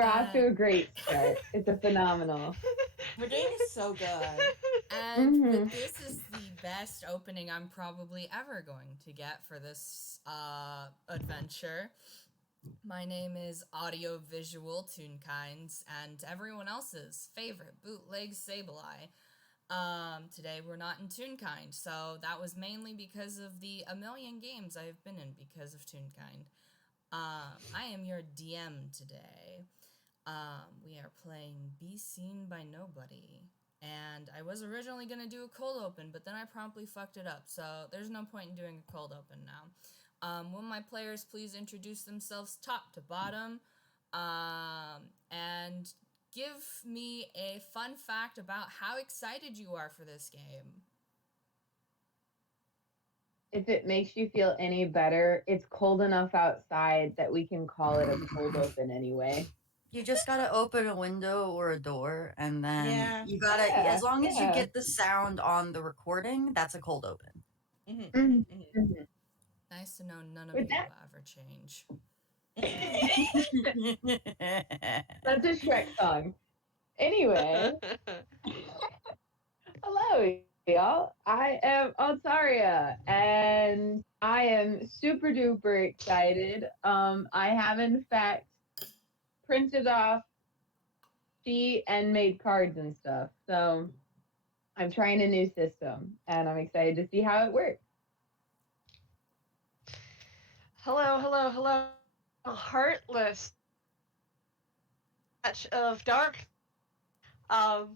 We're off to a great start. It's a phenomenal. We're doing so good. And but this is the best opening I'm probably ever going to get for this adventure. My name is Audiovisual Toonkinds, and everyone else's favorite bootleg Sableye. Today we're not in Toonkind, so that was mainly because of the a million games I have been in because of Toonkind. I am your DM today. We are playing Be Seen by Nobody. And I was originally going to do a cold open, but then I promptly fucked it up, so there's no point in doing a cold open now. Will my players please introduce themselves top to bottom, and give me a fun fact about how excited you are for this game. If it makes you feel any better, it's cold enough outside that we can call it a cold open anyway. You just gotta open a window or a door, and then you gotta, Yeah, as long as you yeah. get the sound on the recording, that's a cold open. Nice to know none of With you that- will ever change. That's a Shrek song. Anyway. Hello, y'all. I am Altaria, and I am super duper excited. I have in fact printed off sheet and made cards and stuff. So I'm trying a new system, and I'm excited to see how it works. Hello. Heartless. Patch of dark. I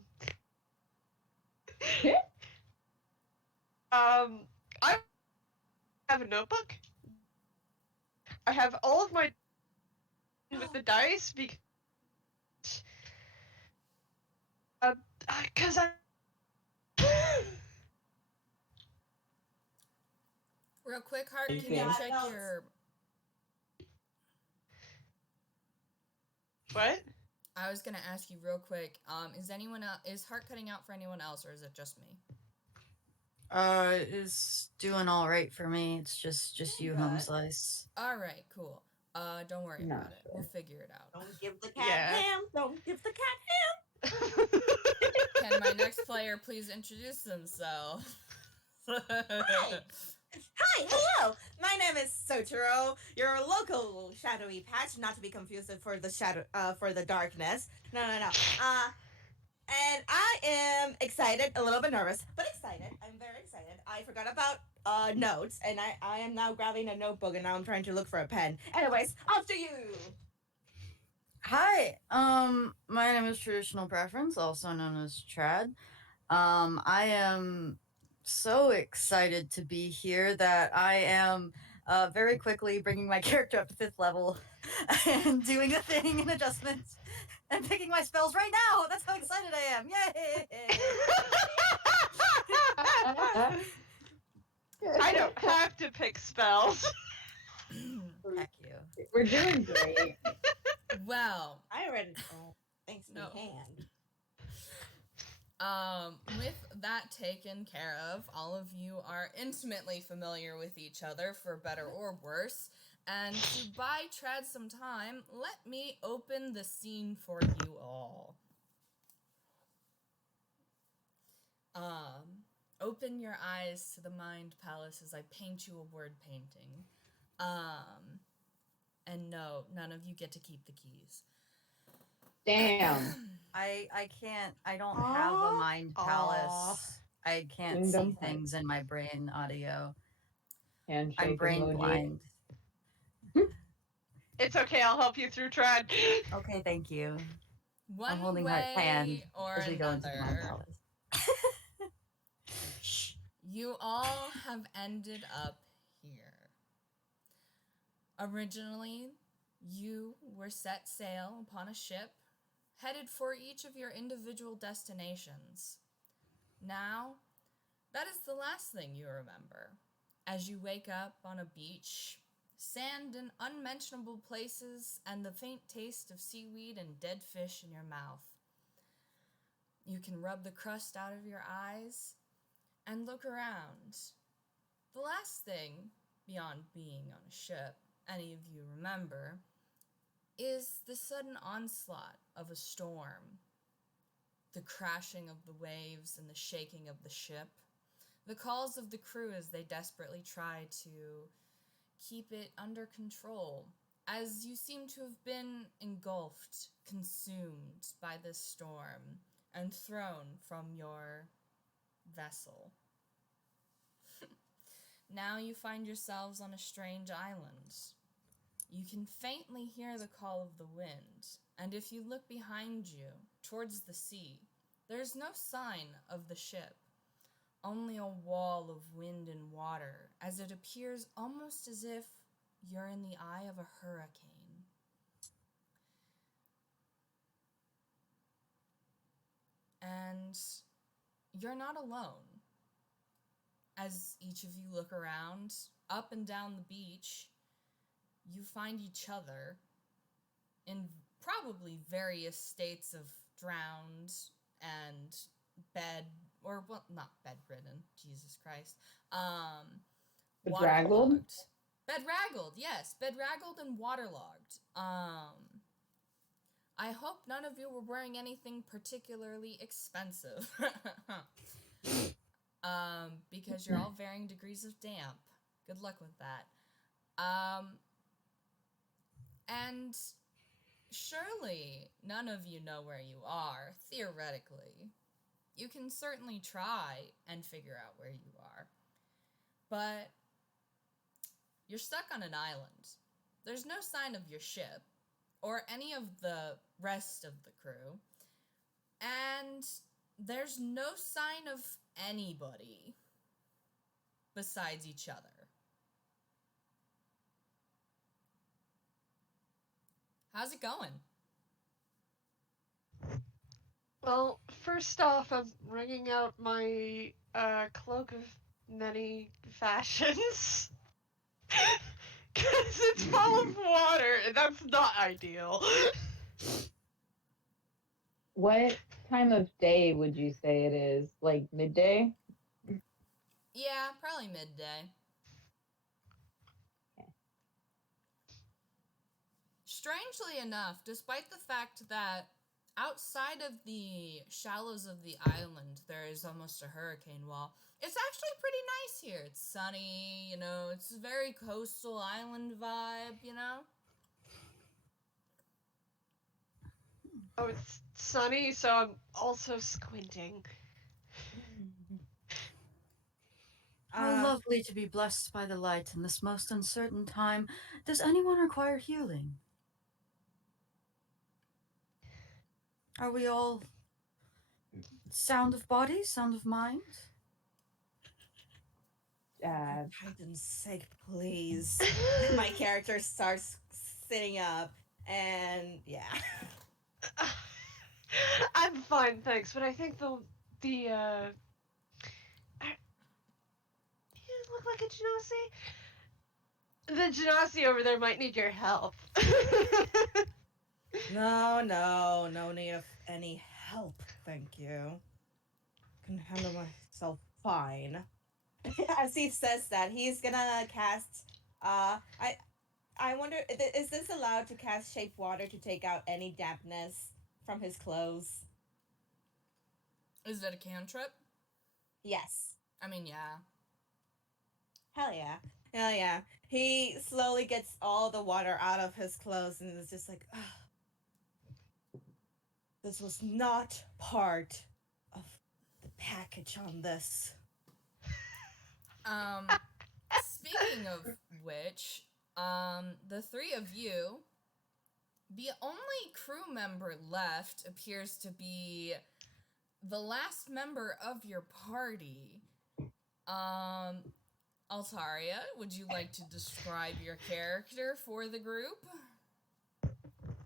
have a notebook. I have all of my with the dice because I. Real quick, Hart, can Okay. you check your... What? I was gonna ask you real quick, is Hart cutting out for anyone else, or is it just me? It's doing all right for me. It's just you, Home Slice. All right, cool. Don't worry Not about it. sure. We'll figure it out. Don't give the cat ham. Don't give the cat ham. Can my next player please introduce themselves? Hi, hello. My name is Sotoro, your local shadowy patch, not to be confused for the for the darkness. No. And I am excited, a little bit nervous, but excited. I'm very excited. I forgot about notes, and I am now grabbing a notebook, and now I'm trying to look for a pen. Anyways, after you. Hi, my name is Traditional Preference, also known as Trad. I am so excited to be here that I am very quickly bringing my character up to 5th level and doing the thing and adjustments and picking my spells right now. That's how excited I am. Yay! I don't have to pick spells. Heck you. We're doing great. Well, I already thanks No. me hand. With that taken care of, all of you are intimately familiar with each other, for better or worse. And to buy Trad some time, let me open the scene for you all. Open your eyes to the Mind Palace as I paint you a word painting. And no, none of you get to keep the keys. Damn. I can't, I don't have a mind palace. I can't see Kingdom things in my brain audio. Handshake I'm brain emoji. blind. It's okay, I'll help you through Trad. Okay, thank you. One I'm holding Heart's hand way or as we go into the mind another, palace. you all have ended up here. Originally, you were set sail upon a ship, headed for each of your individual destinations. Now, that is the last thing you remember. As you wake up on a beach, sand in unmentionable places, and the faint taste of seaweed and dead fish in your mouth. You can rub the crust out of your eyes and look around. The last thing, beyond being on a ship, any of you remember, is the sudden onslaught of a storm, the crashing of the waves and the shaking of the ship, the calls of the crew as they desperately try to keep it under control, as you seem to have been engulfed, consumed by this storm, and thrown from your vessel. Now you find yourselves on a strange island. You can faintly hear the call of the wind, and if you look behind you, towards the sea, there's no sign of the ship, only a wall of wind and water, as it appears almost as if you're in the eye of a hurricane. And you're not alone. As each of you look around, up and down the beach, you find each other in probably various states of drowned and not bedridden, Jesus Christ, Bedraggled? waterlogged. Bedraggled, yes, bedraggled and waterlogged. I hope none of you were wearing anything particularly expensive. Because you're all varying degrees of damp. Good luck with that. And surely none of you know where you are, theoretically. You can certainly try and figure out where you are. But you're stuck on an island. There's no sign of your ship, or any of the rest of the crew. And there's no sign of anybody besides each other. How's it going? Well, first off, I'm wringing out my cloak of many fashions. Because it's full of water, and that's not ideal. What time of day would you say it is? Like midday? Yeah, probably midday. Okay. Strangely enough, despite the fact that outside of the shallows of the island, there is almost a hurricane wall, it's actually pretty nice here. It's sunny, it's a very coastal island vibe, Oh, it's sunny, so I'm also squinting. How lovely to be blessed by the light in this most uncertain time. Does anyone require healing? Are we all sound of body, sound of mind? For Titan's sake, please. My character starts sitting up, and yeah. I'm fine, thanks, but I think you look like a genasi? The genasi over there might need your help. No need of any help, thank you. Can handle myself fine. As he says that, he's gonna cast, I wonder, is this allowed to cast Shape Water to take out any dampness from his clothes? Is that a cantrip? Yes. I mean, yeah. Hell yeah. Hell yeah. He slowly gets all the water out of his clothes and is just like, ugh. This was not part of the package on this. Speaking of which, the three of you, the only crew member left appears to be the last member of your party. Altaria, would you like to describe your character for the group?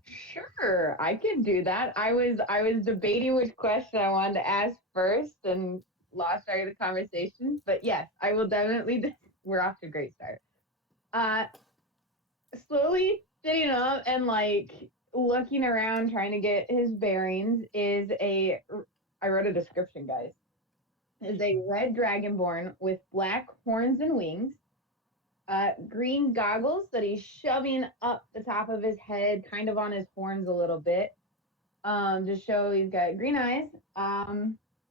Sure, I could do that. I was debating which question I wanted to ask first and lost track of the conversation. But yes, I will definitely. We're off to a great start. Slowly sitting up and looking around, trying to get his bearings. I wrote a description, guys. Is a red dragonborn with black horns and wings. green goggles that he's shoving up the top of his head, kind of on his horns a little bit, to show he's got green eyes.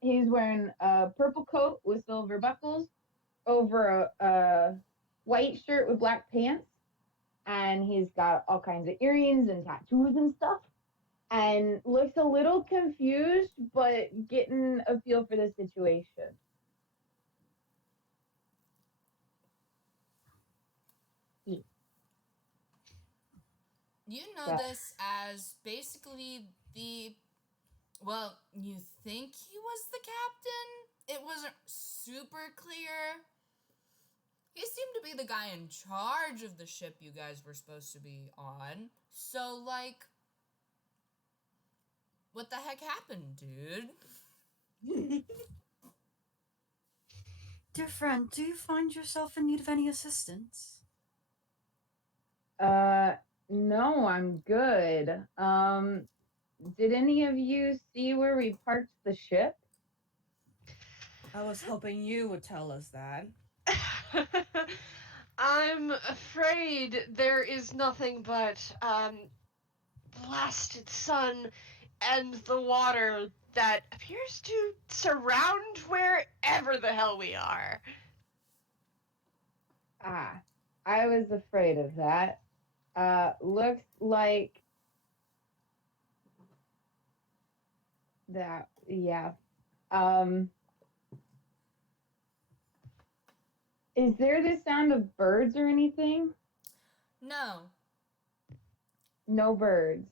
He's wearing a purple coat with silver buckles over a white shirt with black pants, and he's got all kinds of earrings and tattoos and stuff, and looks a little confused, but getting a feel for the situation. You know Yeah. this as basically well, you think he was the captain? It wasn't super clear. He seemed to be the guy in charge of the ship you guys were supposed to be on. So, like, what the heck happened, dude? Dear friend, do you find yourself in need of any assistance? No, I'm good. Did any of you see where we parked the ship? I was hoping you would tell us that. I'm afraid there is nothing but blasted sun and the water that appears to surround wherever the hell we are. Ah, I was afraid of that. Looks like that, yeah. Is there the sound of birds or anything? No. No birds.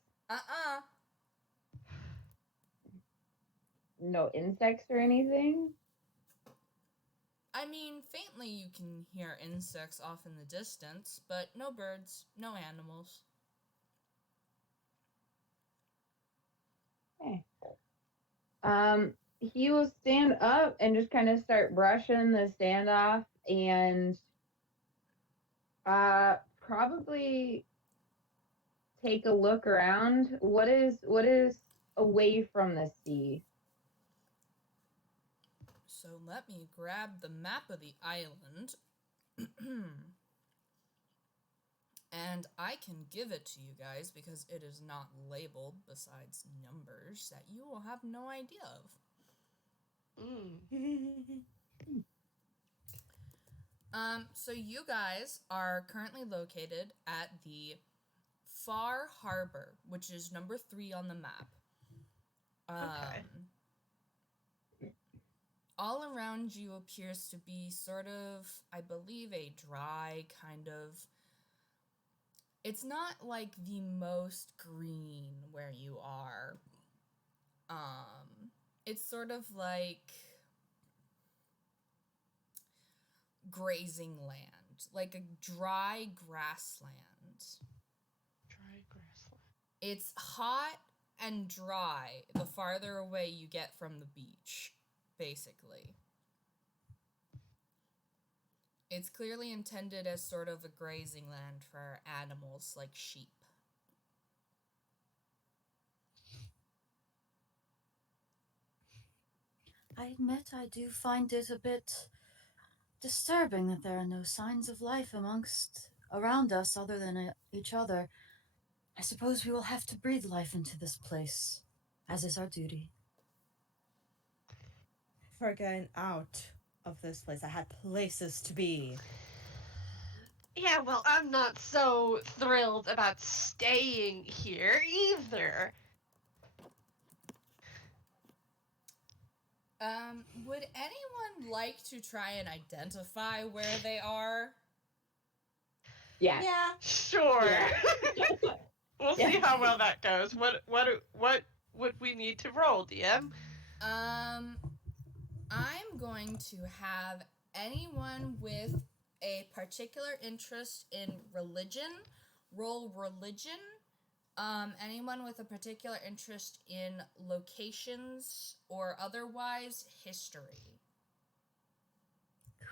No insects or anything? I mean, faintly you can hear insects off in the distance, but no birds, no animals. Okay. He will stand up and just kind of start brushing the sand off and probably take a look around. What is away from the sea? So let me grab the map of the island. And I can give it to you guys because it is not labeled besides numbers that you will have no idea of. So you guys are currently located at the Far Harbor, which is number 3 on the map. Okay. All around you appears to be sort of, I believe, a dry kind of... It's not like the most green where you are. It's sort of like grazing land, like a dry grassland. Dry grassland. It's hot and dry the farther away you get from the beach, basically. It's clearly intended as sort of a grazing land for animals like sheep. I admit I do find it a bit disturbing that there are no signs of life around us other than each other. I suppose we will have to breathe life into this place, as is our duty. For getting out of this place, I had places to be. Yeah, well, I'm not so thrilled about staying here either. Would anyone like to try and identify where they are? Yeah. Yeah. Sure. Yeah. We'll see how well that goes. What would we need to roll, DM? I'm going to have anyone with a particular interest in religion roll religion. Anyone with a particular interest in locations or otherwise history.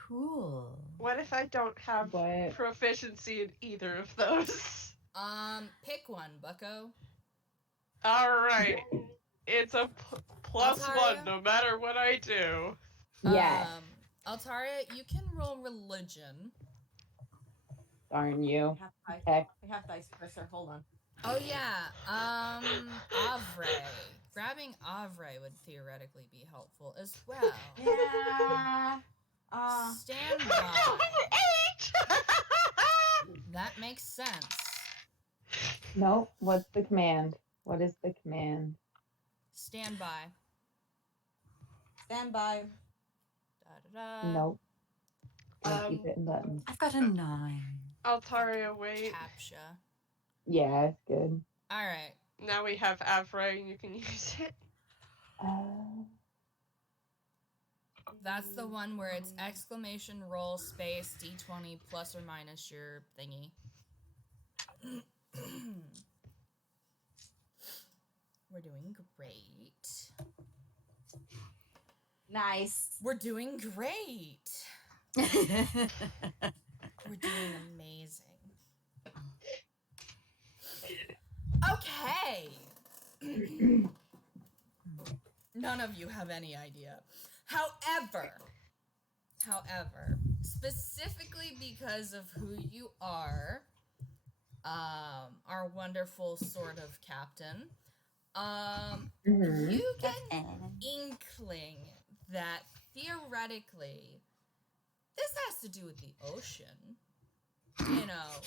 Cool. What if I don't have What? proficiency in either of those? Pick one, bucko. Alright. It's a plus Altaria? 1 no matter what I do. Yes. Altaria, you can roll religion. Darn you. We Okay. have dice cursor. Hold on. Oh yeah, Avre. Grabbing Avre would theoretically be helpful as well. Yeah. Stand by. That makes sense. No, what's the command? What is the command? Stand by. Stand by. Da-da-da. Nope. Keep hitting buttons. I've got a 9. Altaria, wait. Captcha. Yeah, it's good. Alright. Now we have Avra and you can use it. That's the one where it's exclamation roll space d20 plus or minus your thingy. We're doing great. Nice. We're doing great. We're doing amazing. Okay. None of you have any idea. However, specifically because of who you are, our wonderful sort of captain, you get an inkling that theoretically this has to do with the ocean. You know,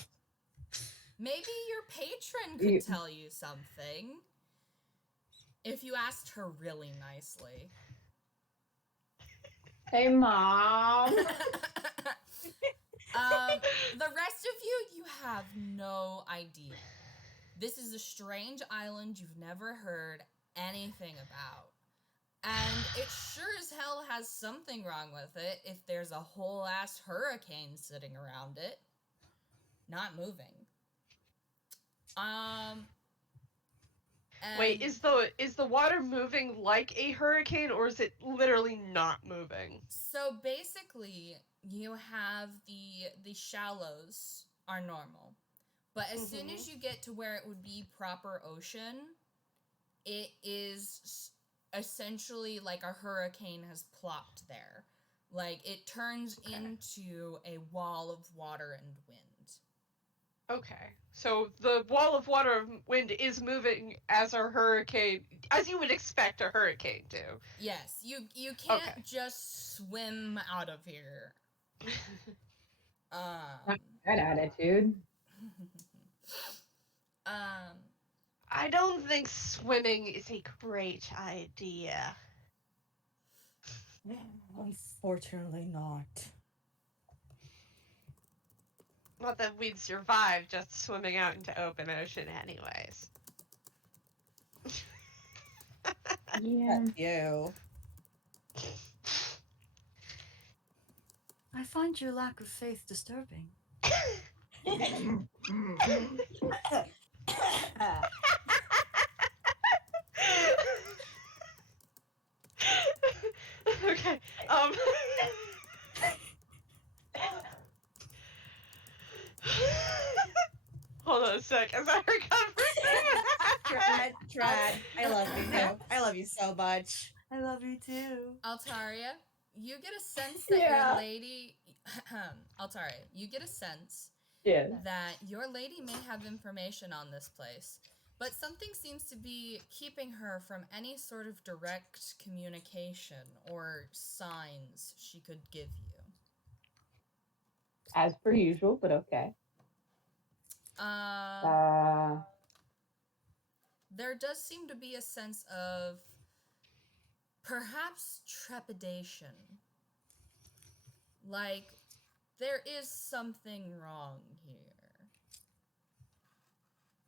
maybe your patron could tell you something if you asked her really nicely. Hey, Mom. The rest of you have no idea. This is a strange island you've never heard anything about. And it sure as hell has something wrong with it if there's a whole ass hurricane sitting around it. Not moving. Wait, is the water moving like a hurricane, or is it literally not moving? So basically, you have the shallows are normal. But as soon as you get to where it would be proper ocean, it is essentially like a hurricane has plopped there. Like, it turns into a wall of water and wind. Okay. So the wall of water and wind is moving as a hurricane, as you would expect a hurricane to. Yes, you can't just swim out of here. That attitude. I don't think swimming is a great idea. Unfortunately not. Not that we'd survive just swimming out into open ocean anyways. Yeah. You. I find your lack of faith disturbing. Okay, hold on a sec, as I recover. Trad, I love you too. I love you so much. I love you too. Altaria, you get a sense that your lady... Altaria, you get a sense that your lady may have information on this place, but something seems to be keeping her from any sort of direct communication or signs she could give you. As per usual, but okay. There does seem to be a sense of perhaps trepidation. Like, there is something wrong here.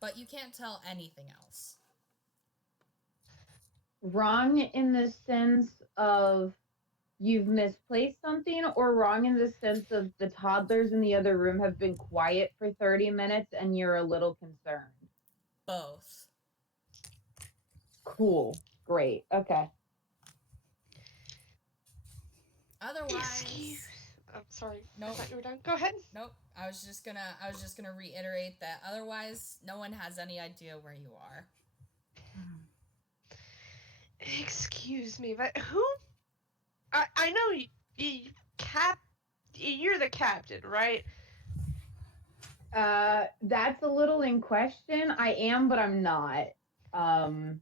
But you can't tell anything else. Wrong in the sense of you've misplaced something, or wrong in the sense of the toddlers in the other room have been quiet for 30 minutes and you're a little concerned? Both. Cool. Great. Okay. Otherwise... I'm sorry. Nope. I thought you were done. Go ahead. Nope. I was just gonna reiterate that otherwise no one has any idea where you are. Excuse me, but who? I know you're the captain, right? That's a little in question. I am, but I'm not. Um,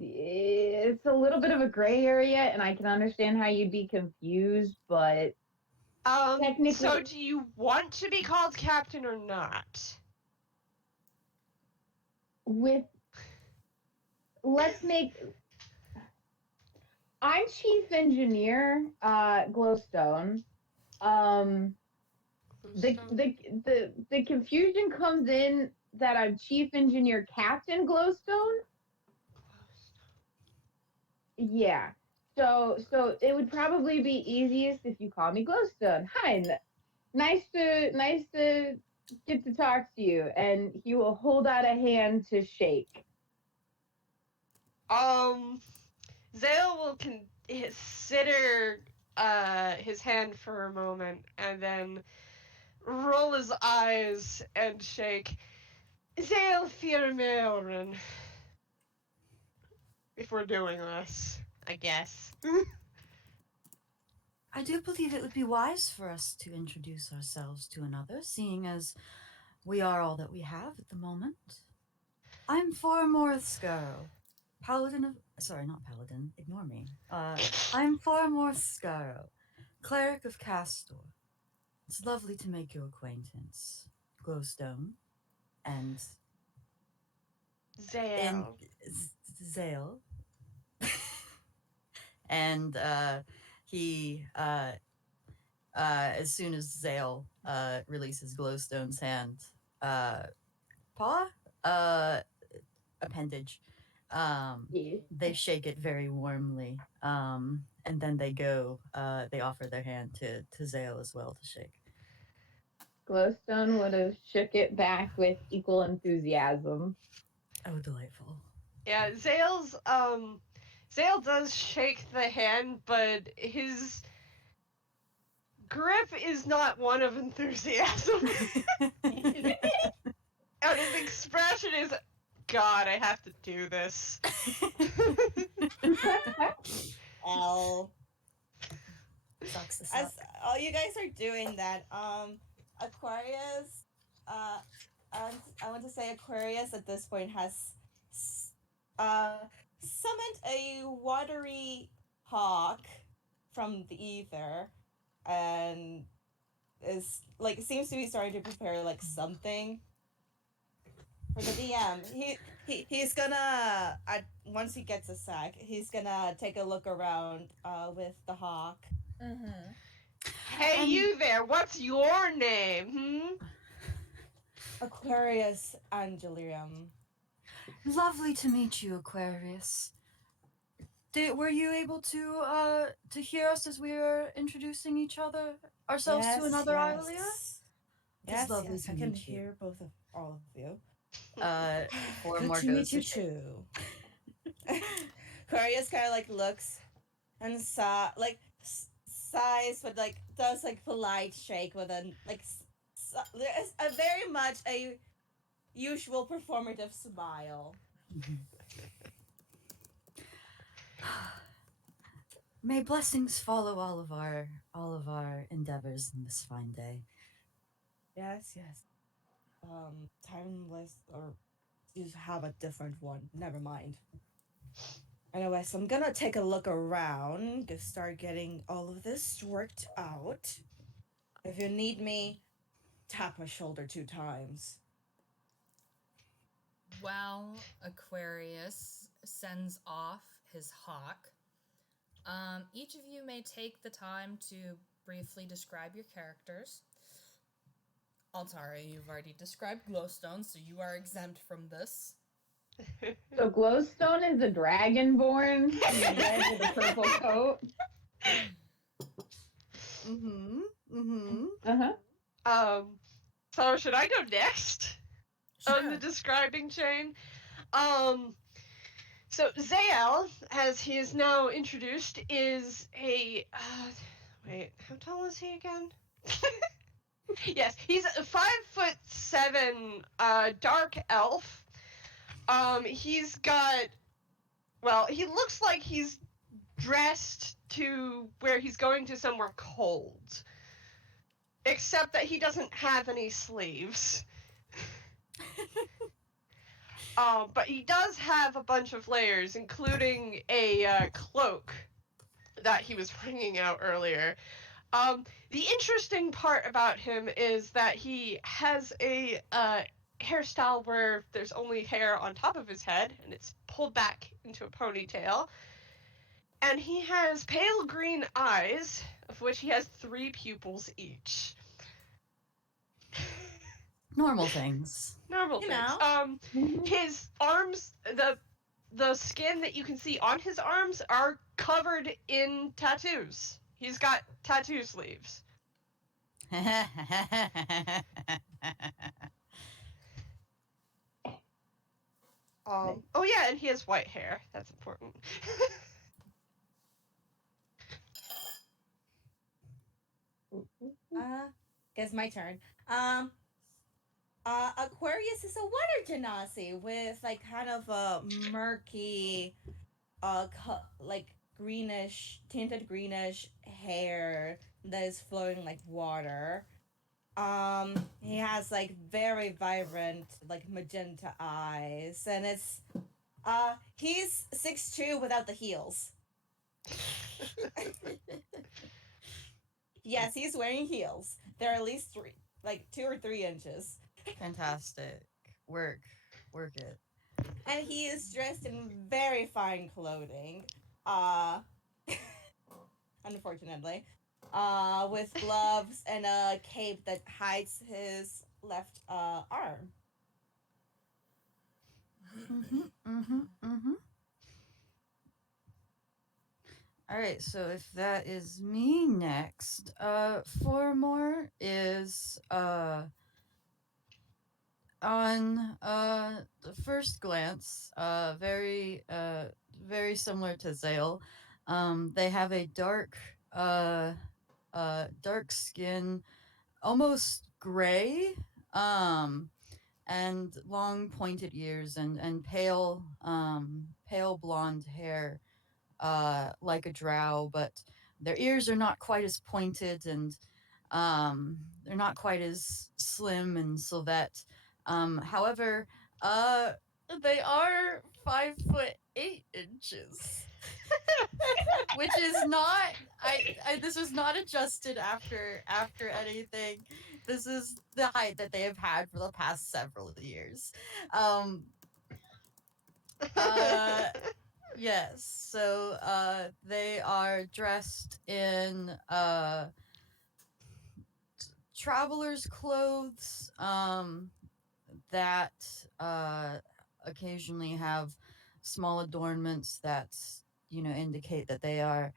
it's a little bit of a gray area, and I can understand how you'd be confused, but So technically, do you want to be called captain or not? with let's make I'm chief engineer, Glowstone. Um, the confusion comes in that I'm chief engineer Captain Glowstone. Yeah. So it would probably be easiest if you call me Glowstone. Hi, nice to get to talk to you. And he will hold out a hand to shake. Xael will consider his hand for a moment and then roll his eyes and shake. Xael fear Mael'ryn. If we're doing this, I guess. I do believe it would be wise for us to introduce ourselves to another, seeing as we are all that we have at the moment. I'm Foromor Ithscarro, Paladin of... Sorry, not Paladin. Ignore me. I'm Foromor Ithscarro, Cleric of Castor. It's lovely to make your acquaintance, Glowstone, and... Xael. Xael. And he, as soon as Xael releases Glowstone's hand, appendage, Yes. they shake it very warmly, and then they offer their hand to Xael as well to shake. Glowstone would have shook it back with equal enthusiasm. Oh, delightful. Yeah, Xael does shake the hand, but his grip is not one of enthusiasm. And his expression is, God, I have to do this. L. Sucks this As up. all you guys are doing that, Aquarius, I want to say Aquarius at this point has, summoned a watery hawk from the ether, and is like seems to be starting to prepare like something for the DM. He's gonna once he gets a sack, he's gonna take a look around with the hawk. Mm-hmm. Hey, you there, what's your name, Aquarius Angaleriam. Lovely to meet you, Aquarius. Were you able to hear us as we were introducing ourselves to another Alia? Yes, lovely yes, to I can meet you. hear both of all of you. Four Good more to goes meet you to shake. too. Aquarius kind of like looks and sighs, but like does like polite shake with a like there's a very much a usual performative smile. May blessings follow all of our endeavors in this fine day. Yes, yes. Timeless, or you have a different one. Never mind. Anyway, so I'm gonna take a look around, start getting all of this worked out. If you need me, tap my shoulder 2 times. While Aquarius sends off his hawk, each of you may take the time to briefly describe your characters. Altaria, you've already described Glowstone, so you are exempt from this. So Glowstone is a dragonborn, red with a purple coat. Uh-huh. So should I go next? Sure. On the describing chain? So Xael, as he is now introduced, is a, wait, how tall is he again? Yes, he's a 5'7", dark elf. He's got, well, he looks like he's dressed to where he's going to somewhere cold. except that he doesn't have any sleeves. But he does have a bunch of layers, including a cloak that he was bringing out earlier. The interesting part about him is that he has a hairstyle where there's only hair on top of his head, and it's pulled back into a ponytail. And he has pale green eyes, of which he has 3 pupils each. Normal things. Normal You things. know. His arms, the skin that you can see on his arms are covered in tattoos. He's got tattoo sleeves. Oh yeah, and he has white hair. That's important. Guess my turn. Aquarius is a water genasi with like kind of a murky, like tinted greenish hair that is flowing like water. He has like very vibrant, like magenta eyes, and he's 6'2" without the heels. Yes, he's wearing heels. They're at least 2 or 3 inches. Fantastic. Work it. And he is dressed in very fine clothing. Unfortunately. With gloves and a cape that hides his left arm. All right, so if that is me next, Foromor is on the first glance, very similar to Xael. They have a dark skin, almost gray, and long pointed ears and pale blonde hair, like a drow, but their ears are not quite as pointed, and they're not quite as slim and Sylvette. However, they are 5'8" which is not. This was not adjusted after anything. This is the height that they have had for the past several years. Yes. So they are dressed in traveler's clothes that occasionally have small adornments that indicate that they are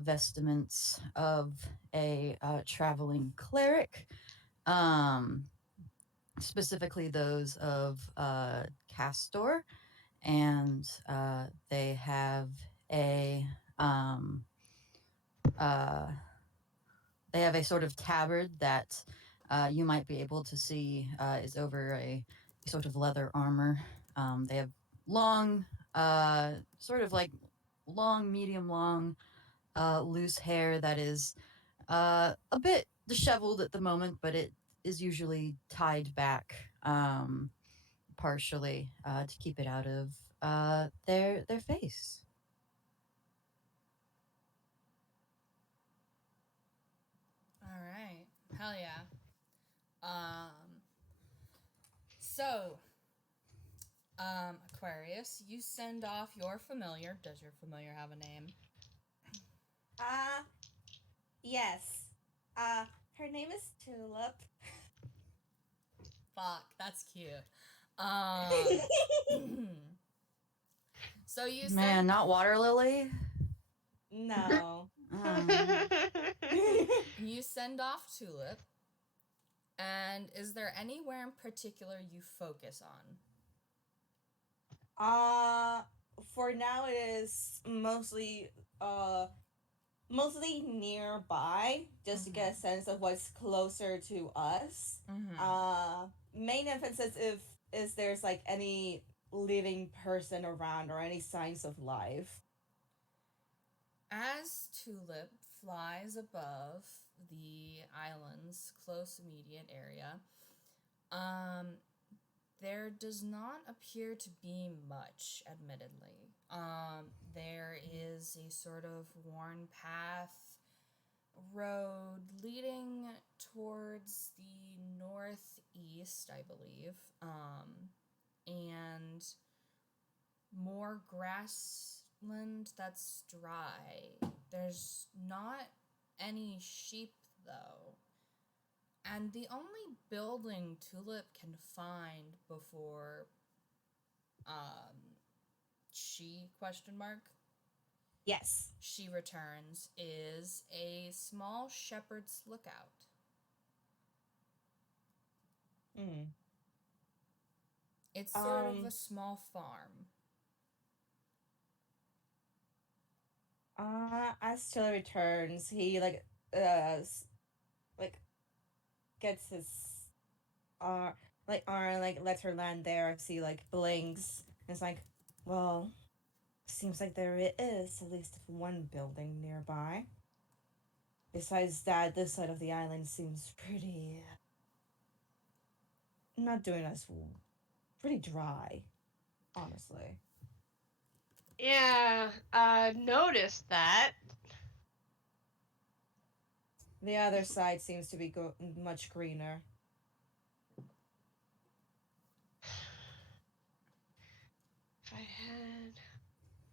vestments of a traveling cleric, specifically those of Castor, and they have a sort of tabard that you might be able to see is over a sort of leather armor. They have long, sort of like long, medium long, loose hair that is a bit disheveled at the moment, but it is usually tied back partially to keep it out of their face. All right. Hell yeah. So, Aquarius, you send off your familiar. Does your familiar have a name? Yes. Her name is Tulip. Fuck, that's cute. So you Man, send... not water lily. No. You send off Tulip. And is there anywhere in particular you focus on? For now it is mostly nearby, just to get a sense of what's closer to us. Main emphasis if there's like any living person around or any signs of life. As Tulip flies above the island's close immediate area, there does not appear to be much, admittedly. There is a sort of worn path road leading towards the northeast, I believe, and more grassland that's dry. There's not any sheep, though. And the only building Tulip can find before she question mark Yes. she returns is a small shepherd's lookout. Mm. It's sort of a small farm. As Chilla returns, he gets his arm, lets her land there as he blinks. And it's like, well, seems like there is at least one building nearby. Besides that, this side of the island seems pretty not doing us pretty dry, honestly. Yeah, noticed that. The other side seems to be much greener. If I had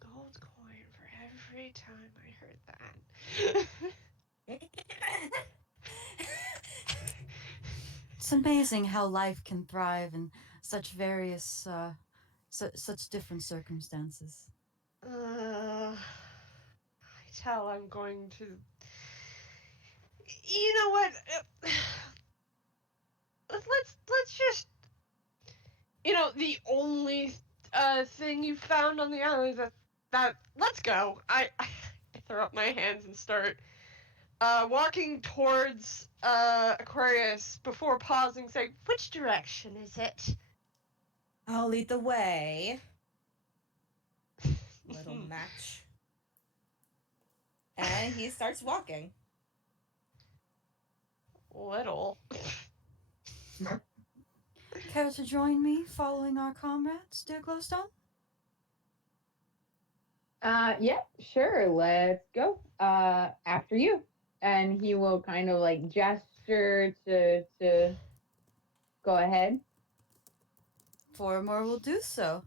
gold coin for every time I heard that. It's amazing how life can thrive in such various, such different circumstances. I tell I'm going to. You know what? Let's just. The only thing you found on the island that let's go. I throw up my hands and start walking towards Aquarius before pausing, saying, "Which direction is it?" I'll lead the way. Little match. And he starts walking. Little. Care to join me following our comrades, dear Glowstone? Yeah, sure, let's go. After you. And he will kind of like gesture to go ahead. Foromor will do so.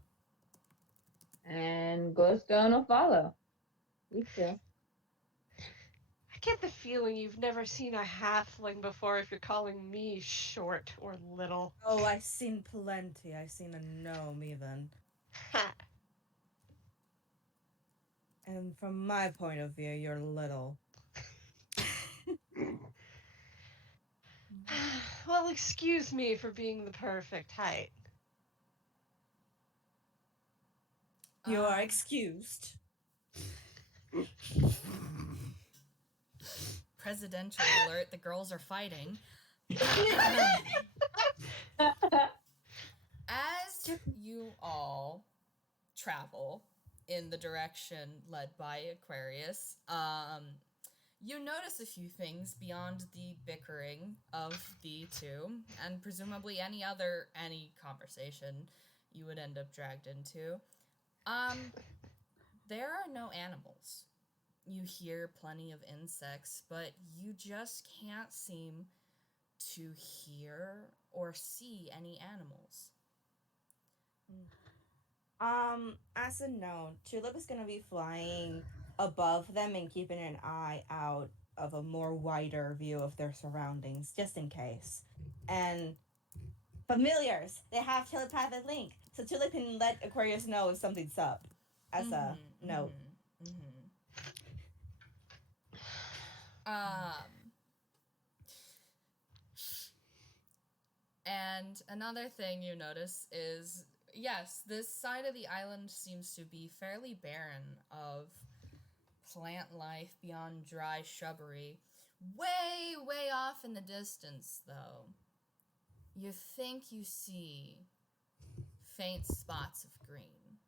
And Glowstone will follow. You too. I get the feeling you've never seen a halfling before if you're calling me short or little. Oh, I've seen plenty. I've seen a gnome even. And from my point of view, you're little. Well, excuse me for being the perfect height. You are excused. Presidential alert, the girls are fighting. As you all travel in the direction led by Aquarius, you notice a few things beyond the bickering of the two, and presumably any conversation you would end up dragged into. There are no animals. You hear plenty of insects, but you just can't seem to hear or see any animals. As a note, Tulip is gonna be flying above them and keeping an eye out of a more wider view of their surroundings, just in case. And familiars, they have telepathic link, so Tulip can let Aquarius know if something's up. As a note. And another thing you notice is, yes, this side of the island seems to be fairly barren of plant life beyond dry shrubbery. Way, way off in the distance, though, you think you see faint spots of green.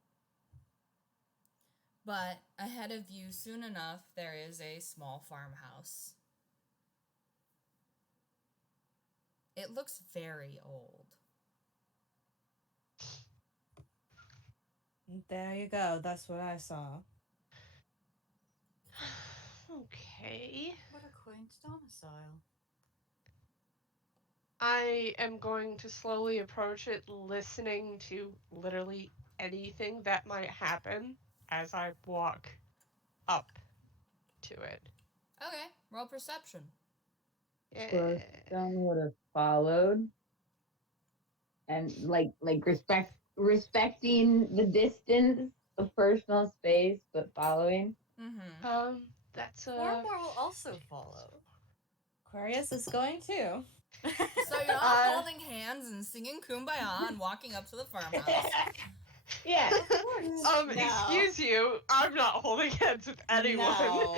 But ahead of you, soon enough, there is a small farmhouse. It looks very old. There you go. That's what I saw. Okay. What a quaint domicile. I am going to slowly approach it, listening to literally anything that might happen as I walk up to it. Okay, roll perception. Yeah. Glowstone would have followed, and respecting the distance of personal space, but following. Mm-hmm. That's a. Foromor will also follow. Aquarius is going too. So you're all holding hands and singing Kumbaya and walking up to the farmhouse. Yeah. No. Excuse you, I'm not holding hands with anyone. No.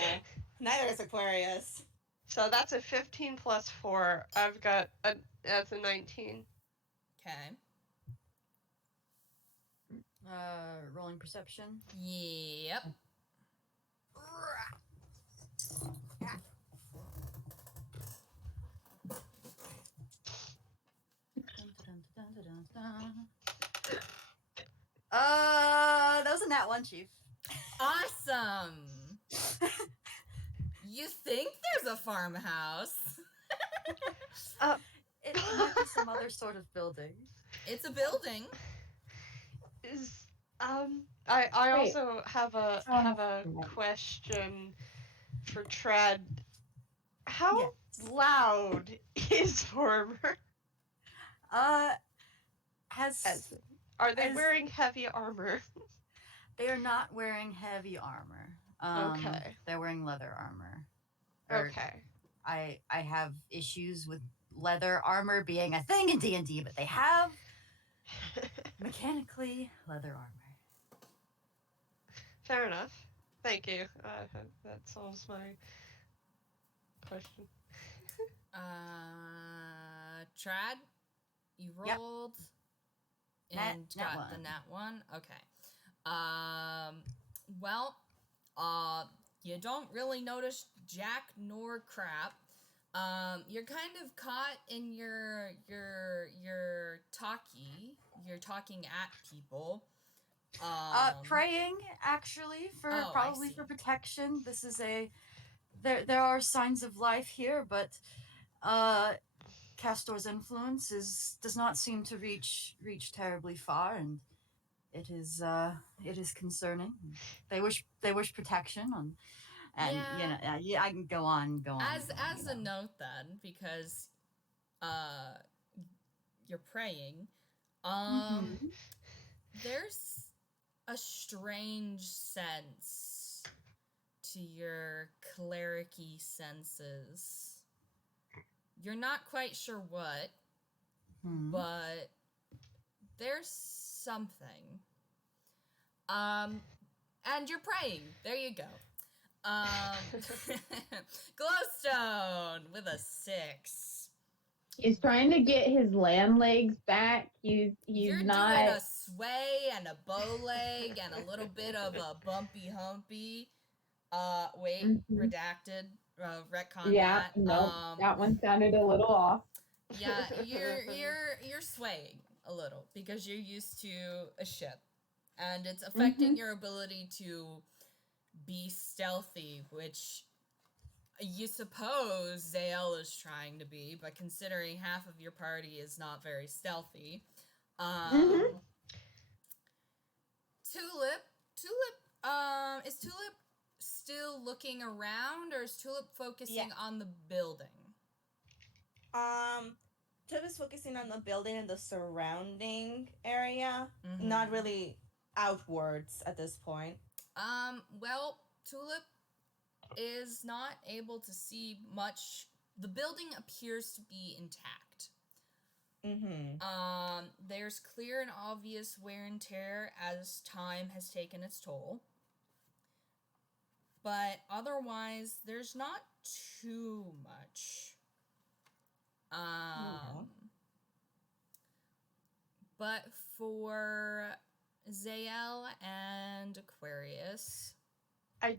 Neither is Aquarius. So that's a 15 plus 4. That's a 19. Okay. Rolling perception. Yep. That was a nat 1, Chief. Awesome. You think there's a farmhouse? It might be some other sort of building. It's a building. I Wait. also have a question for Trad. How Yes. loud is Foromor? Are they wearing heavy armor? They are not wearing heavy armor. Okay. They're wearing leather armor. Okay. I have issues with leather armor being a thing in D&D, but they have mechanically leather armor. Fair enough. Thank you. That solves my question. Trad, you Yep. rolled Nat got one. the nat 1. Okay. Well, you don't really notice jack nor crap. You're kind of caught in your talkie. You're talking at people. Praying actually for Oh, probably I see. for protection. This is there are signs of life here, but Castor's influence does not seem to reach terribly far, and it is concerning. They wish protection on, and Yeah. I can go on. As a note then, because you're praying, there's a strange sense to your clericy senses. You're not quite sure what, but there's something. And you're praying. There you go. Glowstone with a 6. He's trying to get his land legs back. You're not doing a sway and a bow leg and a little bit of a bumpy humpy. Redacted. Retcon Yeah, that. no, that one sounded a little off. Yeah, you're swaying a little because you're used to a ship, and it's affecting your ability to be stealthy, which you suppose Xael is trying to be, but considering half of your party is not very stealthy. Tulip, is Tulip still looking around, or is Tulip focusing on the building? Tulip is focusing on the building and the surrounding area, not really outwards at this point. Well, Tulip is not able to see much. The building appears to be intact. There's clear and obvious wear and tear as time has taken its toll. But otherwise, there's not too much. But for Xael and Aquarius. I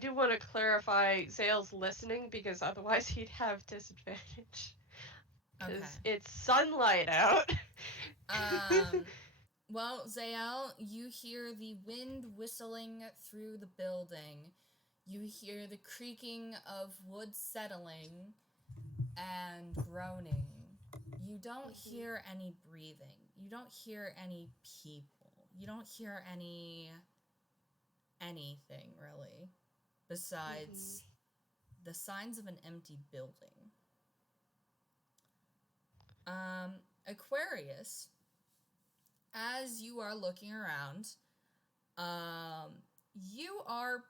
do want to clarify Xael's listening because otherwise he'd have disadvantage. Because Okay. it's sunlight out. Well, Xael, you hear the wind whistling through the building. You hear the creaking of wood settling and groaning. You don't hear any breathing. You don't hear any people. You don't hear anything really besides the signs of an empty building. Aquarius, as you are looking around, you are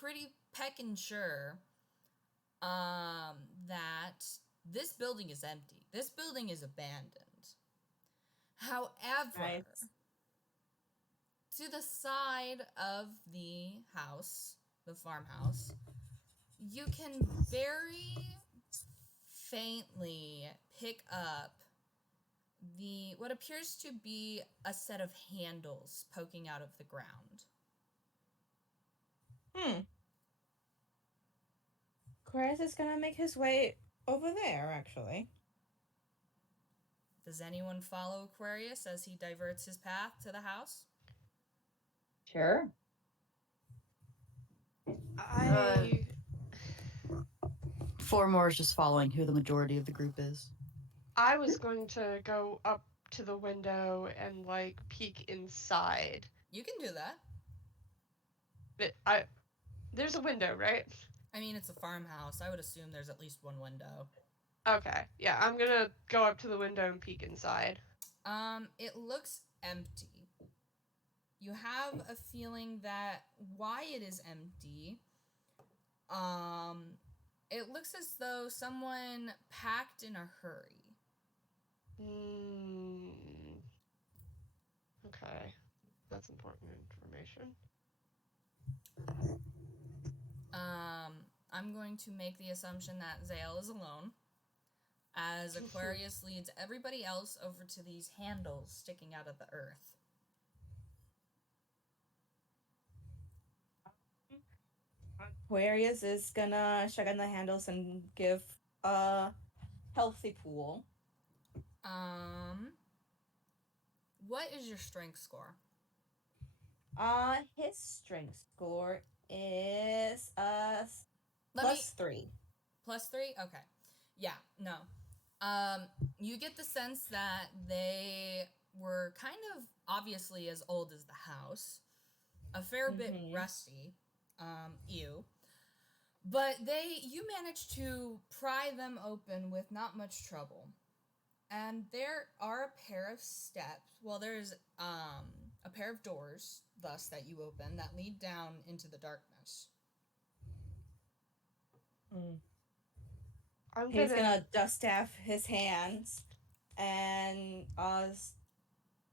pretty peckin' sure that this building is empty. This building is abandoned. However, Nice. to the side of the house, the farmhouse, you can very faintly pick up what appears to be a set of handles poking out of the ground. Aquarius is gonna make his way over there, actually. Does anyone follow Aquarius as he diverts his path to the house? Sure. Foromor is just following who the majority of the group is. I was going to go up to the window and like peek inside. You can do that. But there's a window, right? I mean, it's a farmhouse. I would assume there's at least one window. Okay, yeah, I'm gonna go up to the window and peek inside. It looks empty. You have a feeling that why it is empty, it looks as though someone packed in a hurry. Okay, that's important information. I'm going to make the assumption that Xael is alone, as Aquarius leads everybody else over to these handles sticking out of the earth. Aquarius is gonna check on the handles and give a healthy pool. What is your strength score? His strength score is +3. +3? Okay. Yeah, no. You get the sense that they were kind of obviously as old as the house, a fair bit rusty, but you managed to pry them open with not much trouble. And there are a pair of steps, well, there's a pair of doors, thus, that you open that lead down into the darkness. He's gonna dust off his hands and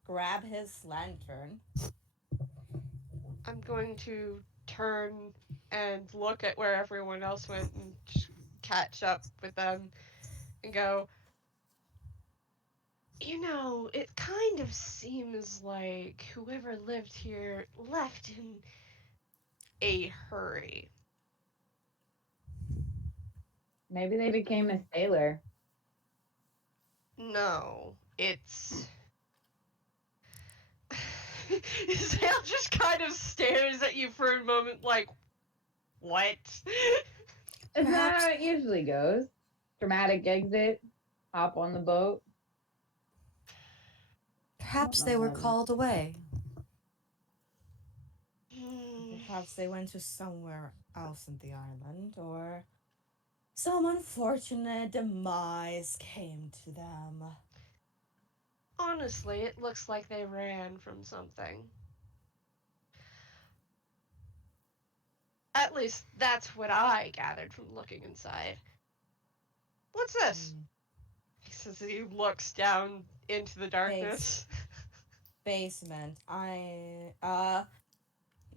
grab his lantern. I'm going to turn and look at where everyone else went and catch up with them and go, you know, it kind of seems like whoever lived here left in a hurry. Maybe they became a sailor. No, it's... Xael just kind of stares at you for a moment like, what? Is that how it usually goes? Dramatic exit, hop on the boat. Perhaps they were called away. Perhaps they went to somewhere else in the island, or some unfortunate demise came to them. Honestly, it looks like they ran from something. At least that's what I gathered from looking inside. What's this? He says he looks down into the darkness. Basement.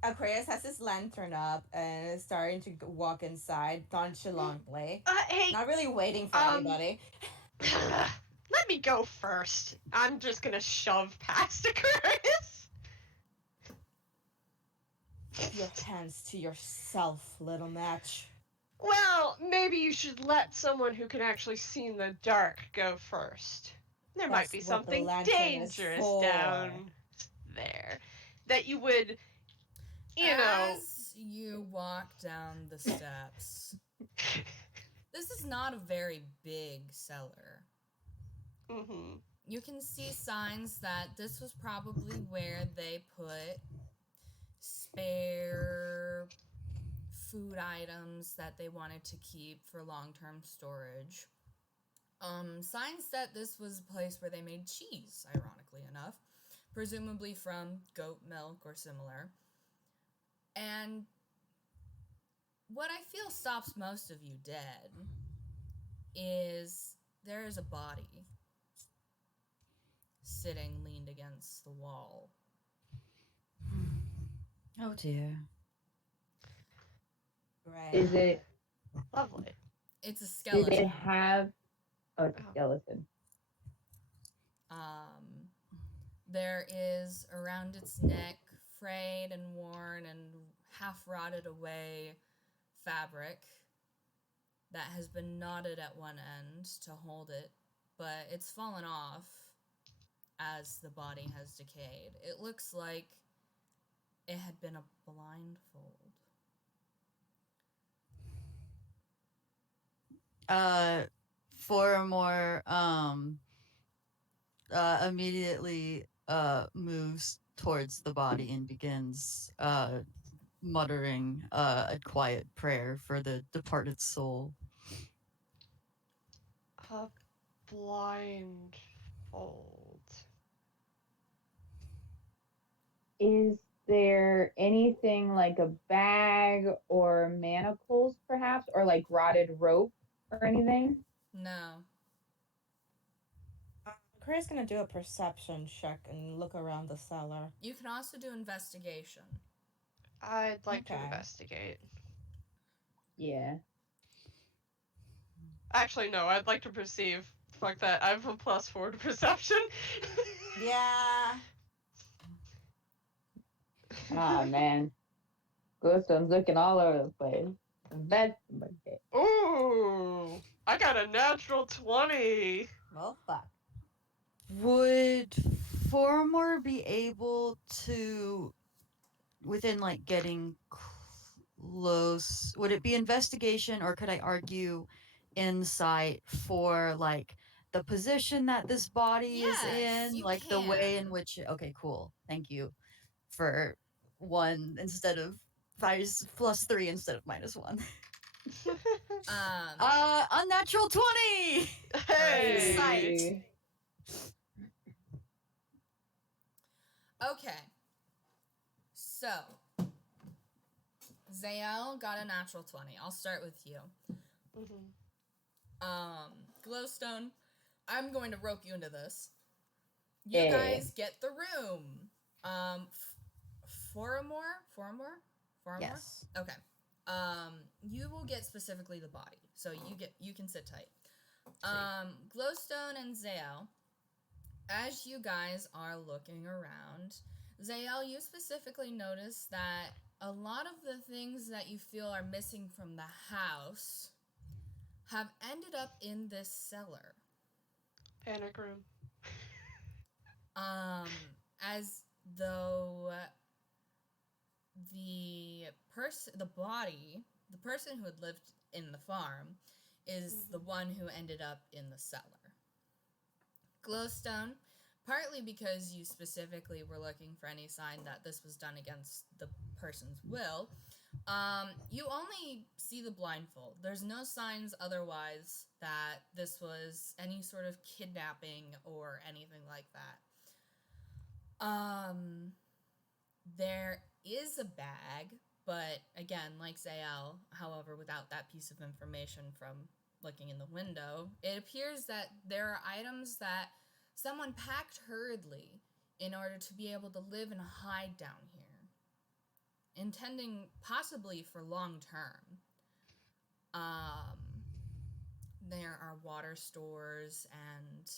Aquarius has his lantern up and is starting to walk inside nonchalantly. Hey, not really waiting for anybody. Let me go first. I'm just gonna shove past Aquarius. Keep your hands to yourself, little match. Well, maybe you should let someone who can actually see in the dark go first. There might That's be what the something lantern is dangerous for. down there that you would, you know. As you walk down the steps, this is not a very big cellar. Mm-hmm. You can see signs that this was probably where they put spare food items that they wanted to keep for long-term storage. Signs that this was a place where they made cheese, ironically enough, presumably from goat milk or similar. And what I feel stops most of you dead is there is a body sitting leaned against the wall. Oh dear. Right. Is it? Lovely. It's a Do skeleton. they have a skeleton? There is around its neck, frayed and worn and half rotted away fabric that has been knotted at one end to hold it, but it's fallen off as the body has decayed. It looks like it had been a blindfold. Foromor immediately moves towards the body and begins muttering a quiet prayer for the departed soul. A blindfold. Is there anything like a bag or manacles, perhaps, or like rotted rope or anything? No. Chris gonna do a perception check and look around the cellar. You can also do investigation. I'd like to Okay. investigate. Yeah. Actually, no, I'd like to perceive. Fuck that. I have a +4 to perception. Yeah. Ah, man. Glowstone's looking all over the place. That's okay. Ooh, I got a natural 20. Well, fuck. Would Foromor be able to, within like getting close, would it be investigation or could I argue insight for like the position that this body Yes, is in? you Like the way in can. which, okay, cool. Thank you for 1 instead of +3 instead of -1. Unnatural 20! Hey. Sight. Okay. So, Xael got a natural 20. I'll start with you. Glowstone, I'm going to rope you into this. You Yeah. guys get the room. Foromor? Yes. Okay. You will get specifically the body, so you can sit tight. Glowstone and Xael, as you guys are looking around, Xael, you specifically notice that a lot of the things that you feel are missing from the house have ended up in this cellar. Panic room. As though the person who had lived in the farm is the one who ended up in the cellar. Glowstone, partly because you specifically were looking for any sign that this was done against the person's will, you only see the blindfold. There's no signs otherwise that this was any sort of kidnapping or anything like that. There is a bag, but again, like Xael, however, without that piece of information from looking in the window, it appears that there are items that someone packed hurriedly in order to be able to live and hide down here, intending possibly for long term. There are water stores and,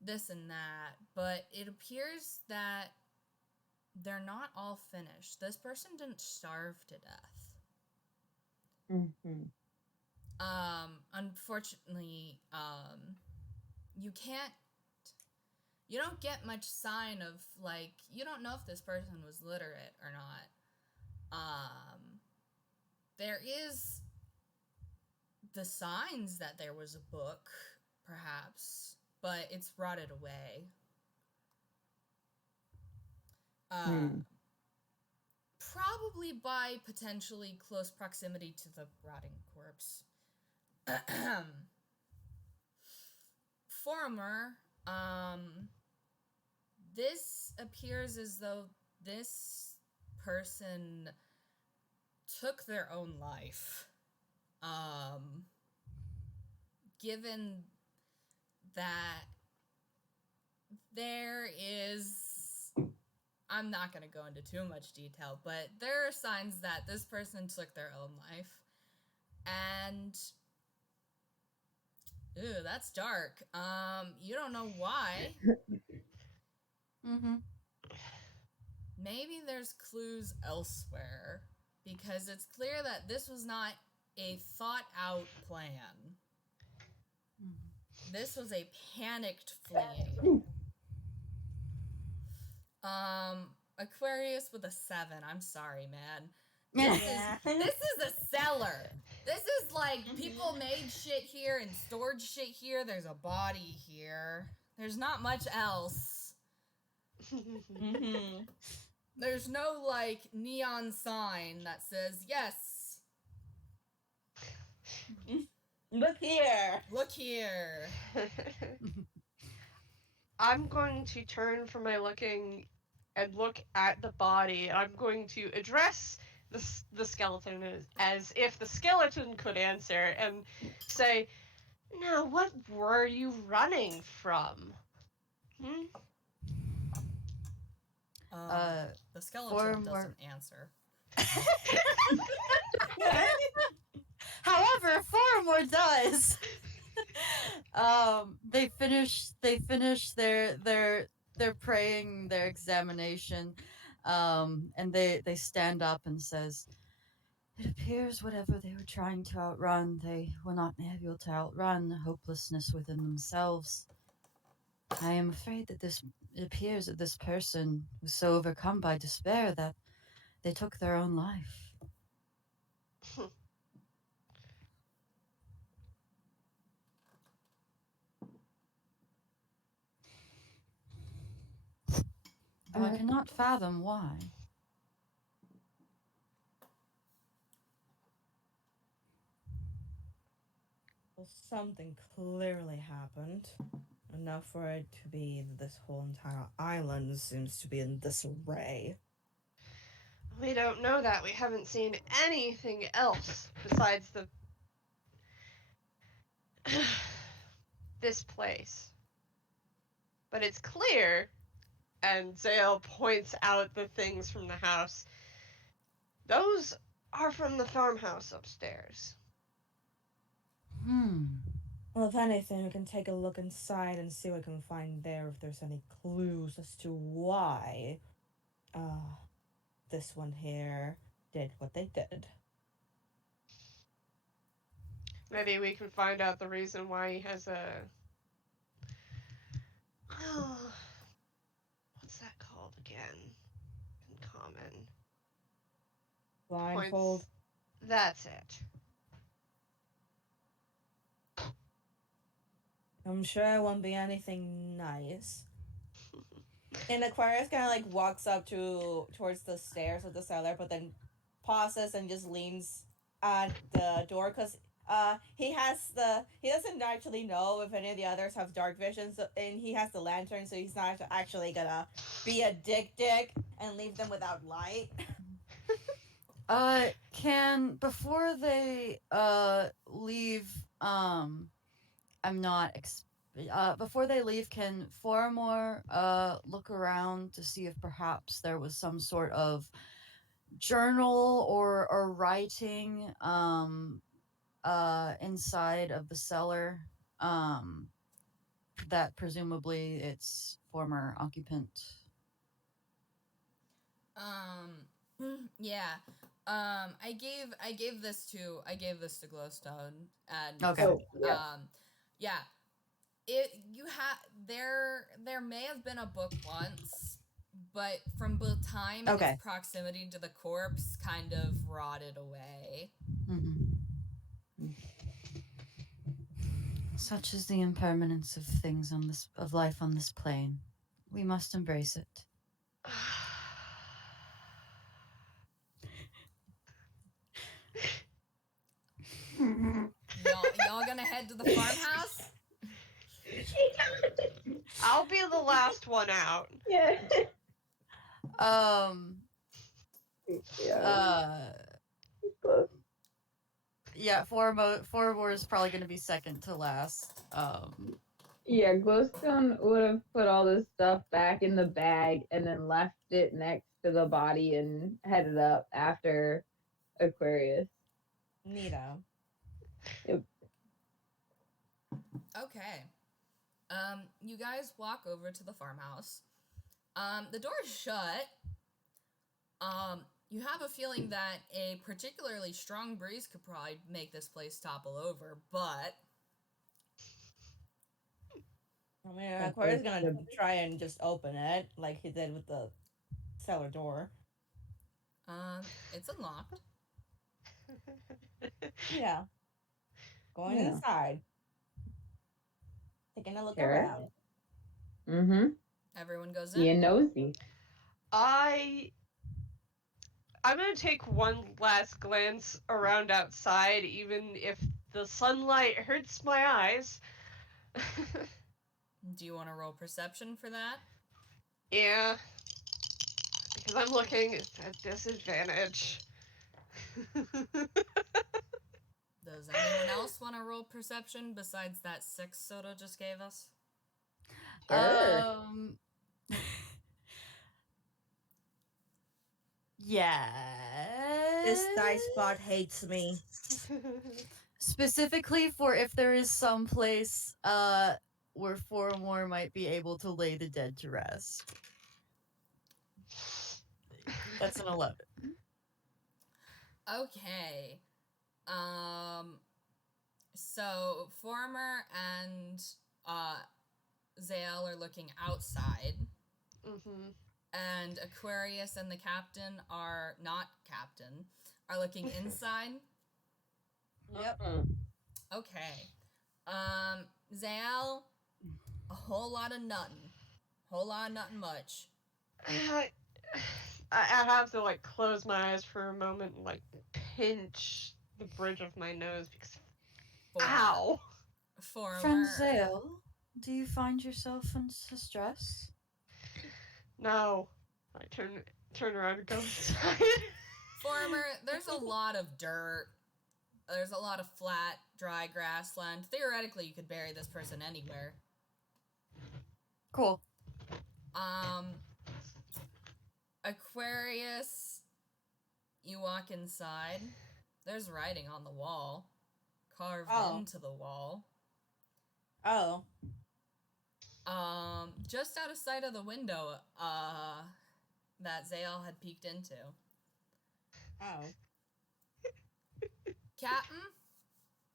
this and that, but it appears that they're not all finished. This person didn't starve to death. Mm-hmm. Unfortunately, you don't get much sign of, like, you don't know if this person was literate or not. There is the signs that there was a book, perhaps, but it's rotted away. Probably by potentially close proximity to the rotting corpse. Foromor, this appears as though this person took their own life. Given that there is, I'm not going to go into too much detail, but there are signs that this person took their own life. And ew, that's dark. You don't know why. Mm-hmm. Maybe there's clues elsewhere, because it's clear that this was not a thought out plan. This was a panicked fleeing. Aquarius with a 7. I'm sorry, man. This is a cellar. This is like people made shit here and stored shit here. There's a body here. There's not much else. Mm-hmm. There's no, like, neon sign that says, yes, Look here. look here. I'm going to turn from my looking and look at the body. I'm going to address the skeleton as if the skeleton could answer and say, "Now, what were you running from?" The skeleton Foromor- doesn't answer. However, Foromor does. They finish their praying, their examination, and they stand up and says, "It appears whatever they were trying to outrun, they were not able to outrun the hopelessness within themselves. I am afraid that it appears that this person was so overcome by despair that they took their own life." I cannot fathom why. Well, something clearly happened. Enough for it to be that this whole entire island seems to be in disarray. We don't know that. We haven't seen anything else besides this place. But it's clear, and Xael points out the things from the house. Those are from the farmhouse upstairs. Well, if anything, we can take a look inside and see what we can find there, if there's any clues as to why this one here did what they did. Maybe we can find out the reason why he has a... Oh, what's that called again? In common. Blindfold. Points. That's it. I'm sure it won't be anything nice. And Aquarius kind of like walks up towards the stairs of the cellar, but then pauses and just leans at the door because he doesn't actually know if any of the others have dark visions, and he has the lantern, so he's not actually gonna be a dick and leave them without light. Before they leave, before they leave, can Foromor look around to see if perhaps there was some sort of journal or writing inside of the cellar that presumably its former occupant? Yeah. I gave this to Glowstone, and Okay. Oh, yeah. yeah. There may have been a book once, but from the time and Okay. its proximity to the corpse kind of rotted away. Such is the impermanence of things of life on this plane. We must embrace it. Y'all gonna head to the farmhouse? I'll be the last one out. Yeah. Yeah. Yeah, Foromor is probably going to be second to last. Yeah, Glowstone would have put all this stuff back in the bag and then left it next to the body and headed up after Aquarius. Neato. Okay. You guys walk over to the farmhouse. The door is shut. You have a feeling that a particularly strong breeze could probably make this place topple over, but I mean, Aquarius is gonna try and just open it like he did with the cellar door. it's unlocked. Yeah. Going Yeah. inside. Taking a look Sure. around. Mm-hmm. Everyone goes in. Being nosy. I'm gonna take one last glance around outside, even if the sunlight hurts my eyes. Do you want to roll perception for that? Yeah. Because I'm looking at disadvantage. Does anyone else want to roll perception besides that 6 Soto just gave us? Sure. Yeah. This dice bot hates me. Specifically for if there is some place where Foromor might be able to lay the dead to rest. That's an 11. Okay. So Foromor and Xael are looking outside. Mm-hmm. And Aquarius and the captain are looking inside. Yep. Okay. Xael, a whole lot of nothing much. I have to like close my eyes for a moment and like pinch the bridge of my nose because ow. Foromor. Friend Xael, do you find yourself in distress? No. I turn around and go inside. Foromor, there's a lot of dirt. There's a lot of flat, dry grassland. Theoretically, you could bury this person anywhere. Cool. Aquarius, you walk inside. There's writing on the wall, carved into the wall. Oh. Just out of sight of the window, that Xael had peeked into. Oh. Captain,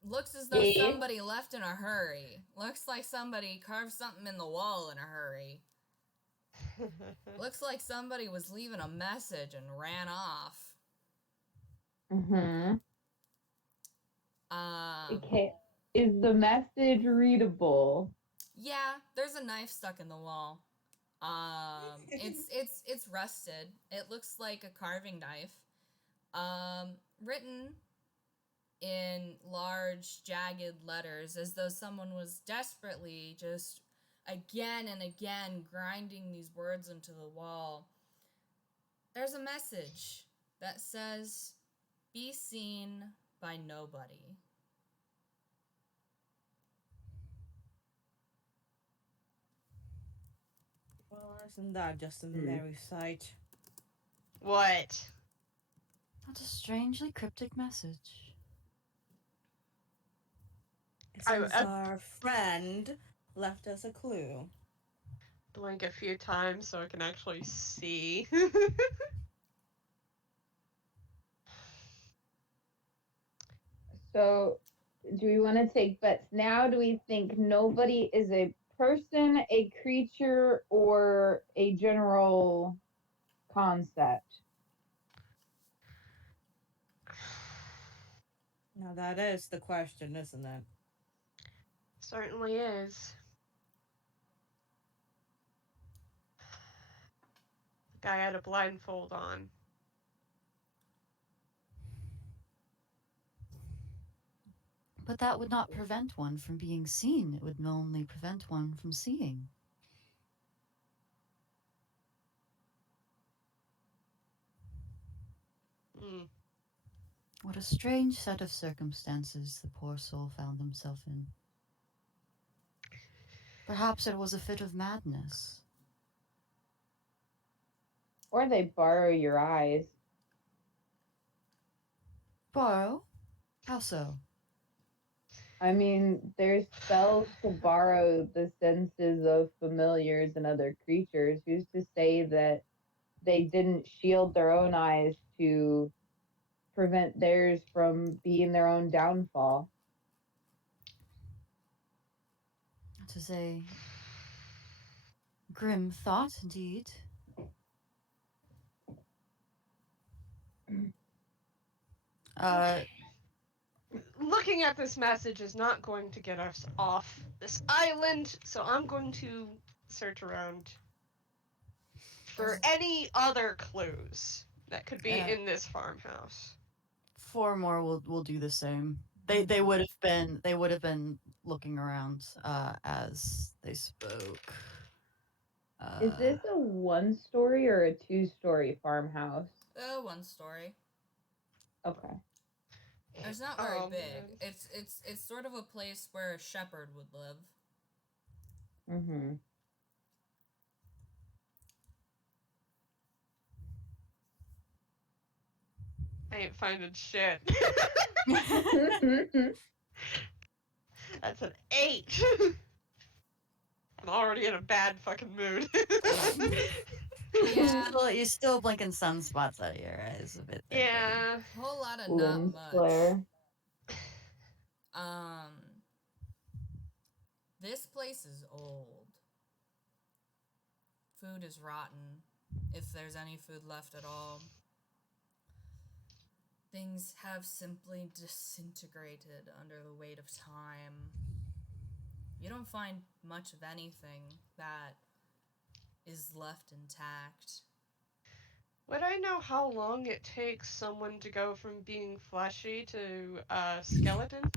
looks as though somebody left in a hurry. Looks like somebody carved something in the wall in a hurry. Looks like somebody was leaving a message and ran off. Mm-hmm. Okay. Is the message readable? Yeah, there's a knife stuck in the wall. It's rusted. It looks like a carving knife. Written in large, jagged letters, as though someone was desperately just again and again grinding these words into the wall. There's a message that says, "Be seen by nobody." Well, isn't that just a merry sight? What? What a strangely cryptic message. It seems our friend left us a clue. Blink a few times so I can actually see. So, do we want to take bets now? Do we think nobody is a person, a creature, or a general concept? Now that is the question, isn't it? Certainly is. The guy had a blindfold on. But that would not prevent one from being seen. It would only prevent one from seeing. Hmm. What a strange set of circumstances the poor soul found himself in. Perhaps it was a fit of madness. Or they borrow your eyes. Borrow? How so? I mean, there's spells to borrow the senses of familiars and other creatures. Who's to say that they didn't shield their own eyes to prevent theirs from being their own downfall? That is a grim thought, indeed. Looking at this message is not going to get us off this island, so I'm going to search around for any other clues that could be in this farmhouse. Foromor will do the same. They would have been looking around as they spoke. Is this a 1-story or a 2-story farmhouse? One story. Okay. It's not very Oh, big. man. It's sort of a place where a shepherd would live. Mm-hmm. I ain't finding shit. That's an 8. I'm already in a bad fucking mood. Yeah. You're still blinking sunspots out of your eyes a bit there. Yeah. Whole lot of Lens not much. flare. This place is old. Food is rotten, if there's any food left at all. Things have simply disintegrated under the weight of time. You don't find much of anything that is left intact. Would I know how long it takes someone to go from being fleshy to a skeleton?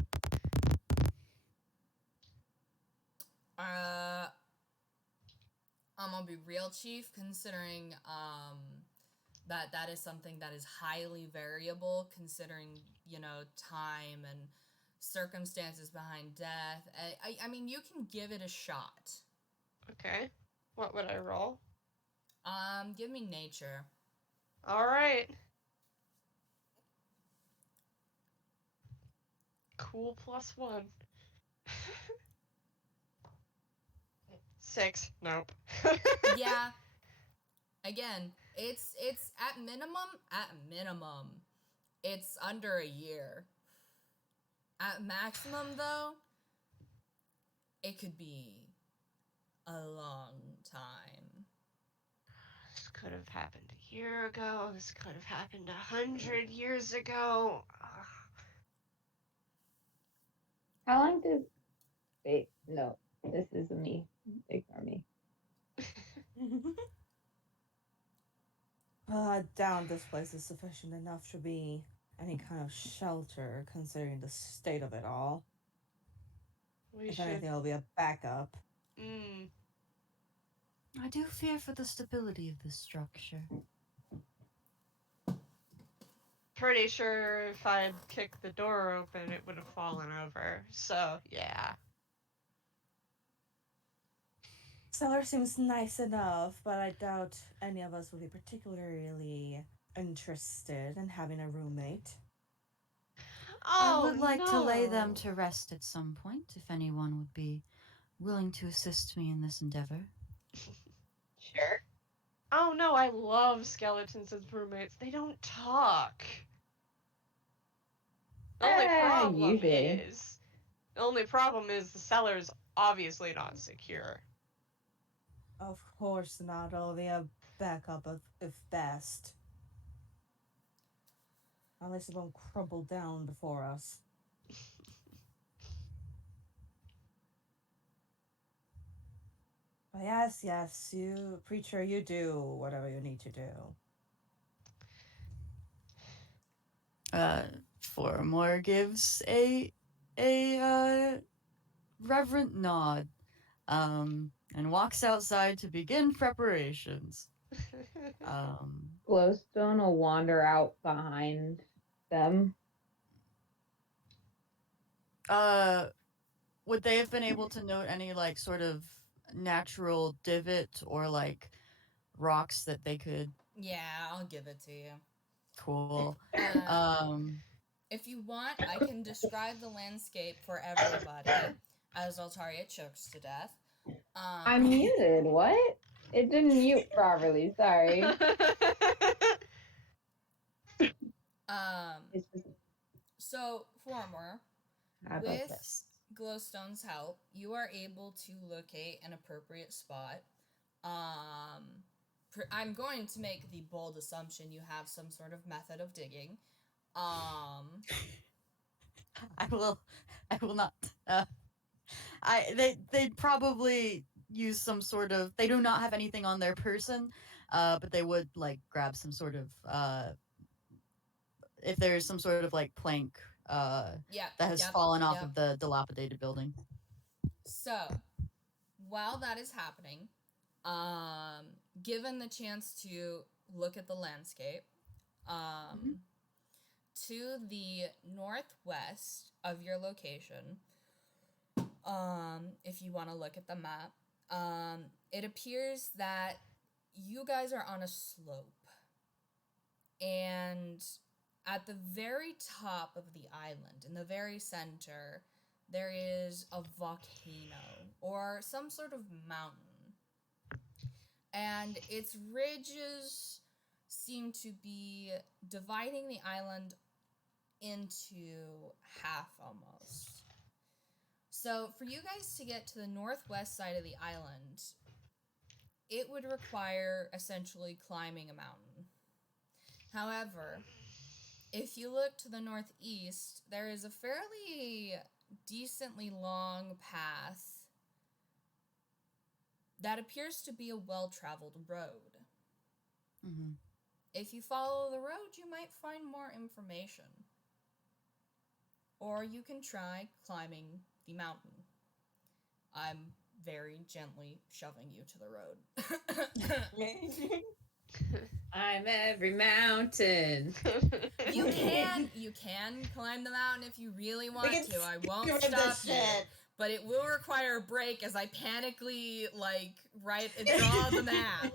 I'm gonna be real, Chief, considering that is something that is highly variable, considering, you know, time and circumstances behind death. I mean, you can give it a shot. Okay. What would I roll? Give me nature. Alright. Cool +1. 6. Nope. Yeah. Again, it's at minimum, it's under a year. At maximum, though, it could be a long time. This could have happened a year ago. This could have happened 100 years ago. How long does... Wait, no. This is me. Ignore me. I doubt this place is sufficient enough to be any kind of shelter, considering the state of it all. If anything, it'll be a backup. I do fear for the stability of this structure. Pretty sure if I'd kicked the door open, it would have fallen over. So, yeah. Cellar seems nice enough, but I doubt any of us would be particularly interested in having a roommate. I would like to lay them to rest at some point, if anyone would be willing to assist me in this endeavor. Sure. Oh no, I love skeletons as roommates. They don't talk. The only Usually. problem is the cellar's obviously not secure. Of course not. I'll be a backup if best. Unless it won't crumble down before us. But yes, you, preacher, you do whatever you need to do. Foromor gives a reverent nod, and walks outside to begin preparations. Glowstone will wander out behind them. Would they have been able to note any like sort of natural divot or like rocks that they could? Yeah, I'll give it to you. Cool. If you want, I can describe the landscape for everybody as Altaria chokes to death. I'm muted. What? It didn't mute properly. Sorry. It's just So, Foromor, how about with Yes. Glowstone's help, you are able to locate an appropriate spot. I'm going to make the bold assumption you have some sort of method of digging. I will not. They'd probably use some sort of. They do not have anything on their person, but they would like grab some sort of. If there's some sort of like plank, that has fallen off of the dilapidated building. So, while that is happening, given the chance to look at the landscape, to the northwest of your location, if you want to look at the map, it appears that you guys are on a slope. And at the very top of the island, in the very center, there is a volcano or some sort of mountain. And its ridges seem to be dividing the island into half almost. So for you guys to get to the northwest side of the island, it would require essentially climbing a mountain. However, if you look to the northeast, there is a fairly decently long path that appears to be a well-traveled road. Mm-hmm. If you follow the road, you might find more information. Or you can try climbing the mountain. I'm very gently shoving you to the road. I'm every mountain. You can climb the mountain if you really want to. I won't Screw stop this you. shit. But it will require a break as I panically, draw the map.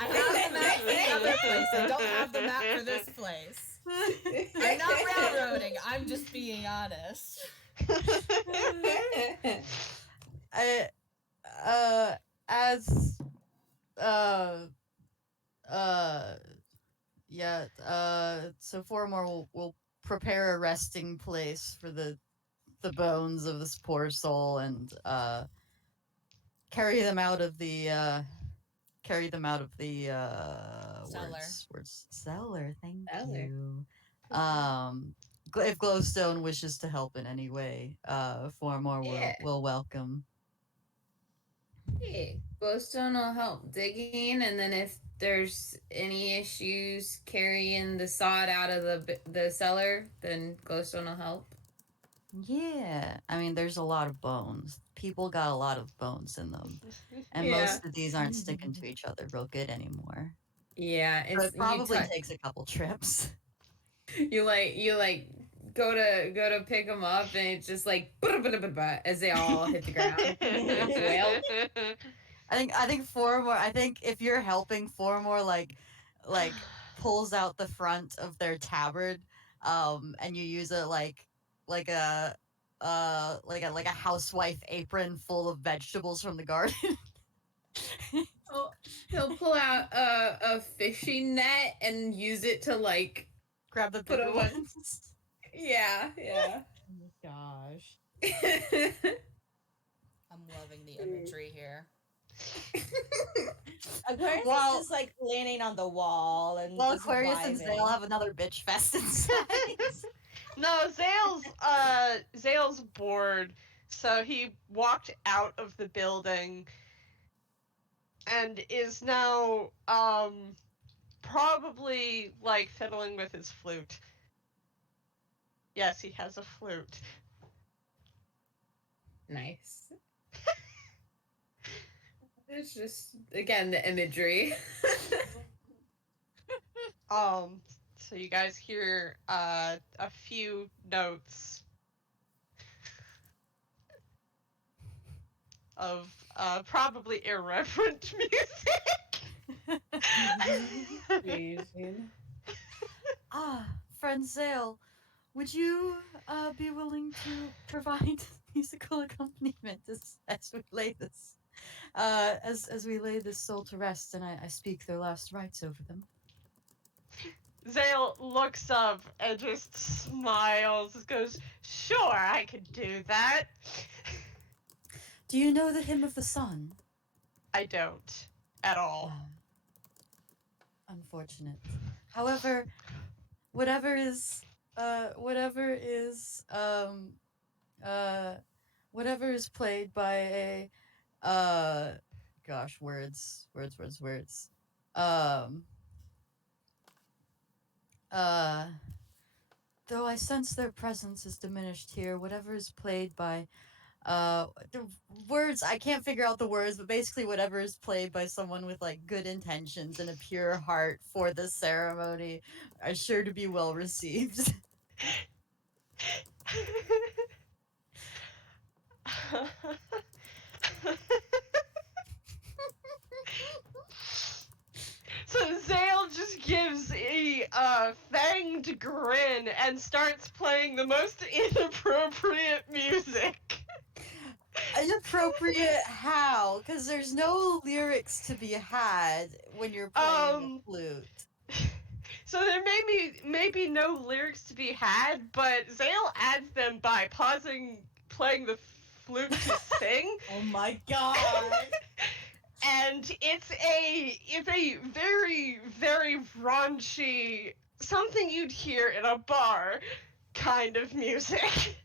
I have the map for the other place. I don't have the map for this place. I'm not railroading. I'm just being honest. So Foromor will prepare a resting place for the bones of this poor soul and carry them out of the Cellar. Cellar. Thank Cellar. you. If Glowstone wishes to help in any way, Foromor will welcome. Yeah. Glowstone will help digging, and then if there's any issues carrying the sod out of the cellar, then Glowstone will help. Yeah, I mean, there's a lot of bones. People got a lot of bones in them, and most of these aren't sticking to each other real good anymore. Yeah, So it probably takes a couple trips. You go to pick them up, and it's just like as they all hit the ground. Well, I think Foromor. I think if you're helping Foromor, like pulls out the front of their tabard, and you use it like a housewife apron full of vegetables from the garden. he'll pull out a fishing net and use it to like Grab the put bigger them on. ones. Yeah, yeah. Oh my gosh. I'm loving the imagery here. Aquarius Well- is just like leaning on the wall and Well, just Aquarius and vibing. Xael have another bitch fest inside. No, Xael's bored, so he walked out of the building and is now probably like fiddling with his flute. Yes, he has a flute. Nice. It's just again the imagery. So you guys hear a few notes of probably irreverent music. Amazing. Friend Xael, would you be willing to provide musical accompaniment as we lay this as we lay this soul to rest and I speak their last rites over them? Xael looks up and just smiles, goes, "Sure, I could do that." Do you know the hymn of the sun? I don't at all. Unfortunate. However, whatever is played by a gosh, words. Though I sense their presence is diminished here, whatever is played by the words, I can't figure out the words, but basically whatever is played by someone with like good intentions and a pure heart for this ceremony are sure to be well received. So Xael just gives a fanged grin and starts playing the most inappropriate music. Inappropriate how? Because there's no lyrics to be had when you're playing the flute. So there may be no lyrics to be had, but Xael adds them by playing the flute to sing. Oh my god. And it's a very, very raunchy, something you'd hear in a bar kind of music.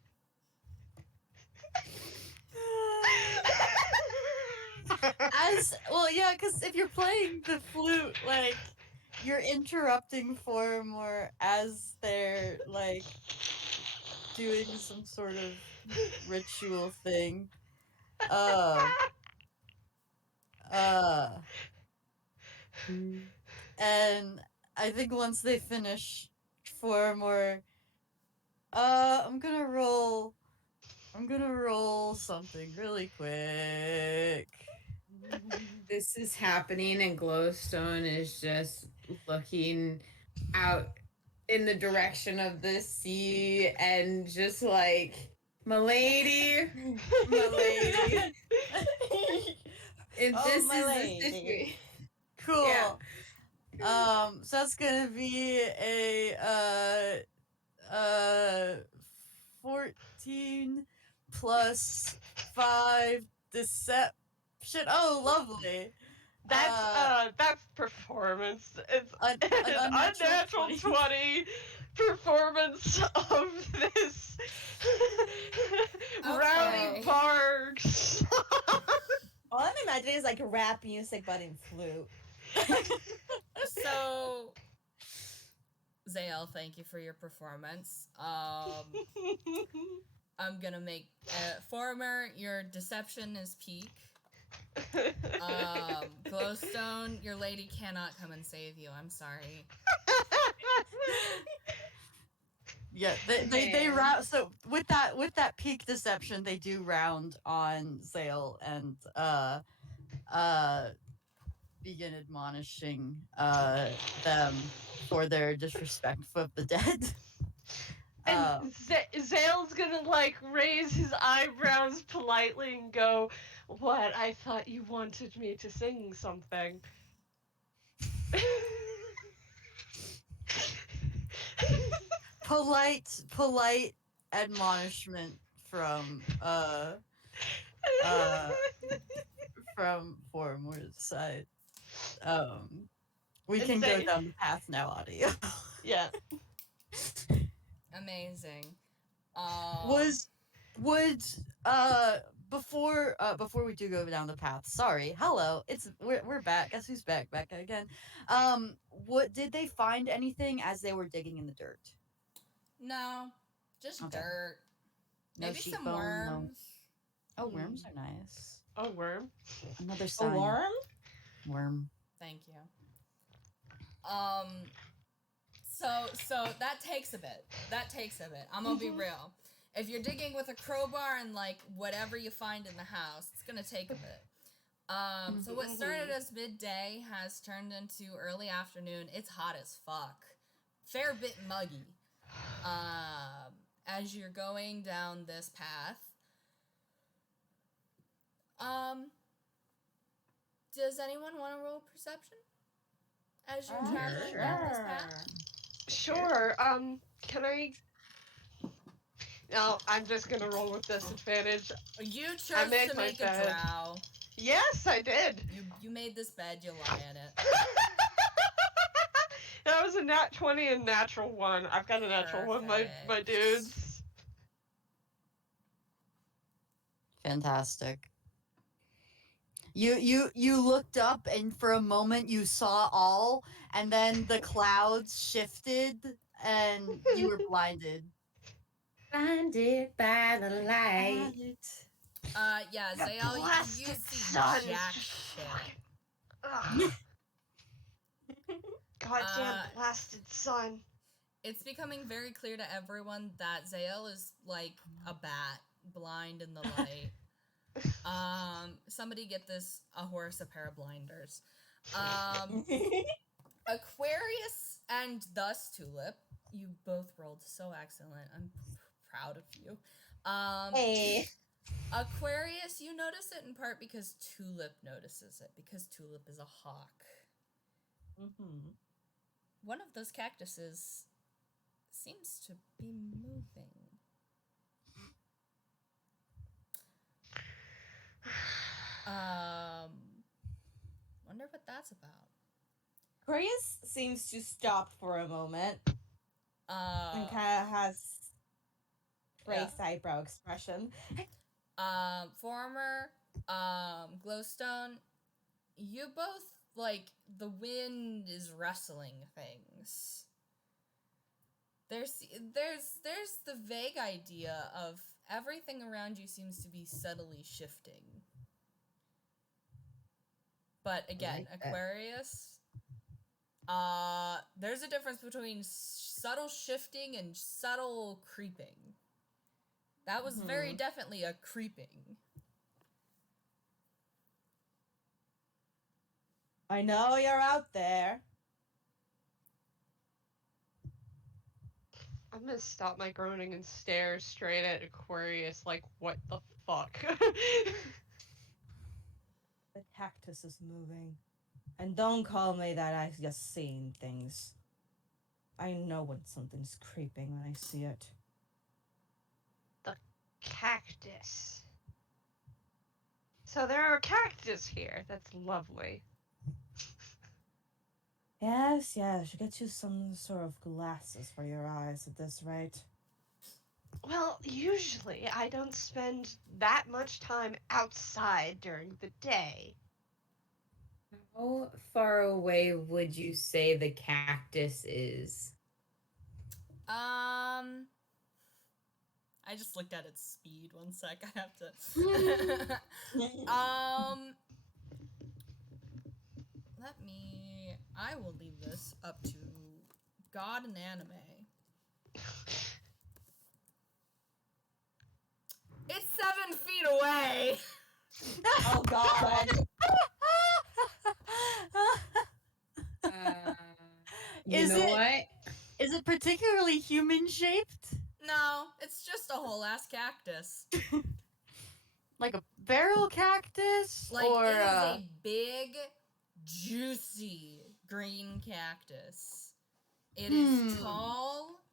Because if you're playing the flute, like you're interrupting Foromor as they're like doing some sort of ritual thing. And I think once they finish Foromor, I'm gonna roll something really quick. This is happening, and Glowstone is just looking out in the direction of the sea and just like, "Milady, milady." And Oh, this my is the lady. situation. Cool. Yeah. So that's gonna be a 14 plus 5 deception. Oh, lovely. That's performance. It's An an unnatural 20. 20 performance of this rowdy Okay. bar song. All I'm imagining is like rap music but in flute. So, Xael, thank you for your performance. I'm gonna make Foromor, your deception is peak. Glowstone, your lady cannot come and save you. I'm sorry. Yeah, they round. So with that peak deception, they do round on Xael and begin admonishing them for their disrespect of the dead. And Xael's gonna like raise his eyebrows politely and go, "What? I thought you wanted me to sing something." polite admonishment from Foromor's side. We And can go say- down the path now, audio. Yeah. Amazing. Would before we do go down the path, sorry, hello, we're back. Guess who's back again. What did they find anything as they were digging in the dirt? No, just Okay. dirt. No Maybe sheep some bone, worms. no. Oh, worms are nice. A worm. Another A sign. worm? Worm. Thank you. So that takes a bit. I'm gonna be real. If you're digging with a crowbar and like whatever you find in the house, it's gonna take a bit. So what started as midday has turned into early afternoon. It's hot as fuck. Fair bit muggy. As you're going down this path. Does anyone want to roll perception? As you're traveling down this path? Sure. Can I? No, I'm just gonna roll with disadvantage. You I chose made to my make a bed. drow. Yes, I did. You made this bed, you lie in it. That was a nat 20 and natural 1. I've got a natural 1, my Perfect. dudes. Fantastic. You looked up and for a moment you saw all, and then the clouds shifted and you were blinded. Blinded by the light. Yeah, The Xael, you blasted see sun is jack just shit. fucking. Ugh. Goddamn Uh, blasted sun. It's becoming very clear to everyone that Xael is like a bat, blind in the light. Somebody get a horse a pair of blinders. Aquarius and thus Tulip, you both rolled so excellent. I'm proud of you. Hey. Aquarius, you notice it in part because Tulip notices it, because Tulip is a hawk. Mm-hmm. One of those cactuses seems to be moving. Wonder what that's about. Aquarius seems to stop for a moment and kind of has raised eyebrow expression. Foromor, Glowstone, you both, like, the wind is rustling things. There's the vague idea of everything around you seems to be subtly shifting. But again, like that. Aquarius, there's a difference between subtle shifting and subtle creeping. That was very definitely a creeping. I know you're out there. I'm gonna stop my groaning and stare straight at Aquarius like, what the fuck? The cactus is moving. And don't call me that I've just seen things. I know when something's creeping when I see it. The cactus. So there are cactus here. That's lovely. Yes, you get you some sort of glasses for your eyes at this rate. Well, usually I don't spend that much time outside during the day. How far away would you say the cactus is? I just looked at its speed. 1 sec. I have to. I will leave this up to God and anime. It's 7 feet away. Oh God! You know what? Is it particularly human shaped? No, it's just a whole ass cactus. Like a barrel cactus? Like, or it is a big, juicy green cactus. It is tall,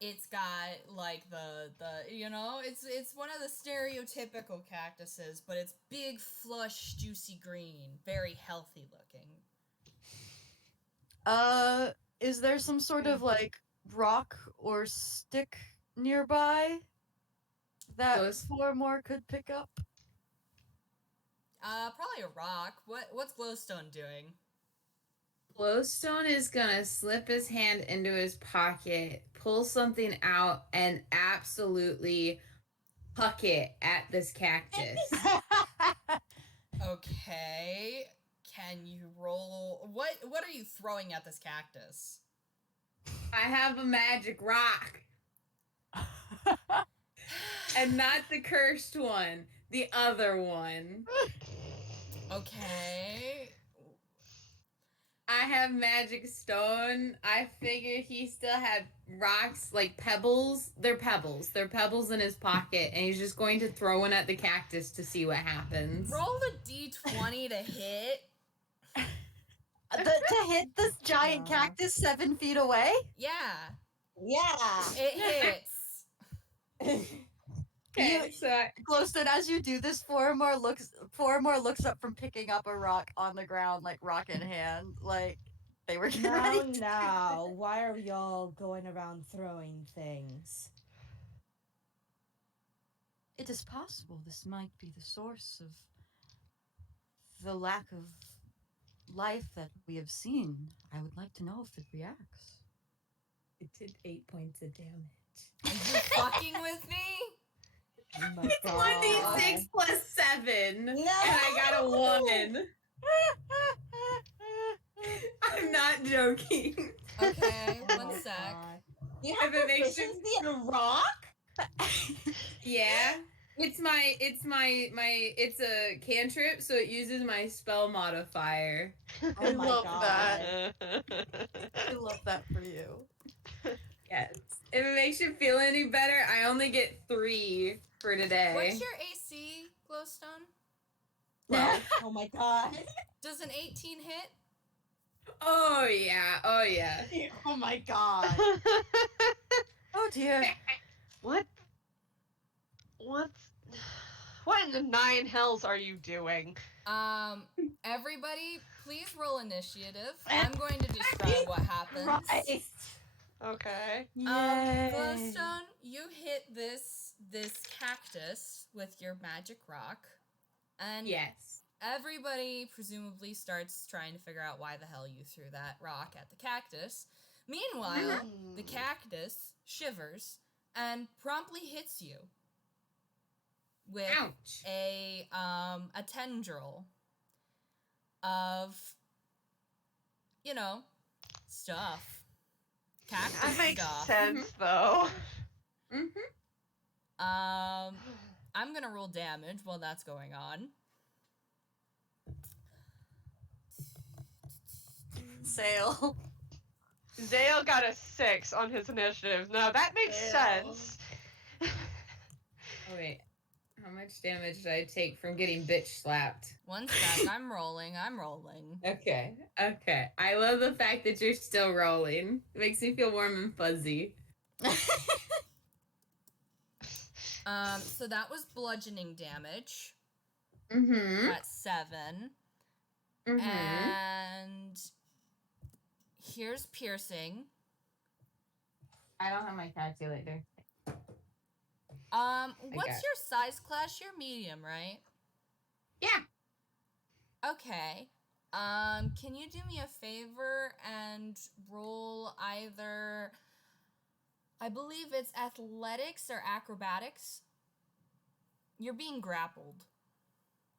It's got like the it's one of the stereotypical cactuses, but it's big, flush, juicy green, very healthy looking. Is there some sort of like rock or stick nearby that Foromor could pick up? Probably a rock. What's Glowstone doing? Glowstone is gonna slip his hand into his pocket, pull something out, and absolutely huck it at this cactus. Okay. Can you roll? What are you throwing at this cactus? I have a magic rock. And not the cursed one, the other one. Okay. I have magic stone. I figured he still had rocks, like pebbles. They're pebbles. They're pebbles in his pocket, and he's just going to throw one at the cactus to see what happens. Roll a d20 to hit. To hit this giant cactus 7 feet away? Yeah. Yeah. It hits. Okay, so Glowstone, as you do this, Foromor looks up from picking up a rock on the ground, like rock in hand, like they were getting ready to Now, why are y'all going around throwing things? It is possible this might be the source of the lack of life that we have seen. I would like to know if it reacts. it did 8 points of damage. Are you fucking with me? Oh my It's God. 1d6 plus 7, No! and I got a 1. I'm not joking. Okay, Oh one my sec. God. You have If it makes you- proficiency in a rock? Yeah. It's a cantrip, so it uses my spell modifier. Oh my love God. that. I love that for you. Yes. If it makes you feel any better, I only get 3 for today. What's your AC, Glowstone? Well, Oh my God. Does an 18 hit? oh yeah. Oh my God. Oh dear. What in the 9 hells are you doing? Everybody, please roll initiative. I'm going to describe what happens. Right. Okay. Glowstone, you hit this cactus with your magic rock, and Yes. everybody presumably starts trying to figure out why the hell you threw that rock at the cactus. Meanwhile, the cactus shivers and promptly hits you with Ouch. a tendril of, stuff. Cactus That makes stuff. sense, though. Mm-hmm. I'm gonna roll damage while that's going on. Xael. Xael got a 6 on his initiative. Now that makes sense. Oh wait. How much damage did I take from getting bitch slapped? One sec, I'm rolling. Okay. I love the fact that you're still rolling. It makes me feel warm and fuzzy. So that was bludgeoning damage Mm-hmm. at 7. Mm-hmm. And here's piercing. I don't have my calculator. What's got- your size class? You're medium, right? Yeah. Okay. Can you do me a favor and roll either, I believe it's athletics or acrobatics? You're being grappled.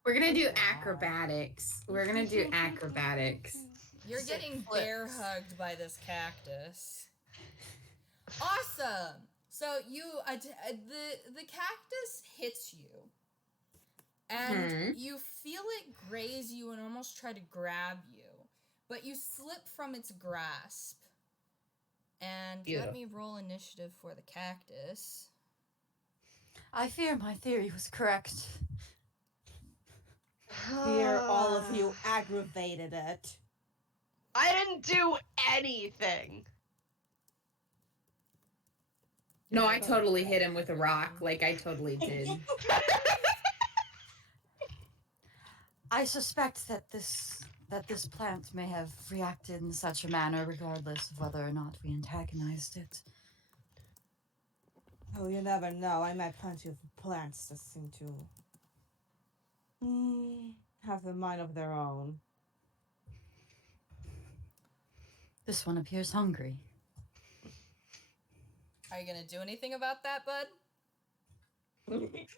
We're gonna do acrobatics. You're getting bear hugged by this cactus. Awesome. So the cactus hits you, and you feel it graze you and almost try to grab you, but you slip from its grasp. And let me roll initiative for the cactus. I fear my theory was correct. Fear all of you aggravated it. I didn't do anything. No, I totally hit him with a rock. Like, I totally did. I suspect that this plant may have reacted in such a manner, regardless of whether or not we antagonized it. Oh, you never know. I met plenty of plants that seem to have a mind of their own. This one appears hungry. Are you gonna do anything about that, bud? It's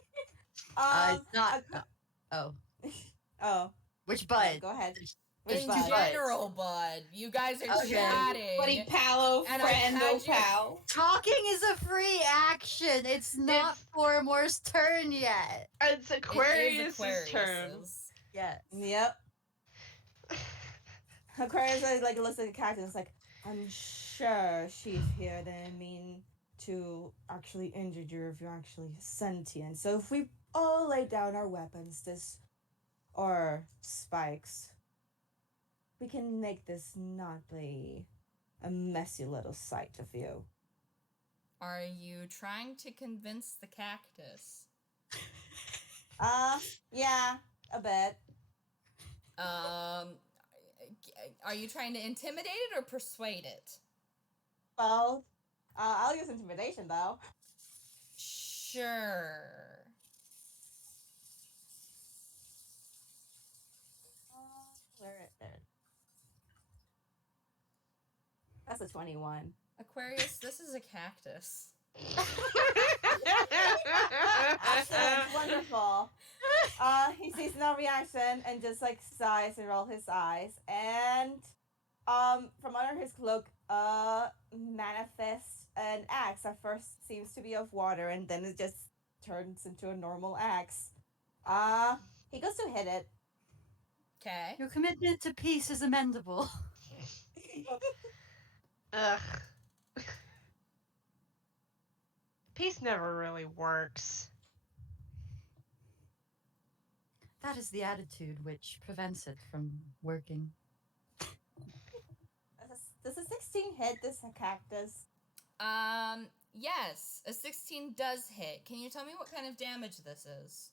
not. Oh, Oh, which no, bud? go ahead. In bud? general, bud, you guys are Okay. chatting. Buddy, pal, And I friend, had oh you- pal. Talking is a free action. It's not Foromor's turn yet. It's Aquarius' It is turn. Aquarius's. Yes. Yep. Aquarius like looks at the cat and is like, I'm sure she's here. Didn't mean to actually injure you if you're actually sentient. So if we all lay down our weapons, or spikes, we can make this not be a messy little sight of you. Are you trying to convince the cactus? Yeah, a bit. Are you trying to intimidate it or persuade it? Both. I'll use intimidation though. Sure. Where is it? That's a 21. Aquarius, this is a cactus. Excellent, wonderful. He sees no reaction and just like sighs and rolls his eyes. And from under his cloak, manifests an axe. At first seems to be of water, and then it just turns into a normal axe. He goes to hit it. Okay. Your commitment to peace is amendable. Ugh. Peace never really works. That is the attitude which prevents it from working. Does a 16 hit this cactus? Yes, a 16 does hit. Can you tell me what kind of damage this is?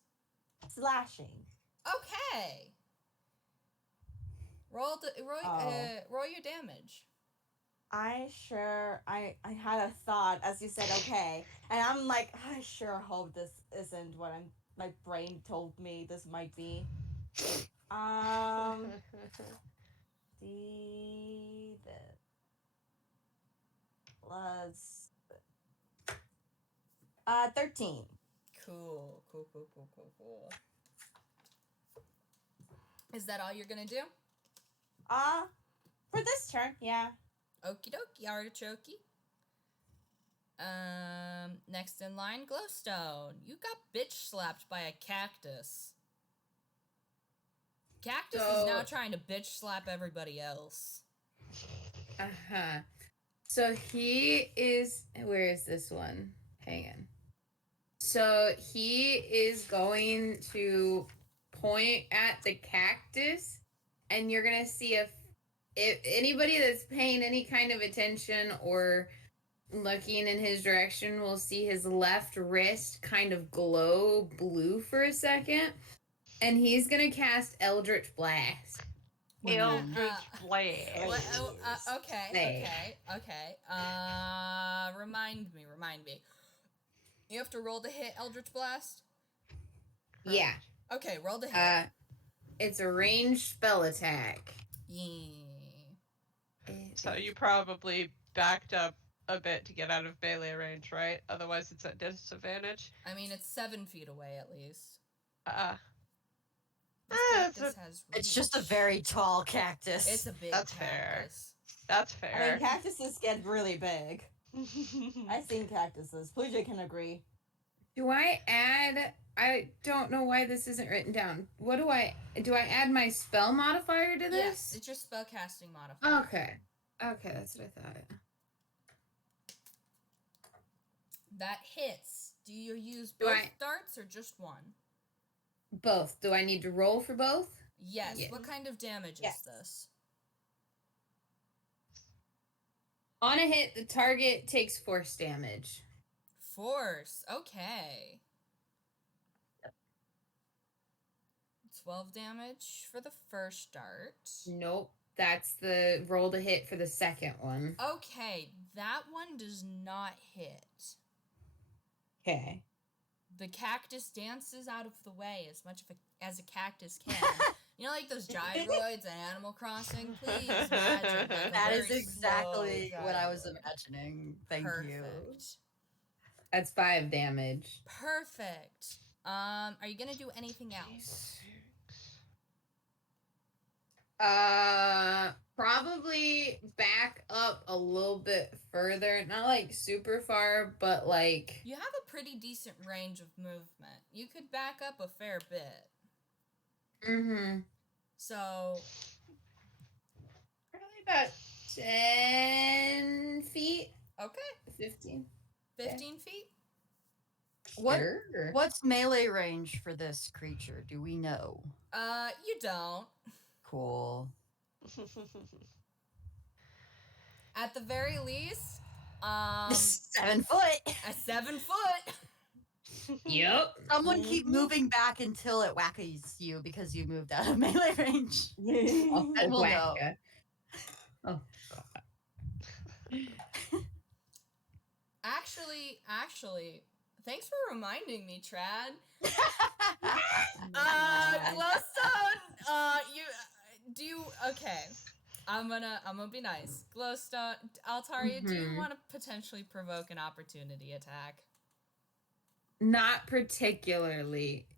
Slashing. Okay. Roll your damage. I had a thought as you said okay, and I'm like, I sure hope this isn't what my brain told me this might be. See this plus 13. Cool. Is that all you're gonna do? For this turn, yeah. Okie dokie, artichoke. Next in line, Glowstone. You got bitch slapped by a cactus. Cactus is now trying to bitch slap everybody else. Uh-huh. So he is... Where is this one? Hang on. So he is going to point at the cactus, and you're going to see if anybody that's paying any kind of attention or looking in his direction will see his left wrist kind of glow blue for a second, and he's going to cast Eldritch Blast. Eldritch Blast. Okay. Remind me. You have to roll to hit Eldritch Blast? Yeah. Okay, roll to hit. It's a ranged spell attack. Yeah. So you probably backed up a bit to get out of melee range, right? Otherwise it's at disadvantage. I mean, it's 7 feet away at least. It's just a very tall cactus. It's a big That's cactus. That's I mean, fair. cactuses get really big. I've seen cactuses. Pooja can agree. Do I add... I don't know why this isn't written down. What do I add my spell modifier to this? Yes, it's your spellcasting modifier. Okay, that's what I thought. That hits. Do you use both darts or just one? Both. Do I need to roll for both? Yes. Yeah. What kind of damage is this? On a hit, the target takes force damage. Force. Okay. 12 damage for the first dart. Nope. That's the roll to hit for the second one. Okay, that one does not hit. Okay. The cactus dances out of the way as much as a cactus can. You know, like those gyroids in Animal Crossing? Please, magic. Like That is very exactly slow what I was gyroid. imagining. Thank you. Perfect. That's 5 damage. Perfect. Are you gonna do anything else? Probably back up a little bit further. Not like super far, but like. You have a pretty decent range of movement. You could back up a fair bit. Mm-hmm. So, Probably about 10 feet. okay. 15. 15 feet? Sure. What's melee range for this creature? Do we know? You don't. Cool. At the very least, 7 foot. a 7 foot. Yep. Someone keep moving back until it whackers you because you moved out of melee range. And we'll know. Wacka. Oh, God. Actually, thanks for reminding me, Trad. Glowstone, okay. I'm gonna be nice. Glowstone, Altaria, do you want to potentially provoke an opportunity attack? Not particularly.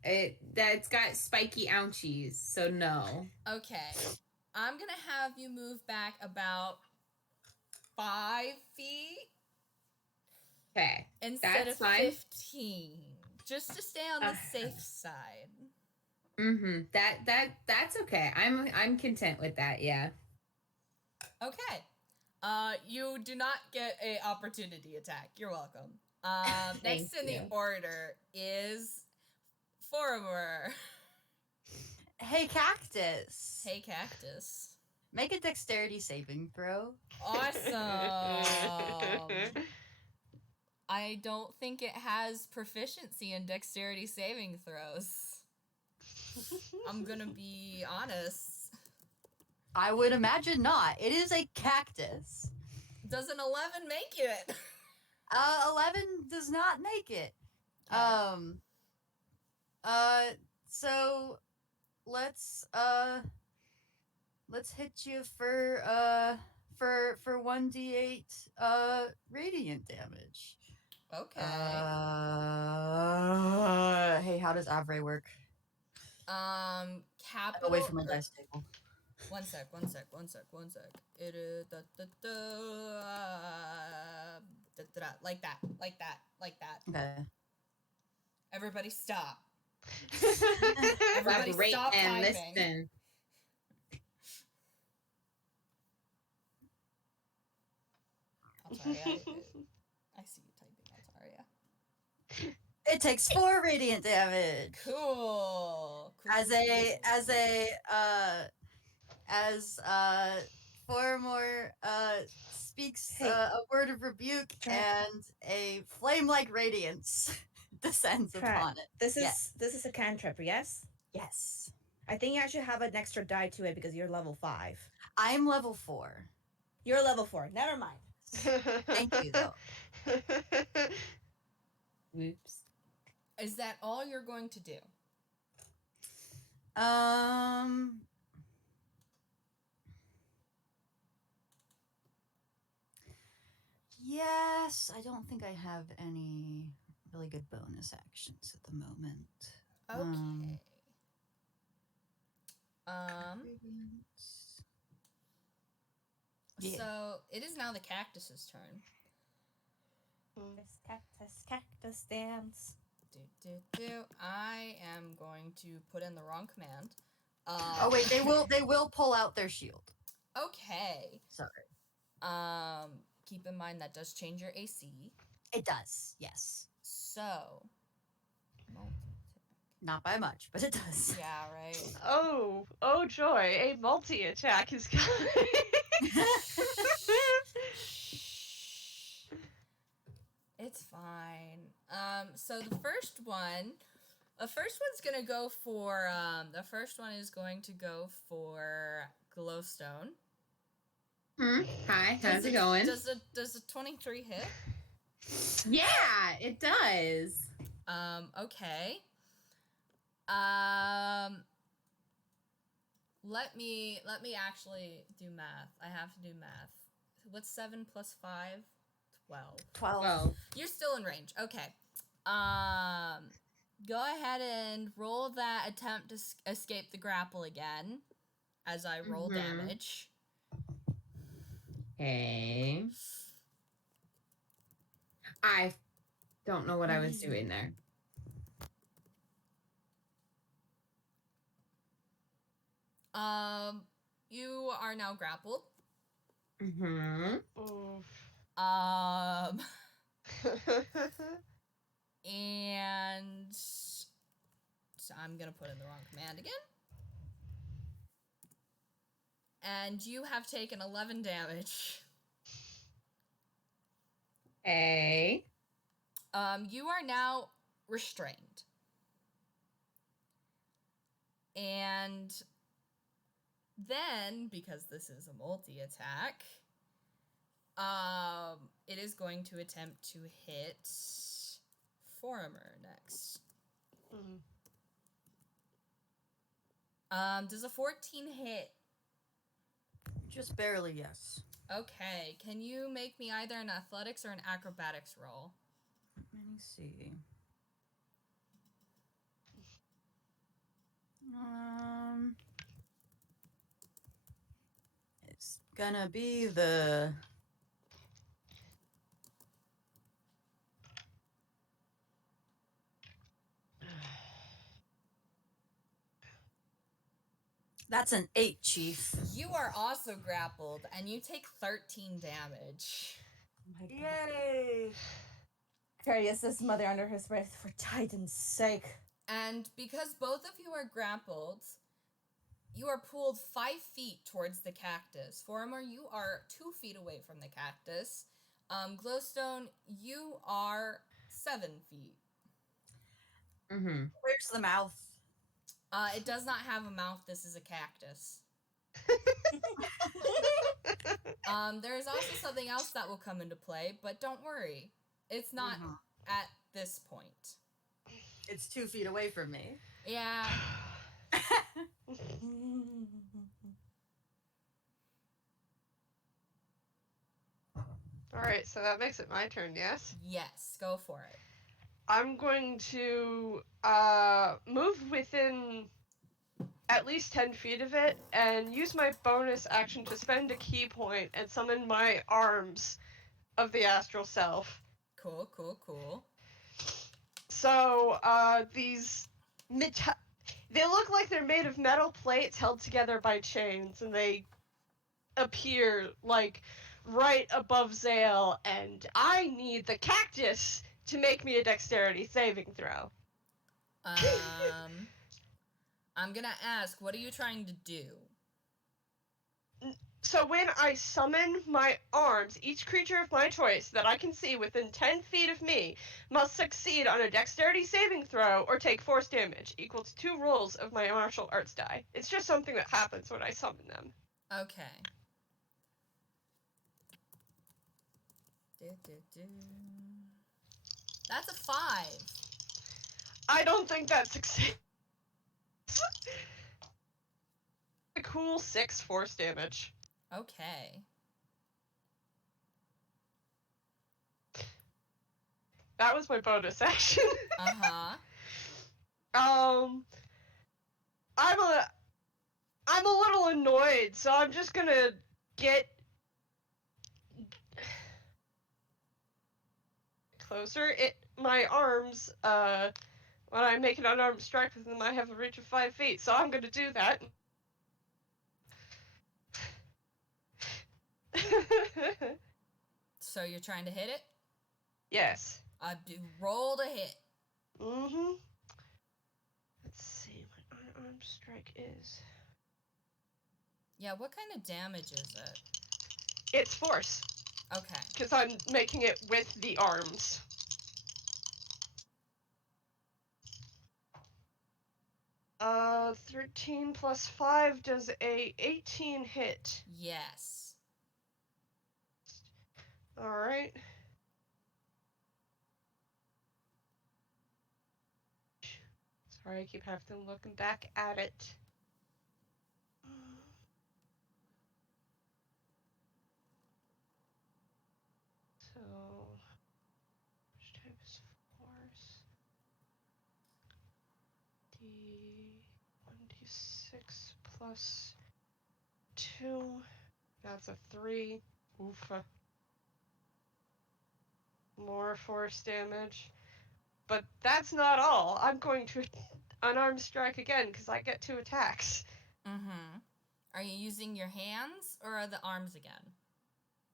That's got spiky ouchies, so no. Okay. I'm gonna have you move back about 5 feet. Okay. Instead That's of fine. 15. Just to stay on the safe side. Mm-hmm. That's okay. I'm content with that, yeah. Okay. You do not get a opportunity attack. You're welcome. Next in the order is Foromor. Hey, Cactus. Hey, Cactus. Make a dexterity saving throw. Awesome. I don't think it has proficiency in dexterity saving throws. I'm gonna be honest. I would imagine not. It is a cactus. Does an 11 make it? 11 does not make it. So let's hit you for 1d8 radiant damage. Okay. Hey, how does Avre work? Capital. Away from my dice table. One sec. It is like that. Okay. Everybody stop. Everybody stop and typing. listen. Altaria, I see you typing, Altaria. It takes 4 radiant damage. Cool. As Foromor speaks a word of rebuke, and a flame-like radiance descends upon it. This is a cantrip, yes? Yes. I think you actually have an extra die to it because you're level 5. I'm level 4. You're level 4. Never mind. Thank you, though. Whoops. Is that all you're going to do? Yes, I don't think I have any really good bonus actions at the moment. Okay. Yeah. So it is now the cactus's turn. This cactus dance. I am going to put in the wrong command. Oh wait, they will pull out their shield. Okay. Sorry. Keep in mind that does change your AC. It does, yes. So. Not by much, but it does. Yeah, right. Oh joy, a multi-attack is coming. It's fine. first one. The first one's gonna go for. The first one is going to go for Glowstone. Hi, how's it going? Does a 23 hit? Yeah, it does. Okay. Let me actually do math. I have to do math. What's 7 plus 5? 12. 12. Well, You're still in range. Okay. Go ahead and roll that attempt to escape the grapple again as I roll damage. okay. I don't know what I was doing there. You are now grappled. Oof. And so I'm gonna put in the wrong command again. And you have taken 11 damage. Okay. You are now restrained. And then, because this is a multi-attack, it is going to attempt to hit Foromor next. Does a 14 hit? Just barely, yes. Okay, can you make me either an athletics or an acrobatics roll? Let me see. It's gonna be the... That's an 8, Chief. You are also grappled, and you take 13 damage. Oh my God. Yay! Aquarius says mother under his breath, for Titan's sake. And because both of you are grappled, you are pulled 5 feet towards the cactus. Foromor, you are 2 feet away from the cactus. Glowstone, you are 7 feet. Where's the mouth? It does not have a mouth. This is a cactus. There is also something else that will come into play, but don't worry. It's not at this point. It's 2 feet away from me. Yeah. Alright, so that makes it my turn, yes? Yes, go for it. I'm going to move within at least 10 feet of it and use my bonus action to spend a key point and summon my arms of the astral self. Cool, cool, cool. So, these they look like they're made of metal plates held together by chains, and they appear, like, right above Xael, and I need the cactus to make me a dexterity saving throw. I'm gonna ask, what are you trying to do? So when I summon my arms, each creature of my choice that I can see within 10 feet of me must succeed on a dexterity saving throw or take force damage, equal to 2 rolls of my martial arts die. It's just something that happens when I summon them. Okay. That's a 5. I don't think that succeeds. A cool 6 force damage. Okay. That was my bonus action. Uh-huh. I'm a little annoyed, so I'm just gonna get closer. My arms, when I make an unarmed strike with them, I have a reach of 5 feet, so I'm gonna do that. So you're trying to hit it? Yes. Roll to hit. Mm-hmm. Let's see what unarmed strike is. Yeah, what kind of damage is it? It's force, Okay. because I'm making it with the arms. 13 plus 5 does a 18 hit. Yes. Alright. Sorry, I keep having to look back at it. So, which type is force? D1d6 plus 2. That's a 3. Oof. More force damage. But that's not all. I'm going to unarmed strike again because I get 2 attacks. Mm-hmm. Are you using your hands or are the arms again?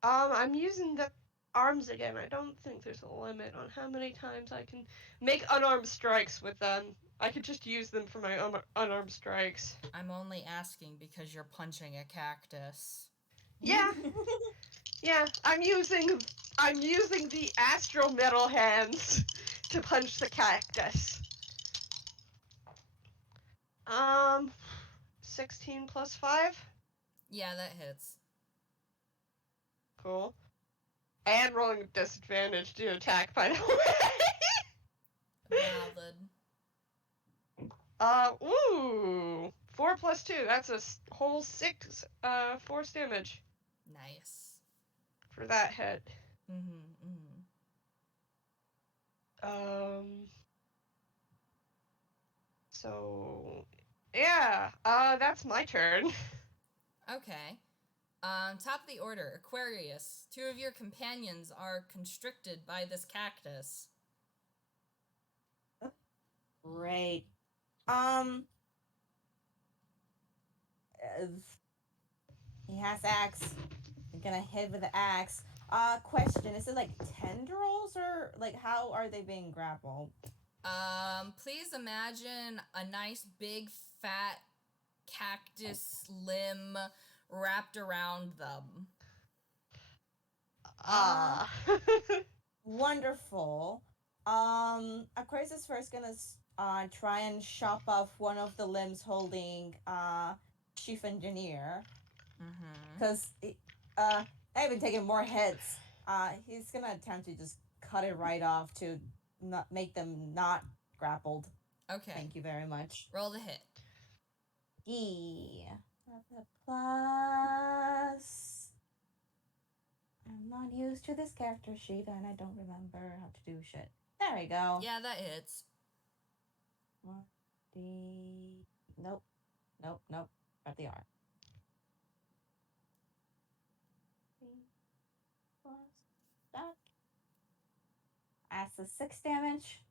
I'm using the arms again. I don't think there's a limit on how many times I can make unarmed strikes with them. I could just use them for my unarmed strikes. I'm only asking because you're punching a cactus. Yeah. Yeah, I'm using the astral metal hands to punch the cactus. 16 plus 5. Yeah, that hits. Cool. And rolling with disadvantage to attack, by the way. Valid. Ooh. 4 plus 2. That's a whole 6 force damage Nice. for that hit. Mm-hmm, mm-hmm. So yeah, that's my turn. Okay. Top of the order, Aquarius. 2 of your companions are constricted by this cactus. Great. He has axe. I'm gonna hit with the axe. Question: is it like tendrils or like how are they being grappled? Please imagine a nice big fat cactus limb wrapped around them. Wonderful. Aquarius is first gonna try and chop off one of the limbs holding chief engineer. Because I've been taking more hits. He's gonna attempt to just cut it right off to not make them not grappled. Okay. Thank you very much. Roll the hit. Yeah. Plus. I'm not used to this character sheet and I don't remember how to do shit. There we go. Yeah, that hits. Nope. Got the R. Plus that. That's a 6 damage.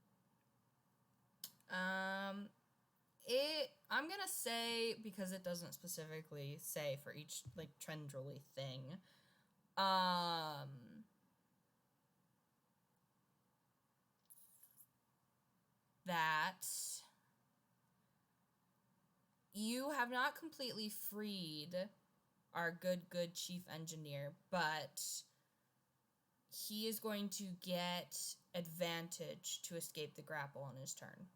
I'm gonna say, because it doesn't specifically say for each, like, tendrily thing, that you have not completely freed our good chief engineer, but he is going to get advantage to escape the grapple on his turn.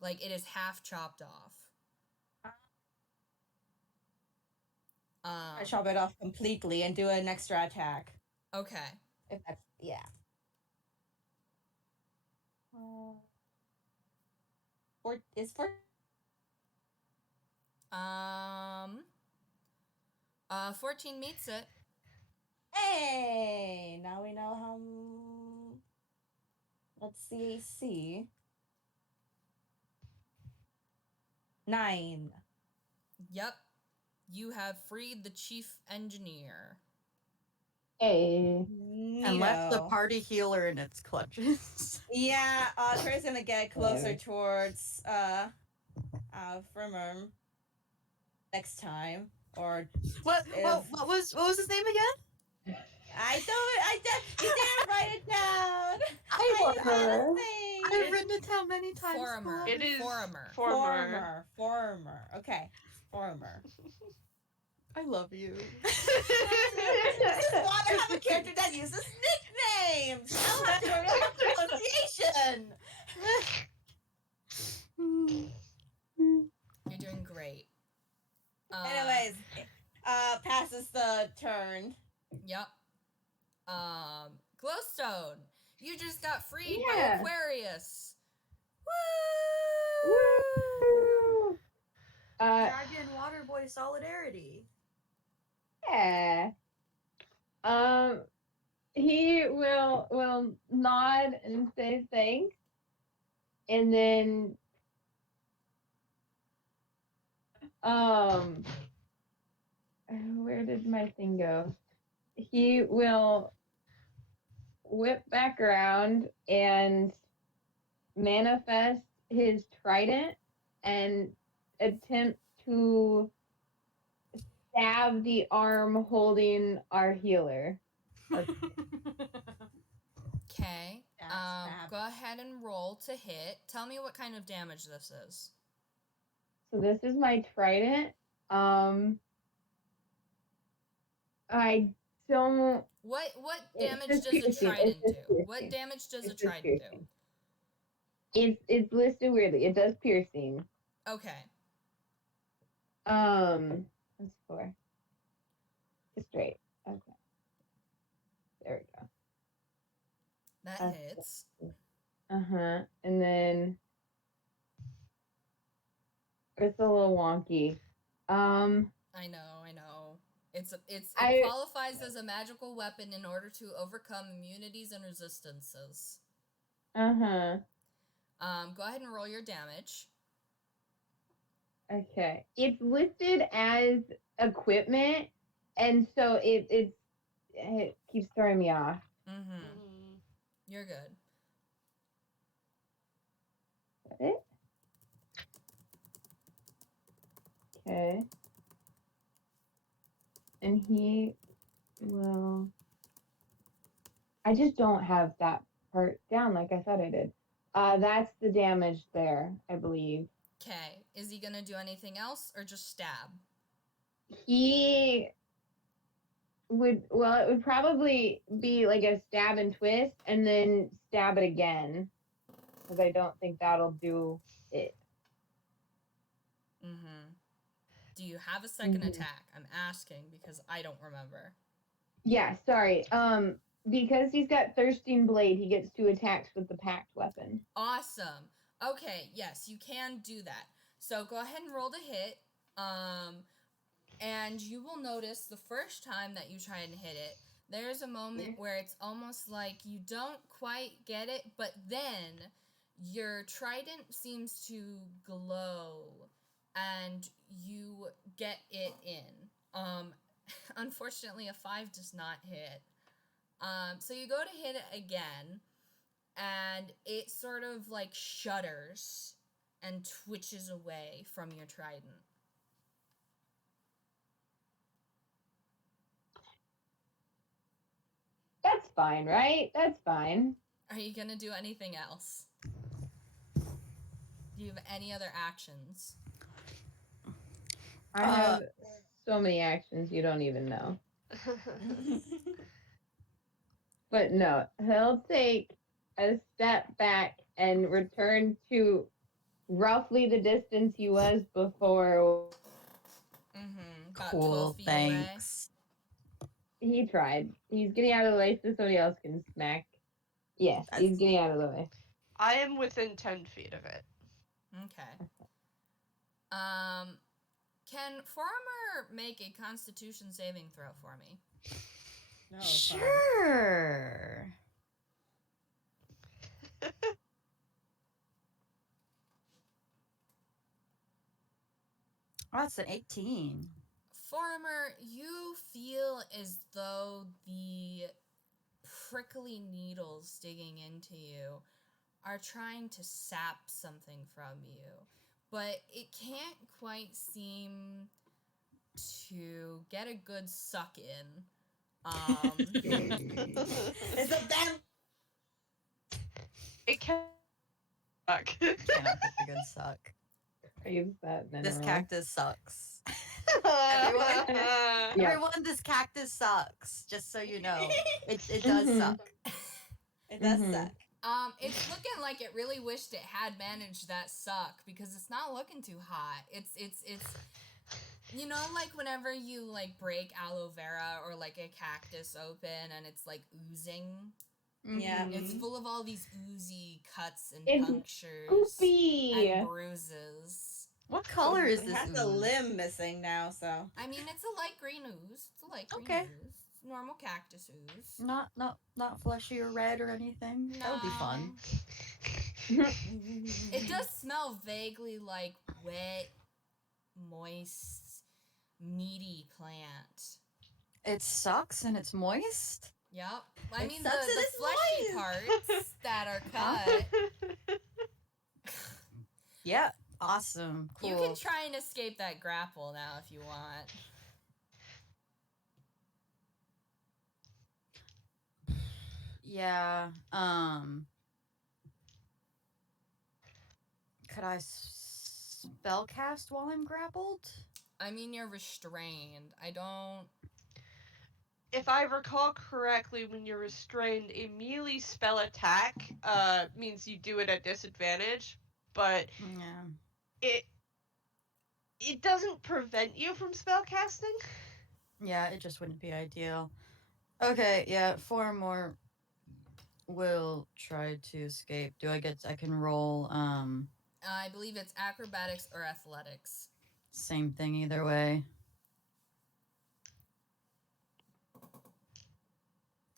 Like, it is half chopped off. I chop it off completely and do an extra attack. Okay. If that's, yeah. Is for 14 meets it. Hey, now we know how. Let's see AC. 9. Yep. You have freed the chief engineer. Hey. And left the party healer in its clutches. Yeah, Trey's gonna get closer towards Foromor next time. Or what was his name again? I you didn't write it down. I've written it down many times. Foromor. It is Foromor. Foromor. Okay. Foromor. I love you. This is why I have a character that uses nicknames. I don't have to worry about pronunciation. turn. Yep. Glowstone, you just got freed by Yeah. Aquarius. Woo! Dragon Water Boy solidarity. Yeah. He will nod and say thanks, and then where did my thing go? He will whip back around and manifest his trident and attempt to stab the arm holding our healer. Okay. Stab. Go ahead and roll to hit. Tell me what kind of damage this is. So this is my trident. I don't. What It's damage just does a piercing. trident It's just do? piercing. What damage does a It's just trident do? piercing. It's listed weirdly. It does piercing. Okay. What's for? Just straight. Okay. There we go. That That's hits. And then it's a little wonky. I know. It qualifies as a magical weapon in order to overcome immunities and resistances. Go ahead and roll your damage. Okay. It's listed as equipment, and so it keeps throwing me off. You're good. Is that it? Okay. And he will. I just don't have that part down like I thought I did. That's the damage there, I believe. Okay. Is he gonna do anything else or just stab? He would. Well, it would probably be like a stab and twist, and then stab it again, because I don't think that'll do it. Do you have a second attack? I'm asking because I don't remember. Yeah, sorry. Because he's got Thirsting Blade, he gets 2 attacks with the packed weapon. Awesome. Okay, yes, you can do that. So go ahead and roll to hit. And you will notice the first time that you try and hit it, there's a moment where it's almost like you don't quite get it, but then your trident seems to glow and you get it in. Unfortunately, a 5 does not hit. So you go to hit it again, and it sort of like shudders and twitches away from your trident. That's fine, right? That's fine. Are you gonna do anything else? Do you have any other actions? I have so many actions you don't even know. But no, he'll take a step back and return to roughly the distance he was before. About 12 Cool, feet thanks. He tried. He's getting out of the way so somebody else can smack. Yes, he's getting out of the way. I am within 10 feet of it. Okay. Can Foromor make a Constitution saving throw for me? No, Sure. Oh, that's an 18. Foromor, you feel as though the prickly needles digging into you are trying to sap something from you, but it can't quite seem to get a good suck in. It's a damn. It can. Fuck. Cannot get the good suck. Use that This mineral. cactus sucks. Yeah. Everyone, this cactus sucks. Just so you know, it does suck. It does suck. It's looking like it really wished it had managed that suck because it's not looking too hot. You know, like whenever you like break aloe vera or like a cactus open and it's like oozing. Yeah. It's Mhm. full of all these oozy cuts and It's punctures Goofy. and bruises. What color is It this has a ooze? limb missing now, so. I mean, it's a light green ooze. It's a light green Okay. ooze. It's normal cactus ooze. Not fleshy or red or anything. That would be fun. It does smell vaguely like wet, moist, meaty plant. It sucks and it's moist. Yep. I It mean, sucks and the it's fleshy moist. parts that are cut. Yeah. Awesome. Cool. You can try and escape that grapple now if you want. Yeah. Could I spell cast while I'm grappled? I mean, you're restrained. I don't. If I recall correctly, when you're restrained, a melee spell attack means you do it at disadvantage, but Yeah. it doesn't prevent you from spellcasting. Yeah, it just wouldn't be ideal. Okay, yeah, Foromor will try to escape. I can roll I believe it's acrobatics or athletics. same thing either way.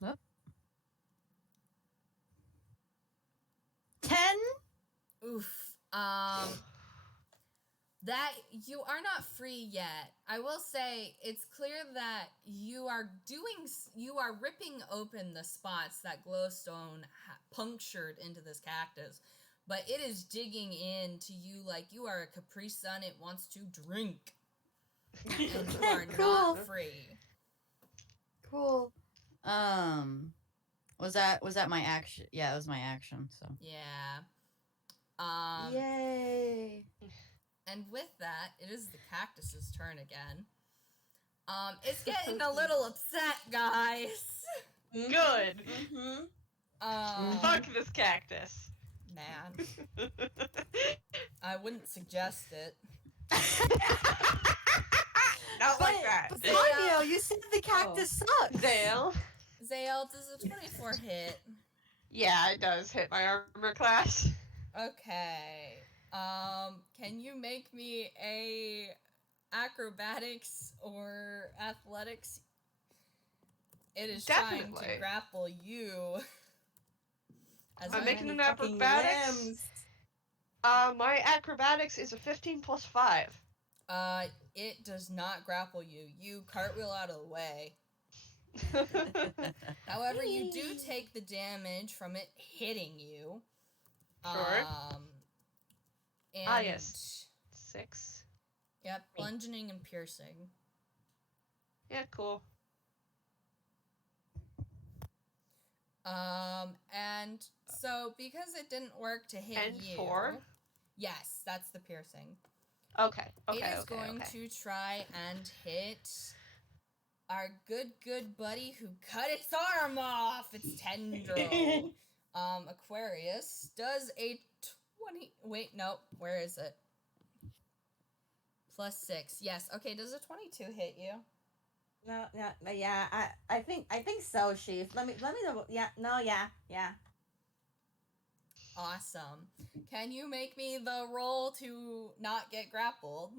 Oh. 10? Oof. That you are not free yet. I will say it's clear that you are ripping open the spots that Glowstone punctured into this cactus, but it is digging into you like you are a Capri Sun. It wants to drink, and you are Cool. not free. Cool. Was that my action? Yeah, it was my action, so. Yeah. Yay. And with that, it is the cactus's turn again. It's getting a little upset, guys. Good. Mm-hmm. Fuck this cactus. Man, I wouldn't suggest it. Not like that. But Fabio, you said the cactus sucks. Xael. Xael, does a 24 hit? Yeah, it does hit my armor class. Okay. Can you make me a acrobatics or athletics? It is trying to Definitely. grapple you. I'm making an acrobatics. My acrobatics is a 15 plus 5. It does not grapple you. You cartwheel out of the way. However, you do take the damage from it hitting you. Sure. And yes. 6. Yep, bludgeoning and piercing. Yeah, cool. And so because it didn't work to hit And you. 4? Yes, that's the piercing. Okay. It is going to try and hit our good buddy who cut its arm off, its tendril. Aquarius does a 20. Wait, no, where is it? Plus 6. Yes. Okay, does a 22 hit you? No, yeah. I think so, Chief. Let me know. Yeah, no, yeah. Awesome. Can you make me the roll to not get grappled?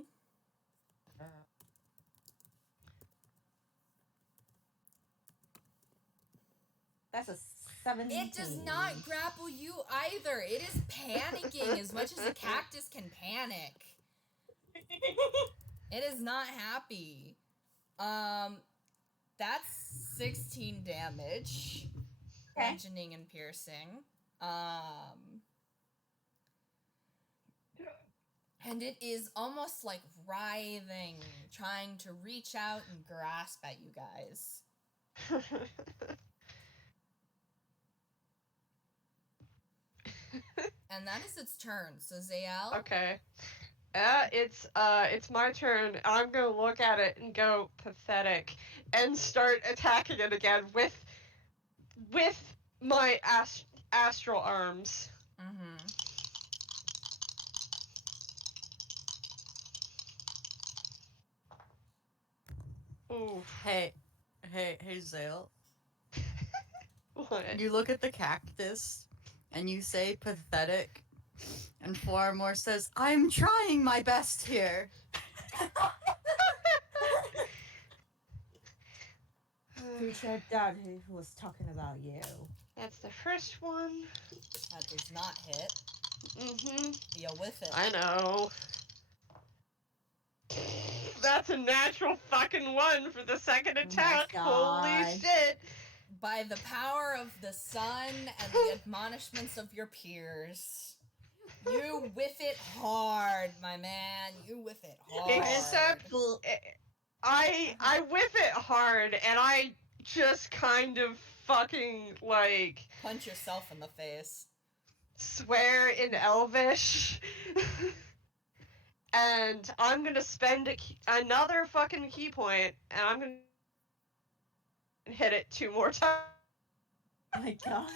That's a 17. It does not grapple you either. It is panicking as much as a cactus can panic. It is not happy. That's 16 damage. Okay. Bludgeoning and piercing. And it is almost like writhing, trying to reach out and grasp at you guys. And that is its turn. So Xael. Okay. It's my turn. I'm gonna look at it and go pathetic, and start attacking it again with my astral arms. Mm-hmm. Oof. Hey, Xael. What? You look at the cactus and you say pathetic, and Foromor says, I'm trying my best here. Future dad who was talking about you. That's the first one. That does not hit. Mm-hmm. You whiff it. I know. That's a natural fucking one for the second attack. Holy God. shit. By the power of the sun and the admonishments of your peers, you whiff it hard, my man. You whiff it hard. Except I whiff it hard and I just kind of fucking like Punch yourself in the face. swear in Elvish. And I'm gonna spend another fucking key point, and I'm gonna hit it 2 more times. My God.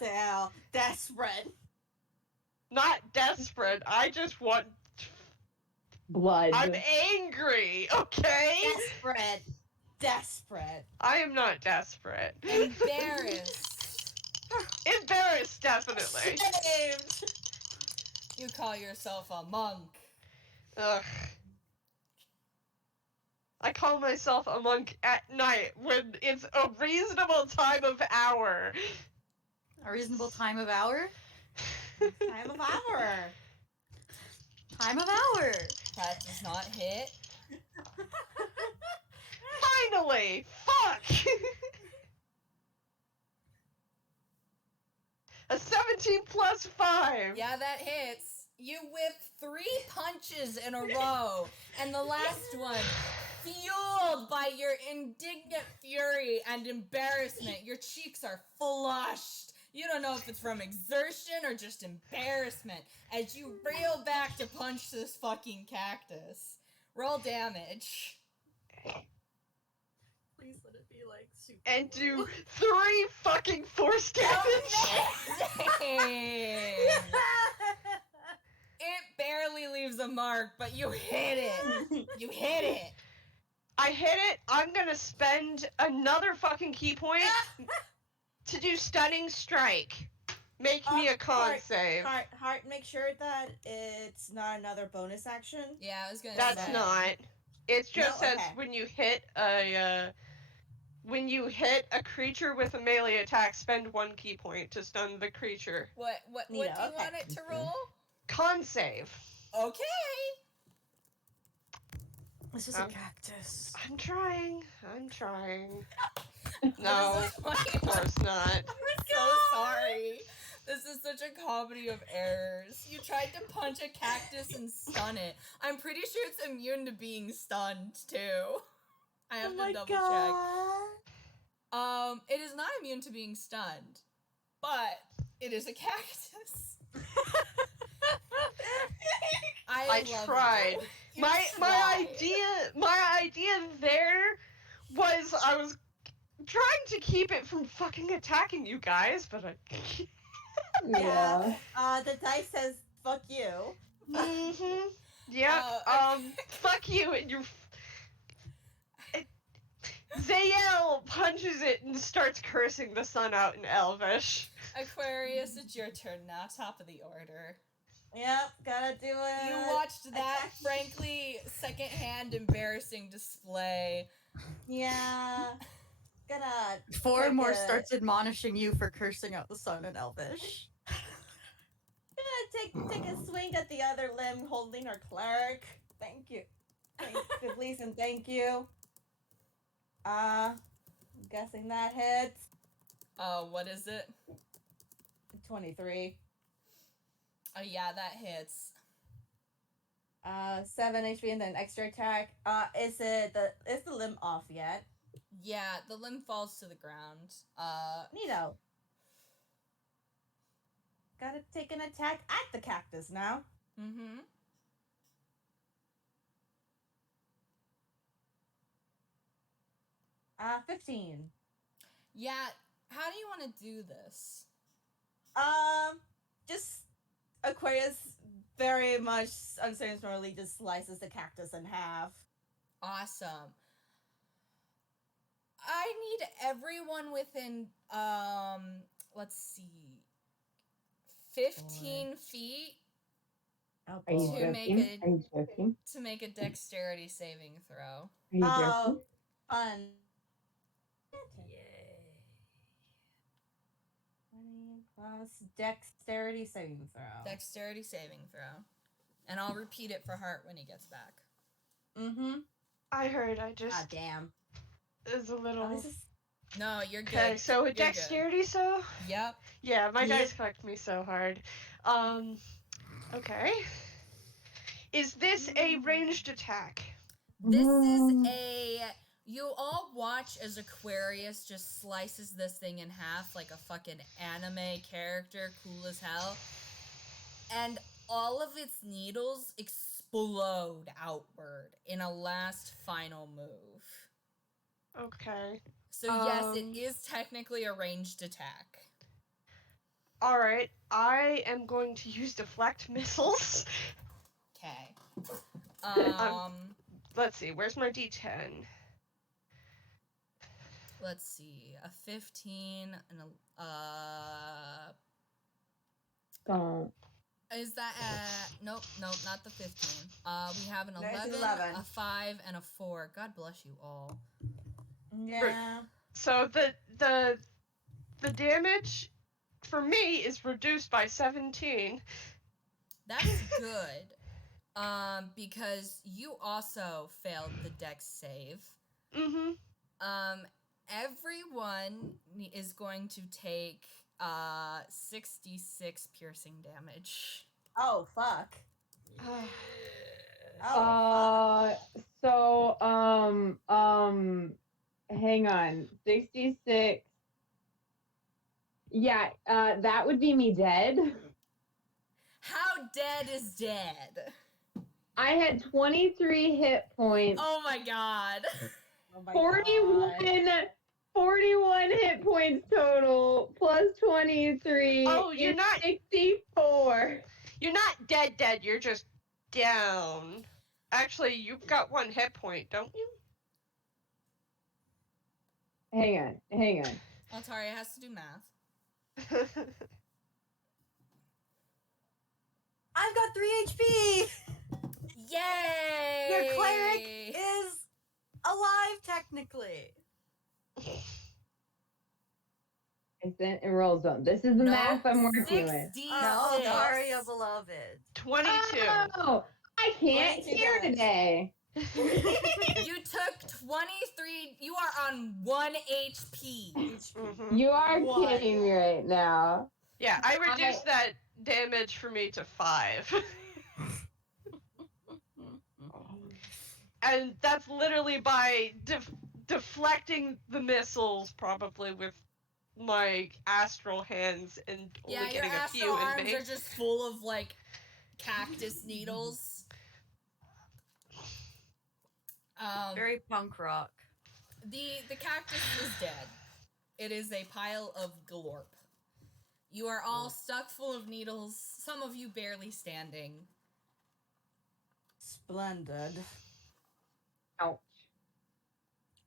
Sal, desperate. Not desperate. I just want. Blood. I'm angry. Okay. Desperate. Desperate. I am not desperate. Embarrassed. Embarrassed, definitely. Saved. You call yourself a monk. Ugh. I call myself a monk at night when it's a reasonable time of hour. A reasonable time of hour? Time of hour. Time of hour. That does not hit. Finally! Fuck! A 17 plus 5! Yeah, that hits. You whip 3 punches in a row, and the last one, fueled by your indignant fury and embarrassment, your cheeks are flushed. You don't know if it's from exertion or just embarrassment as you reel back to punch this fucking cactus. Roll damage. Please let it be like super. And do 3 fucking force damage! Amazing! It barely leaves a mark, but you hit it. You hit it. I hit it, I'm gonna spend another fucking key point to do Stunning Strike. Make me a con save. Heart, make sure that it's not another bonus action. Yeah, I was gonna That's say. not. It just No? says Okay. when you hit a creature with a melee attack, spend 1 key point to stun the creature. What do you Okay. want it to roll? Con save. Okay. This is a cactus. I'm trying. This No, is fucking- of course not. I'm so sorry. This is such a comedy of errors. You tried to punch a cactus and stun it. I'm pretty sure it's immune to being stunned too. I have to double check. It is not immune to being stunned, but it is a cactus. I love tried. You My tried. idea there was I was trying to keep it from fucking attacking you guys, but I. Yeah. The dice says fuck you. Mm-hmm. Yep. Fuck you and your. Xael punches it and starts cursing the sun out in Elvish. Aquarius, it's your turn now. Top of the order. Yep, gotta do it. You watched that, frankly, secondhand embarrassing display. Yeah. Gonna. Foromor take a- starts admonishing you for cursing out the sun in Elvish. Gonna take a swing at the other limb, holding our cleric. Thank you. Please and thank you. I'm guessing that hits. What is it? 23. Yeah, that hits. 7 HP and then extra attack. Is the limb off yet? Yeah, the limb falls to the ground. Neato. Gotta take an attack at the cactus now. Mm-hmm. 15. Yeah, how do you want to do this? Just Aquarius very much unceremoniously just slices the cactus in half. Awesome. I need everyone within, let's see, 15 feet Oh, Are you to boy. make joking? Are you joking? to make a dexterity saving throw. Are you Oh, joking? fun. Yay. 20 plus dexterity saving throw. Dexterity saving throw. And I'll repeat it for Hart when he gets back. Mm-hmm. I heard. I Ah, just damn. is a Oh, little. this is... No, you're good. Okay, so a You're good. dexterity, so Yep. yeah, my Yep. dice fucked me so hard. Okay. Is this a ranged attack? This is a. You all watch as Aquarius just slices this thing in half like a fucking anime character, cool as hell. And all of its needles explode outward in a last final move. Okay. So, yes, it is technically a ranged attack. Alright, I am going to use deflect missiles. Okay. Let's see, where's my d10? Let's see. A 15 and Don't. is that nope, not the 15. We have an No, it's 11, 11. a 5, and a 4. God bless you all. Yeah. So the damage for me is reduced by 17. That's good. Because you also failed the dex save. Mm-hmm. Everyone is going to take 66 piercing damage. Oh, fuck. So, hang on. 66. Yeah, that would be me dead. How dead is dead? I had 23 hit points. Oh my god. Oh my 41, God. 41 hit points total, plus 23 Oh, you're is not 64. You're not dead, you're just down. Actually, you've got 1 hit point, don't you? Hang on. Altaria has to do math. I've got 3 HP! Yay! Your cleric is alive, technically. It's in roll zone. This is the math I'm working with. 66. Oh, Altaria beloved. 22. Oh, I can't 22 hear damage. today. You took 23. You are on 1 HP. Mhm. You are What? kidding me right now. Yeah, I reduced that damage for me to 5. And that's literally by deflecting the missiles, probably with my astral hands and only Yeah, your getting a astral few in arms me. are just full of like cactus needles. Very punk rock. The cactus is dead. It is a pile of glorp. You are all stuck full of needles, some of you barely standing. Splendid. Ouch.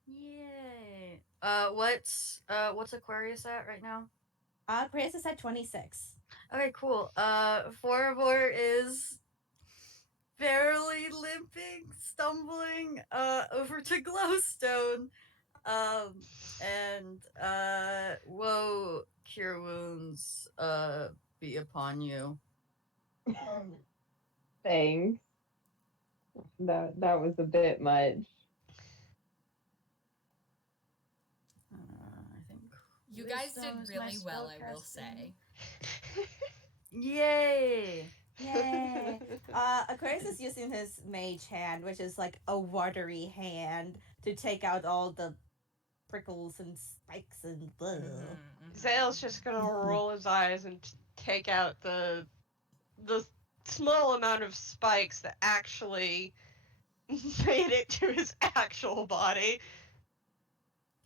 Yay. What's Aquarius at right now? Aquarius is at 26. Okay, cool. Foromor is barely limping, stumbling, over to Glowstone. And, whoa, cure wounds, be upon you. Thanks. That was a bit much. I think. You guys did Wisdom is my really well, I will spellcasting. say. Yay! Yay! Aquarius is using his mage hand, which is like a watery hand, to take out all the prickles and spikes and blah. Xael's just gonna roll his eyes and take out the small amount of spikes that actually made it to his actual body.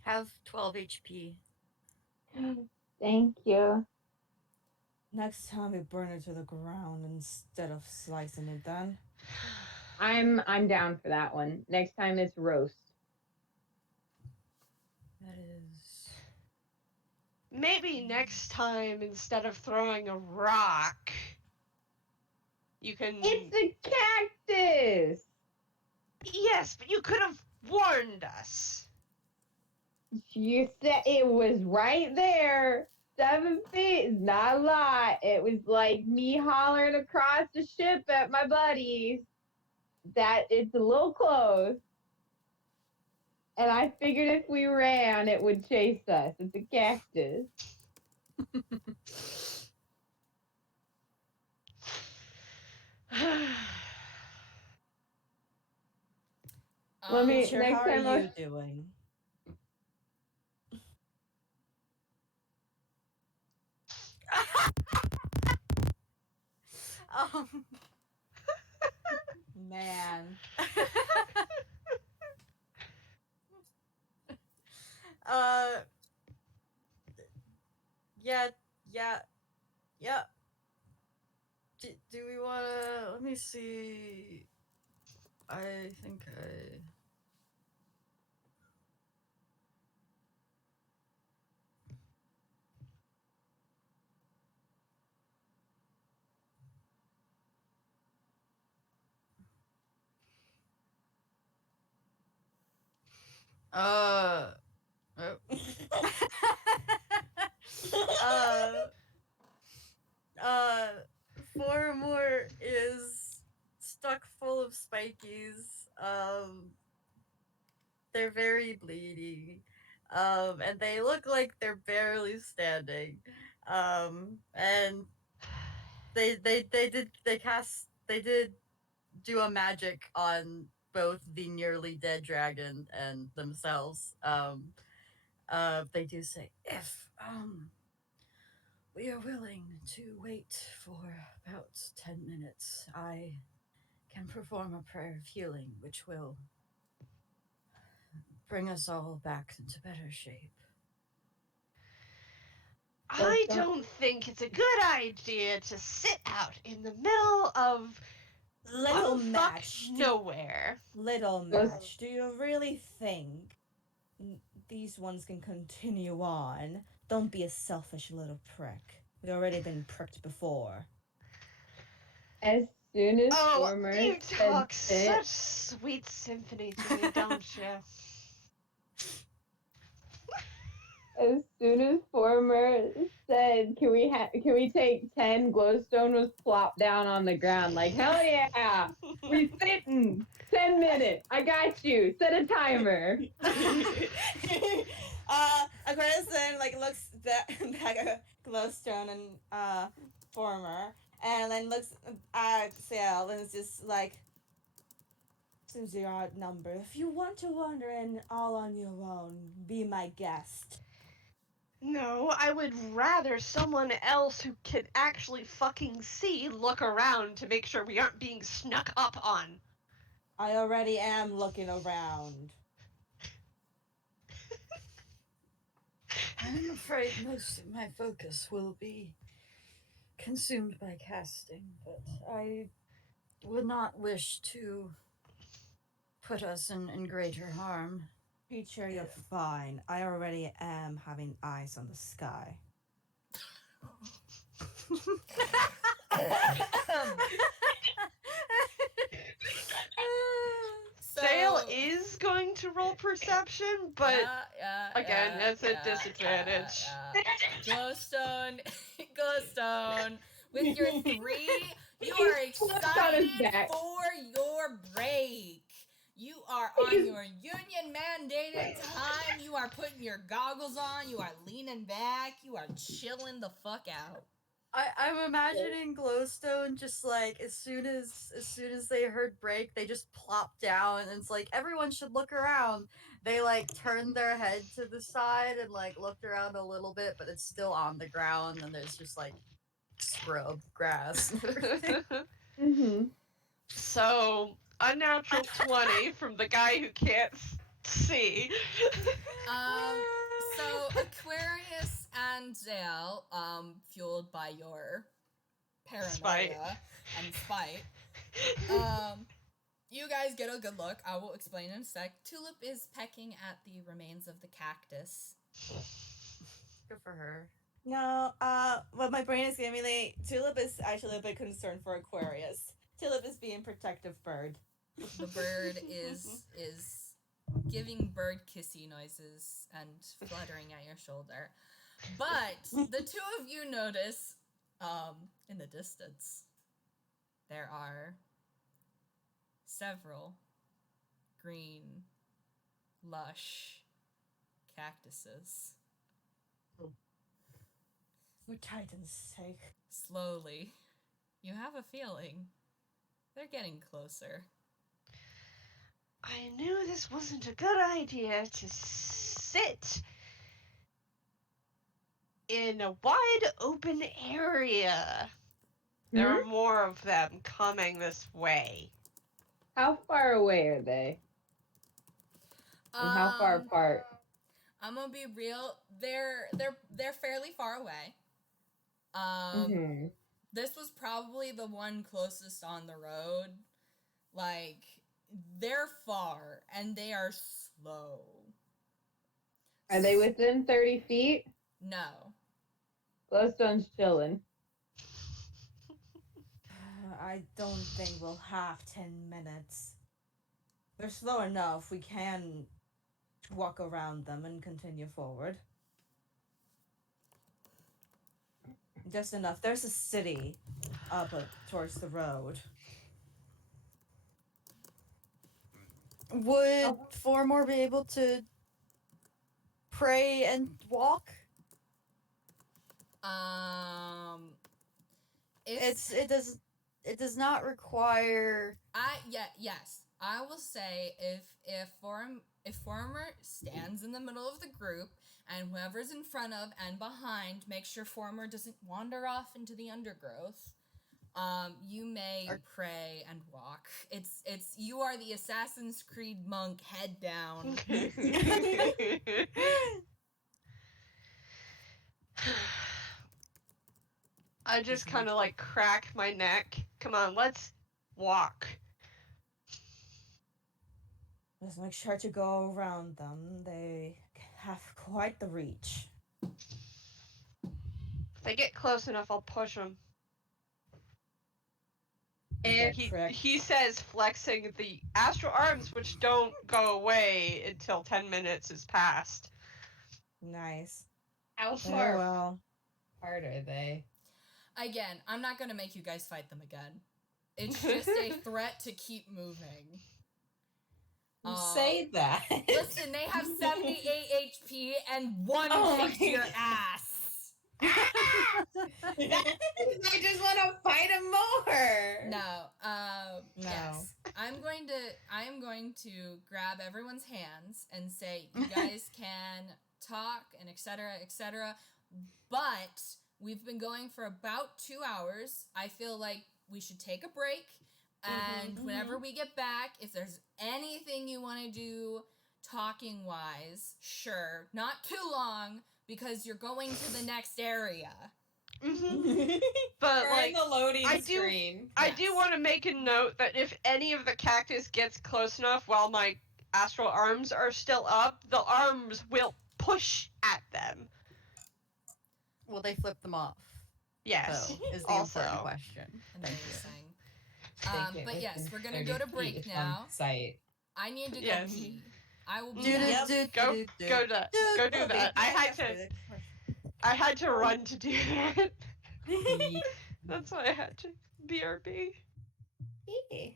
Have 12 HP. Thank you. Next time we burn it to the ground instead of slicing it then. I'm down for that one. Next time it's roast. That is. Maybe next time, instead of throwing a rock, you can. It's a cactus. Yes, but you could have warned us. You said it was right there. 7 feet is not a lot. It was like me hollering across the ship at my buddies that it's a little close. And I figured if we ran, it would chase us. It's a cactus. Let me- Teacher, next how are time I'll- you doing? Man. Yeah, yeah. Do we wanna? Let me see. I think oh. Foromor is stuck full of spikies. They're very bleeding. And they look like they're barely standing. And they did do a magic on both the nearly dead dragon and themselves. They do say, if we are willing to wait for about 10 minutes, I can perform a prayer of healing, which will bring us all back into better shape. I don't think it's a good idea to sit out in the middle of Little bumfuck match. nowhere. Little match. Do you really think these ones can continue on? Don't be a selfish little prick. We've already been pricked before. As soon as Oh, Former you said talk sit, such sweet symphony to me, don't you? as soon as Former said, "Can we take 10?" Glowstone was plopped down on the ground like, "Hell yeah, we sitting 10 minutes. I got you. Set a timer." Aquarius then looks back at Glowstone and Former, and then looks at Xael and is just like, since you're outnumbered, if you want to wander in all on your own, be my guest. No, I would rather someone else who can actually fucking see look around to make sure we aren't being snuck up on. I already am looking around. I'm afraid most of my focus will be consumed by casting, but I would not wish to put us in greater harm. Teacher, you're fine. I already am having eyes on the sky. Xael is going to roll perception, but again, that's a disadvantage. Glowstone, Glowstone, with your 3, you are flipped on his excited back. for your break. You are on your union mandated time. You are putting your goggles on. You are leaning back. You are chilling the fuck out. I'm imagining Glowstone just like as soon as they heard break, they just plop down and it's like everyone should look around. They like turned their head to the side and like looked around a little bit, but it's still on the ground and there's just like scrub grass and everything. Mm-hmm. So, unnatural 20 from the guy who can't see. So Aquarius and Xael, fueled by your paranoia Spite. and spite, You guys get a good look. I will explain in a sec. Tulip is pecking at the remains of the cactus. Good for her. No, what my brain is giving me, like, Tulip is actually a bit concerned for Aquarius. Tulip is being protective bird. The bird is giving bird kissy noises and fluttering at your shoulder. But the two of you notice, in the distance, there are several green, lush cactuses. For Titan's sake. Slowly, you have a feeling they're getting closer. I knew this wasn't a good idea to sit in a wide open area. There are more of them coming this way. How far away are they? And how far apart? I'm gonna be real. They're fairly far away. This was probably the one closest on the road. Like, they're far and they are slow. Are they within 30 feet? No. Glowstone's chilling. I don't think we'll have 10 minutes. They're slow enough. We can walk around them and continue forward. Just enough. There's a city up towards the road. Would Foromor be able to pray and walk? It does not require. Yes. I will say if Foromor stands in the middle of the group and whoever's in front of and behind, make sure Foromor doesn't wander off into the undergrowth. You may pray and walk. It's you are the Assassin's Creed monk, head down. I just kind of like crack my neck. Come on, let's walk. Let's make sure to go around them. They have quite the reach. If they get close enough, I'll push them. And He says, flexing the astral arms, which don't go away until 10 minutes is passed. Nice. How Very far well. apart are they? Again, I'm not gonna make you guys fight them again. It's just a threat to keep moving. Say that. Listen, they have 78 HP and one kick to your ass. I just want to fight them more. No. No. Yes. I am going to grab everyone's hands and say, you guys can talk and etc. But we've been going for about 2 hours. I feel like we should take a break. And whenever we get back, if there's anything you want to do talking wise, sure. Not too long, because you're going to the next area. But We're like in the loading screen. I do want to make a note that if any of the cactus gets close enough while my astral arms are still up, the arms will push at them. Will they flip them off? Yes. Though, is the important question. Amazing. Take it But yes, within we're gonna 30 go to feet break if now. on site. I need to go Yes. pee. I will be Do back. Go do that. I had to run to do that. That's why I had to BRB. Yeah.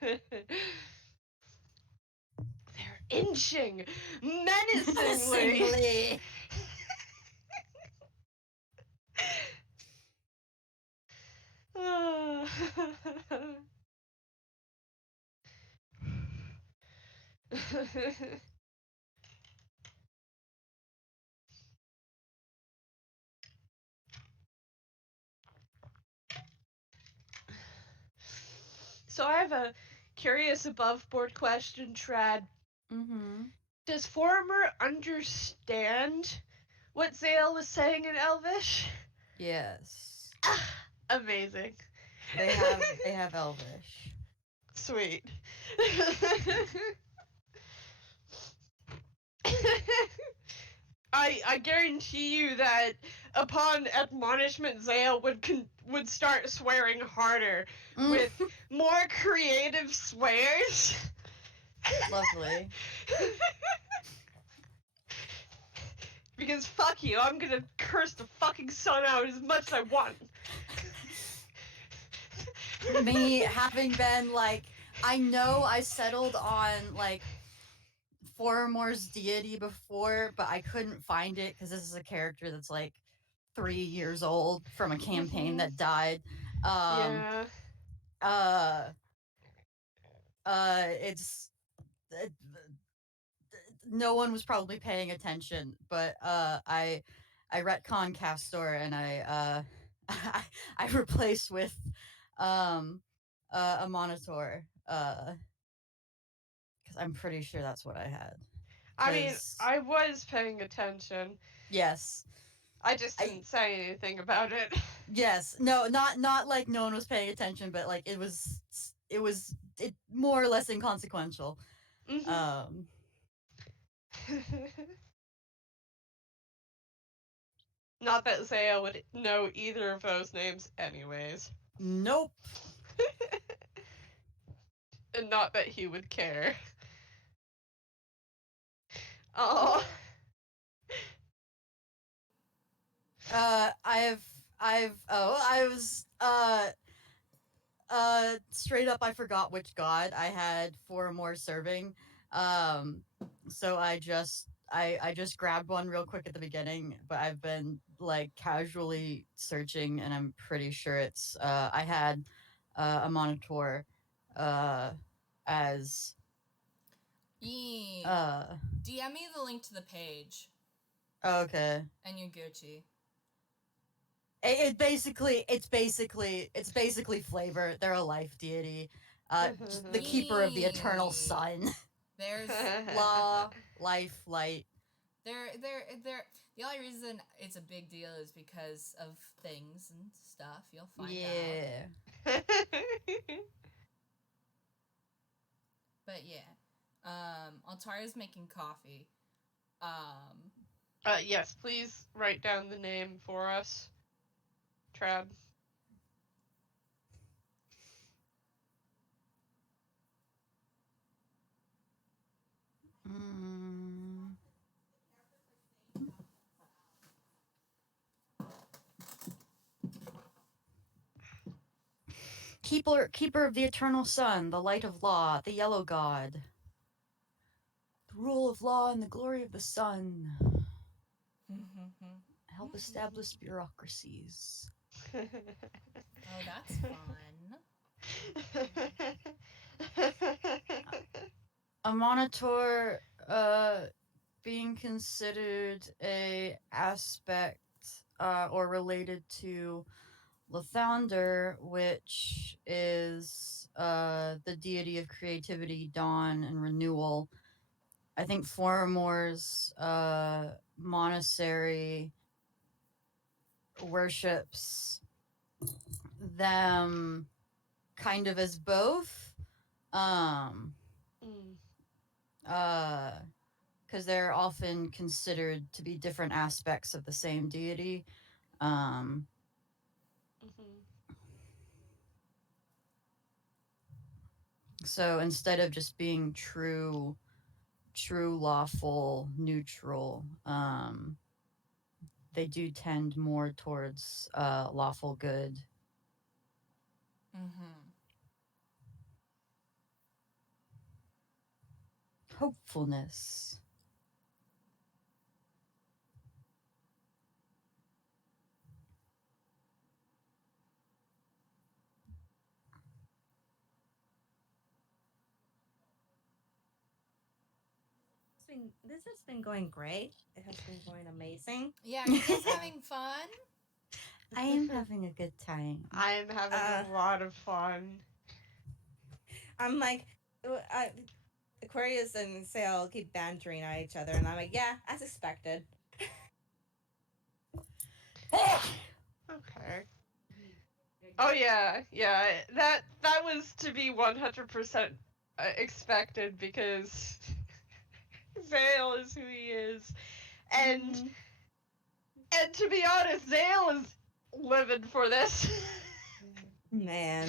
They're inching menacingly. Menacingly. So I have a curious above board question, Trad. Mm-hmm. Does Foromor understand what Xael was saying in Elvish? Yes. Ah, amazing. They have Elvish. Sweet. I guarantee you that upon admonishment, Xael would start swearing harder with more creative swears. Lovely. Because fuck you, I'm gonna curse the fucking sun out as much as I want. Me having been like, I know I settled on like Foromor's deity before, but I couldn't find it because this is a character that's like 3 years old from a campaign that died. Yeah. It's no one was probably paying attention, but I retcon Castor and I replaced with a monitor because I'm pretty sure that's what I had. I mean, 'Cause- I was paying attention. yes. I just didn't say anything about it. Yes. No, not like no one was paying attention, but like it more or less inconsequential. Mhm. Not that Xael would know either of those names anyways. Nope. And not that he would care. Oh. I was straight up I forgot which god I had Foromor serving. So I just grabbed one real quick at the beginning, but I've been like casually searching and I'm pretty sure it's I had a monitor as DM me the link to the page okay. and you Gucci. It's basically flavor. They're a life deity. Just the keeper of the eternal sun. There's Law, life, light. they're the only reason it's a big deal is because of things and stuff. You'll find out. But yeah. Altaria's making coffee. Yes, please write down the name for us. Trad. Mm. Keeper of the eternal sun, the light of law, the yellow god. The rule of law and the glory of the sun. Help establish bureaucracies. Oh, that's fun. A monitor being considered a aspect or related to Lathander, which is the deity of creativity, dawn, and renewal. I think Foromor's monastery worships them kind of as both. Because they're often considered to be different aspects of the same deity. So instead of just being true, lawful, neutral, they do tend more towards lawful good. hopefulness. This has been going great. It has been going amazing. Yeah, are you guys having fun? I am having a good time. I am having a lot of fun. I'm like, Aquarius and Xael keep bantering at each other, and I'm like, yeah, as expected. Okay. Oh yeah, yeah. That was to be 100% expected because Xael is who he is, and and to be honest, Xael is living for this. Man.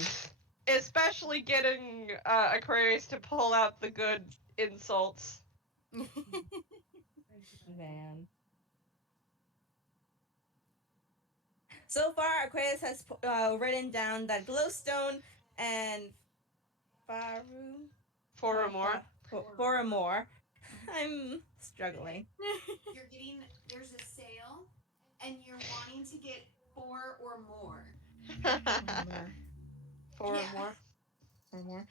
Especially getting Aquarius to pull out the good insults. Man. So far, Aquarius has written down that Glowstone and Foromor. Foromor. I'm struggling. You're getting, there's a sale, and you're wanting to get 4 or more. Foromor. Foromor.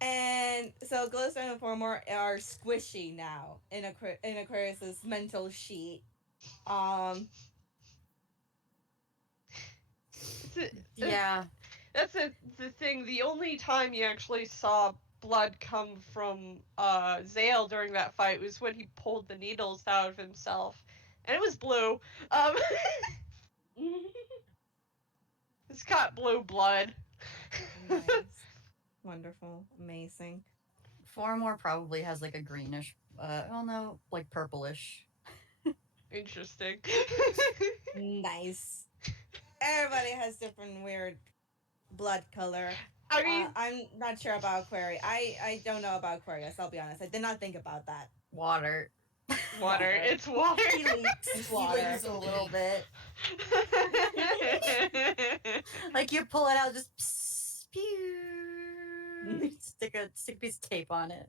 And so Glowstone and Foromor are squishy now in Aquarius's mental sheet. Yeah. That's the thing. The only time you actually saw blood come from Xael during that fight was when he pulled the needles out of himself, and it was blue. It's got blue blood. Nice. Wonderful. Amazing. Foromor probably has like a greenish, oh no, like purplish. Interesting. Nice. Everybody has different weird blood color. I mean, I'm not sure about Aquarius. I don't know about Aquarius, I'll be honest. I did not think about that. Water. water. It's water. He leaks water. Leaks a little bit. Like you pull it out, just spew. Stick a piece of tape on it.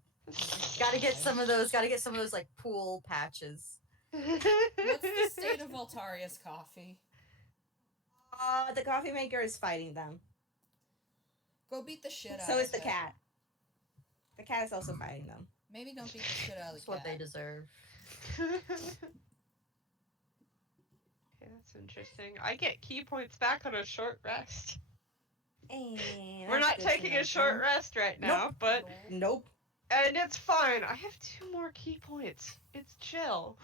Gotta get some of those like pool patches. What's the state of Altaria's coffee? The coffee maker is fighting them. Go beat the shit out of it. So is the cat. The cat is also fighting them. Maybe don't beat the shit out of the That's cat. what they deserve. Okay, that's interesting. I get key points back on a short rest. And We're not taking a short rest right now, but Nope. and it's fine. I have 2 more key points. It's chill.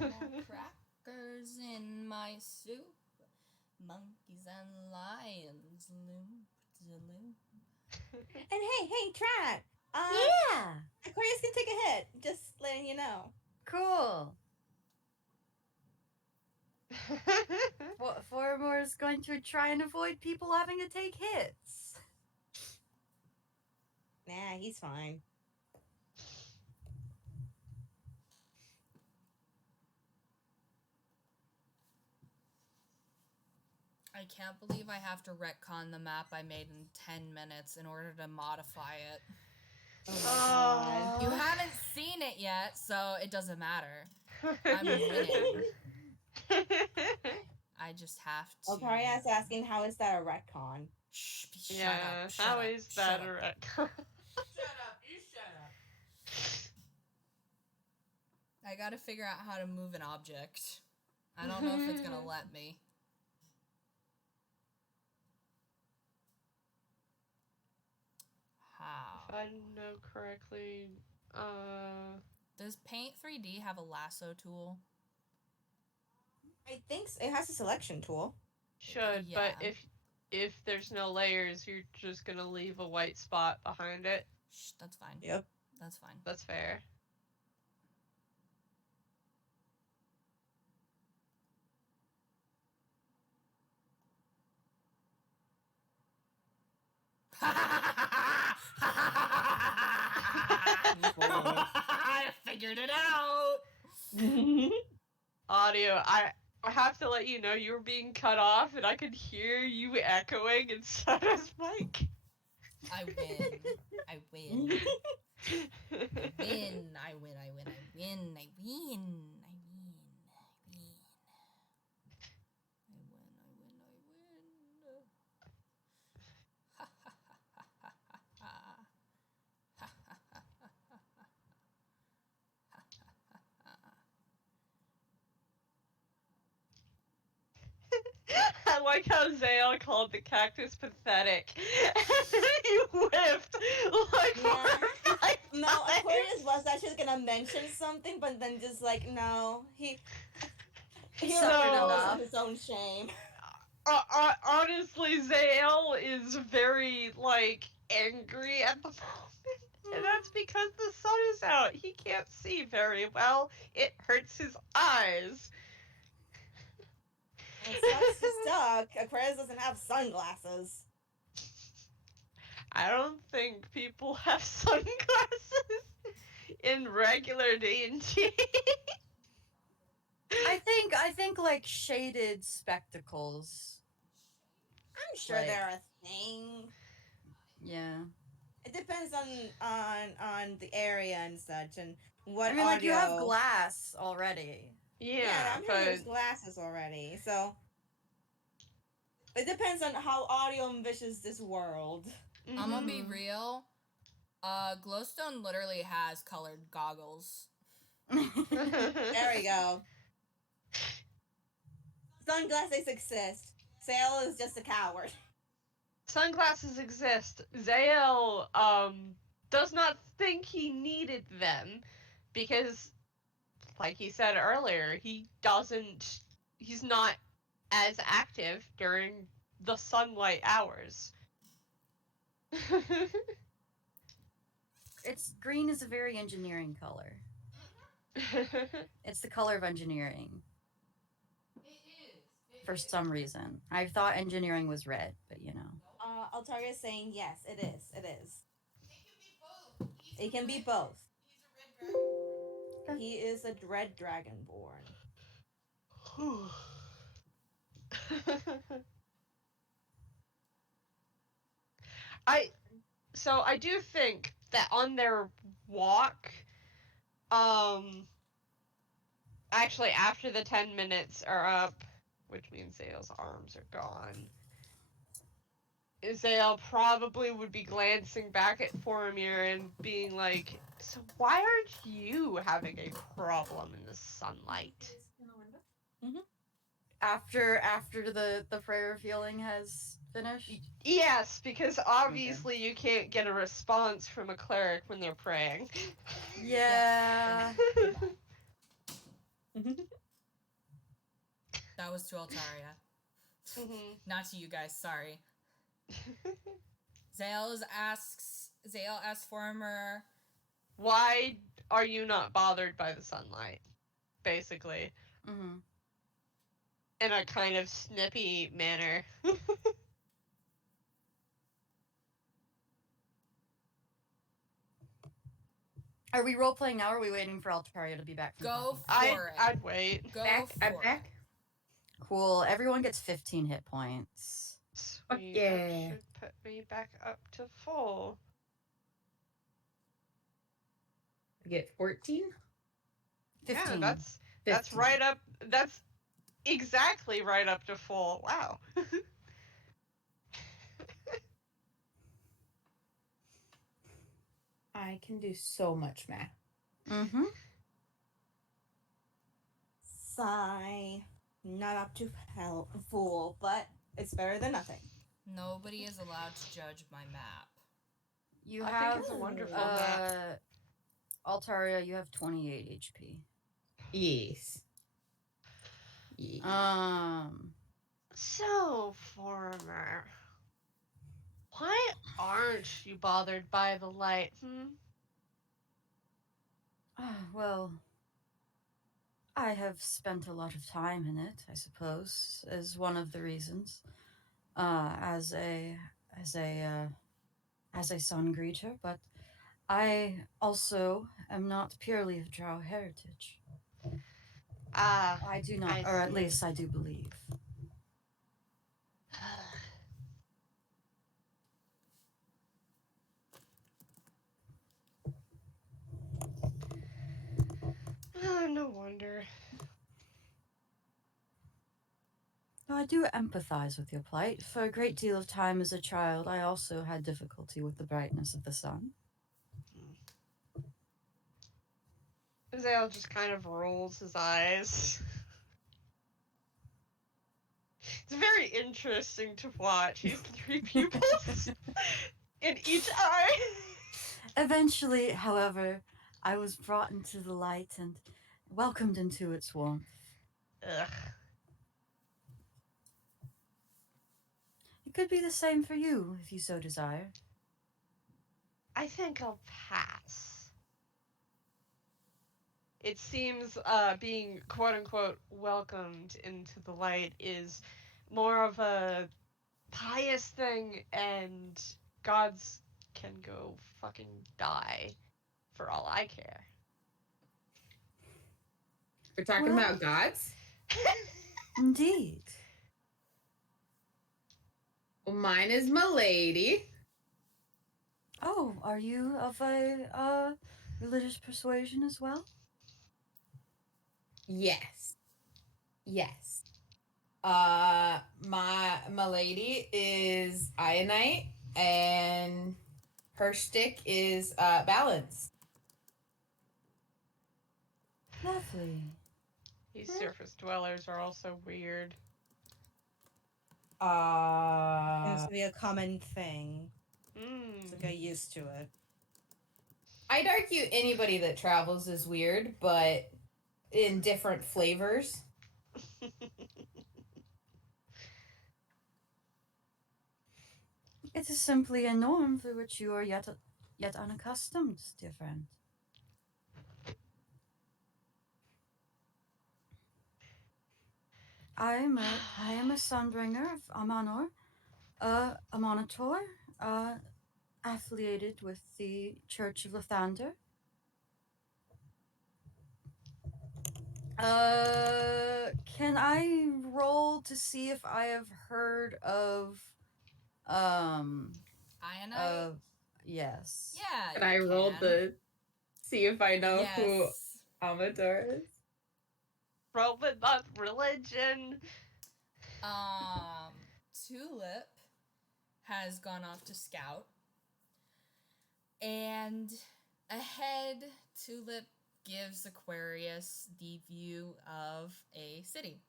Animal crackers in my soup. Monkeys and lions loop de loop. And hey, Trad. Yeah. Aquarius can take a hit. Just letting you know. Cool. Foromor is going to try and avoid people having to take hits. Nah, he's fine. I can't believe I have to retcon the map I made in 10 minutes in order to modify it. Oh, You haven't seen it yet, so it doesn't matter. I'm winning. I just have to. Altaria is asking, how is that a retcon? Shh, shut Yeah, up, shut how up, is shut that up. a retcon? Shut up, you shut up. I gotta figure out how to move an object. I don't know if it's gonna let me. How? If I know correctly, Does Paint 3D have a lasso tool? I think it has a selection tool. should, Yeah. but if there's no layers, you're just gonna leave a white spot behind it. Shh, that's fine. Yep. That's fine. That's fair. I figured it out. Audio, I have to let you know you were being cut off, and I could hear you echoing in Soda's mic. I win. I win. I win. I win. I win. I win. I win. I win. I win. Ha ha ha ha ha ha. Ha ha ha ha ha ha. Ha ha ha ha. I like how Xael called the cactus pathetic. And then you whiffed like Yeah. 4 or 5 No, times. Aquarius was actually gonna mention something, but then just like no, he Suffered rolls enough. in his own shame. Honestly, Xael is very, like, angry at the moment. And that's because the sun is out. He can't see very well. It hurts his eyes. It sucks to suck. Aquarius doesn't have sunglasses. I don't think people have sunglasses in regular D&D. I think like shaded spectacles. I'm sure Like- they're a thing. Yeah. It depends on the area and such, and what I mean, audio. like you have glass already. Yeah, I'm sure there's but glasses already. So it depends on how audio envisions this world. I'm gonna be Mhm. real. Glowstone literally has colored goggles. There we go. Sunglasses exist. Xael is just a coward. Sunglasses exist. Xael does not think he needed them because, like he said earlier, he's not as active during the sunlight hours. It's green is a very engineering color. It's the color of engineering for some reason. I thought engineering was red, but you know. Altaria is saying yes, it is. It is. It can be both. He is a red dragonborn. I do think that on their walk, actually after the 10 minutes are up, which means Xael's arms are gone, Xael probably would be glancing back at Foromir and being like, so why aren't you having a problem in the sunlight? After the prayer feeling has finished. Yes, because obviously you can't get a response from a cleric when they're praying. Yeah. That was to Altaria. Not to you guys, sorry. Xael asks Foromir, Why are you not bothered by the sunlight? Basically. Mm-hmm. In a kind of snippy manner. Are we role playing now, or are we waiting for Altaria to be back? From go talking? for it. I'd wait. Go Back, for I'm it. back. Cool. Everyone gets 15 hit points. Sweet. yeah. That should put me back up to full. I get 14. 15. Yeah, that's 15. right up. That's exactly right up to full. Wow. I can do so much math. Mm-hmm. Sigh. Not up to hell full, but it's better than nothing. Nobody is allowed to judge my map. You I have think it's a wonderful map. Altaria, you have 28 HP. Yes. Yeah. So, Foromir, why aren't you bothered by the light? Well, I have spent a lot of time in it, I suppose, is one of the reasons. As a sun greeter, but I also am not purely of Drow heritage. I do not, or at see. least I do believe. Oh, no wonder. Though I do empathize with your plight. For a great deal of time as a child, I also had difficulty with the brightness of the sun. Xael just kind of rolls his eyes. It's very interesting to watch. He has 3 pupils in each eye. Eventually, however, I was brought into the light and welcomed into its warmth. Ugh. It could be the same for you, if you so desire. I think I'll pass. It seems being quote-unquote welcomed into the light is more of a pious thing, and gods can go fucking die for all I care. We're talking Well- about gods? Indeed. Well, mine is Milady. Oh, are you of a religious persuasion as well? Yes. Yes. My lady is Ionite, and her shtick is balance. Lovely. These surface dwellers are also weird. It's be a common thing. To get used to it. I'd argue anybody that travels is weird, but in different flavors. It is simply a norm through which you are yet unaccustomed, dear friend. I am a Sunbringer of Amanor, a Monitor, affiliated with the Church of Lathander. Can I roll to see if I have heard of Ionite? yes. Yeah, And I rolled to see if I know who Yes. Amador is. Roll but not religion. Tulip has gone off to scout. And ahead, Tulip gives Aquarius the view of a city.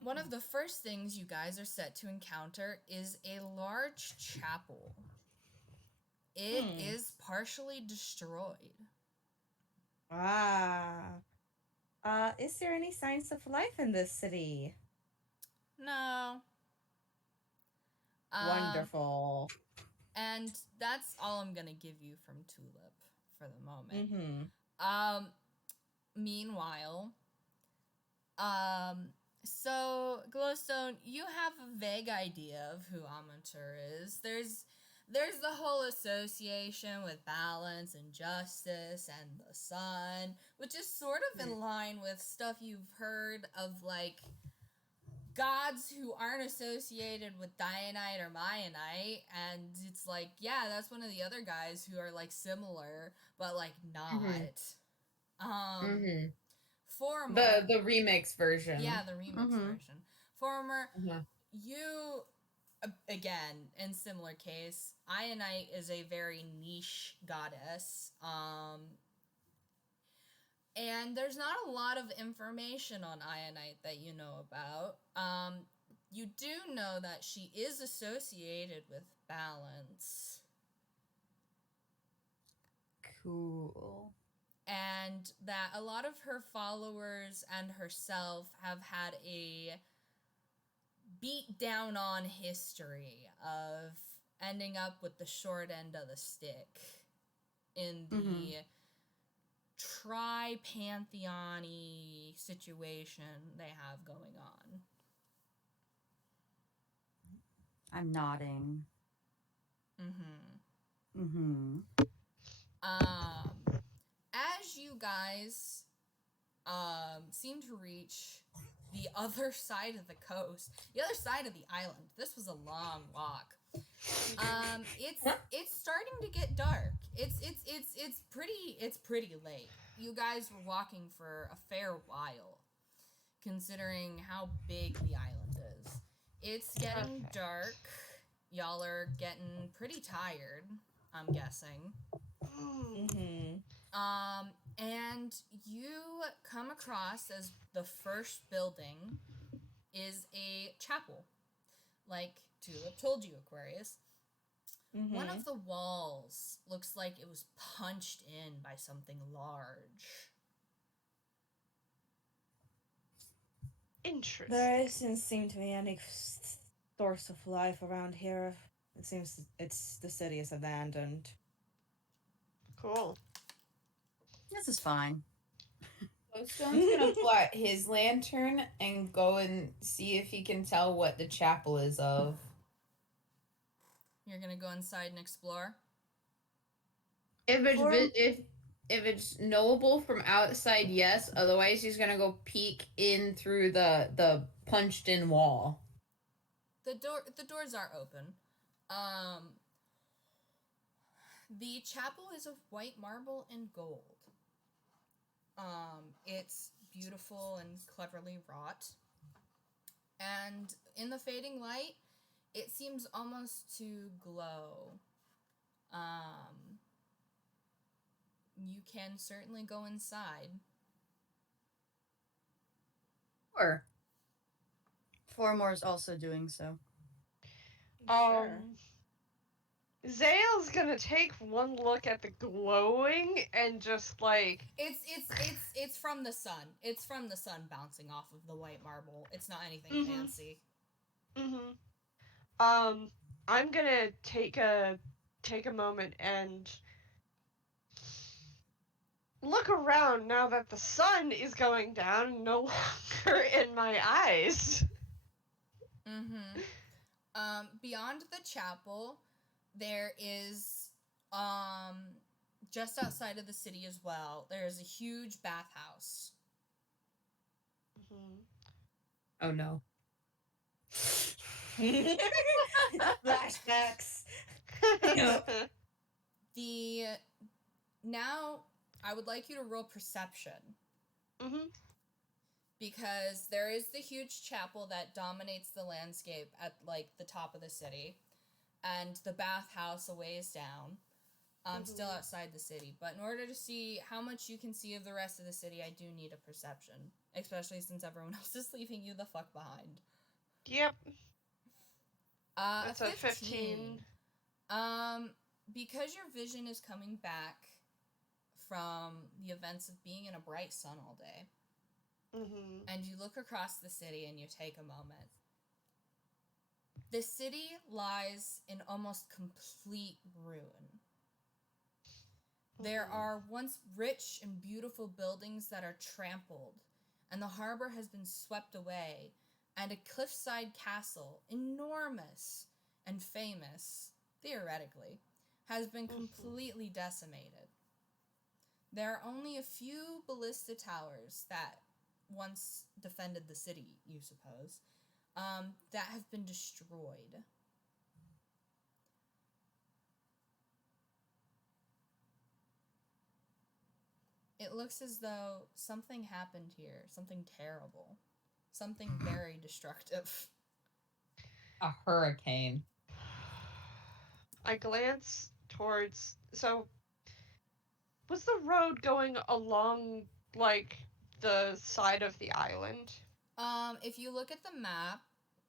One of the first things you guys are set to encounter is a large chapel. It is partially destroyed. Is there any signs of life in this city? No. Wonderful. And that's all I'm gonna give you from Tulip for the moment. Mm-hmm. Meanwhile, so Glowstone, you have a vague idea of who Amateur is. There's the whole association with balance and justice and the sun, which is sort of in line with stuff you've heard of, like, gods who aren't associated with Dianite or Mayanite, and it's like, yeah, that's one of the other guys who are, like, similar, but, like, not. Foromor, The remix version. yeah, the remix version. Foromor, you, again, in similar case, Ionite is a very niche goddess, and there's not a lot of information on Ionite that you know about. You do know that she is associated with balance. Cool. And that a lot of her followers and herself have had a beat down on history of ending up with the short end of the stick in the tri-pantheon-y situation they have going on. I'm nodding. As you guys seem to reach the other side of the coast, the other side of the island. This was a long walk. It's starting to get dark. It's pretty late. You guys were walking for a fair while, considering how big the island is. It's getting dark. Y'all are getting pretty tired, I'm guessing. And you come across as the first building is a chapel, like Tulip told you, Aquarius. One of the walls looks like it was punched in by something large. Interesting. There doesn't seem to be any source of life around here. It seems the city is abandoned. Cool. This is fine. Glowstone's gonna pull out his lantern and go and see if he can tell what the chapel is of. You're gonna go inside and explore? If it's knowable from outside, yes. Otherwise, he's gonna go peek in through the punched in wall. The doors are open. The chapel is of white marble and gold. It's beautiful and cleverly wrought. And in the fading light, it seems almost to glow. You can certainly go inside. Sure. Foromor's also doing so. Xael's gonna take one look at the glowing and just like It's from the sun. It's from the sun bouncing off of the white marble. It's not anything fancy. I'm gonna take a moment and look around now that the sun is going down, no longer in my eyes. Beyond the chapel, there is, just outside of the city as well, there's a huge bathhouse. Oh no. Flashbacks. Now, I would like you to roll perception. Because there is the huge chapel that dominates the landscape at, like, the top of the city. And the bathhouse a ways down. Still outside the city. But in order to see how much you can see of the rest of the city, I do need a perception. Especially since everyone else is leaving you the fuck behind. Yep. That's a 15. Because your vision is coming back from the events of being in a bright sun all day. And you look across the city and you take a moment. The city lies in almost complete ruin. There are once rich and beautiful buildings that are trampled, and the harbor has been swept away, and a cliffside castle, enormous and famous, theoretically, has been completely decimated. There are only a few ballista towers that once defended the city, you suppose, that have been destroyed. It looks as though something happened here, something terrible, something very destructive. A hurricane. I glance towards. So, was the road going along, like, the side of the island? If you look at the map,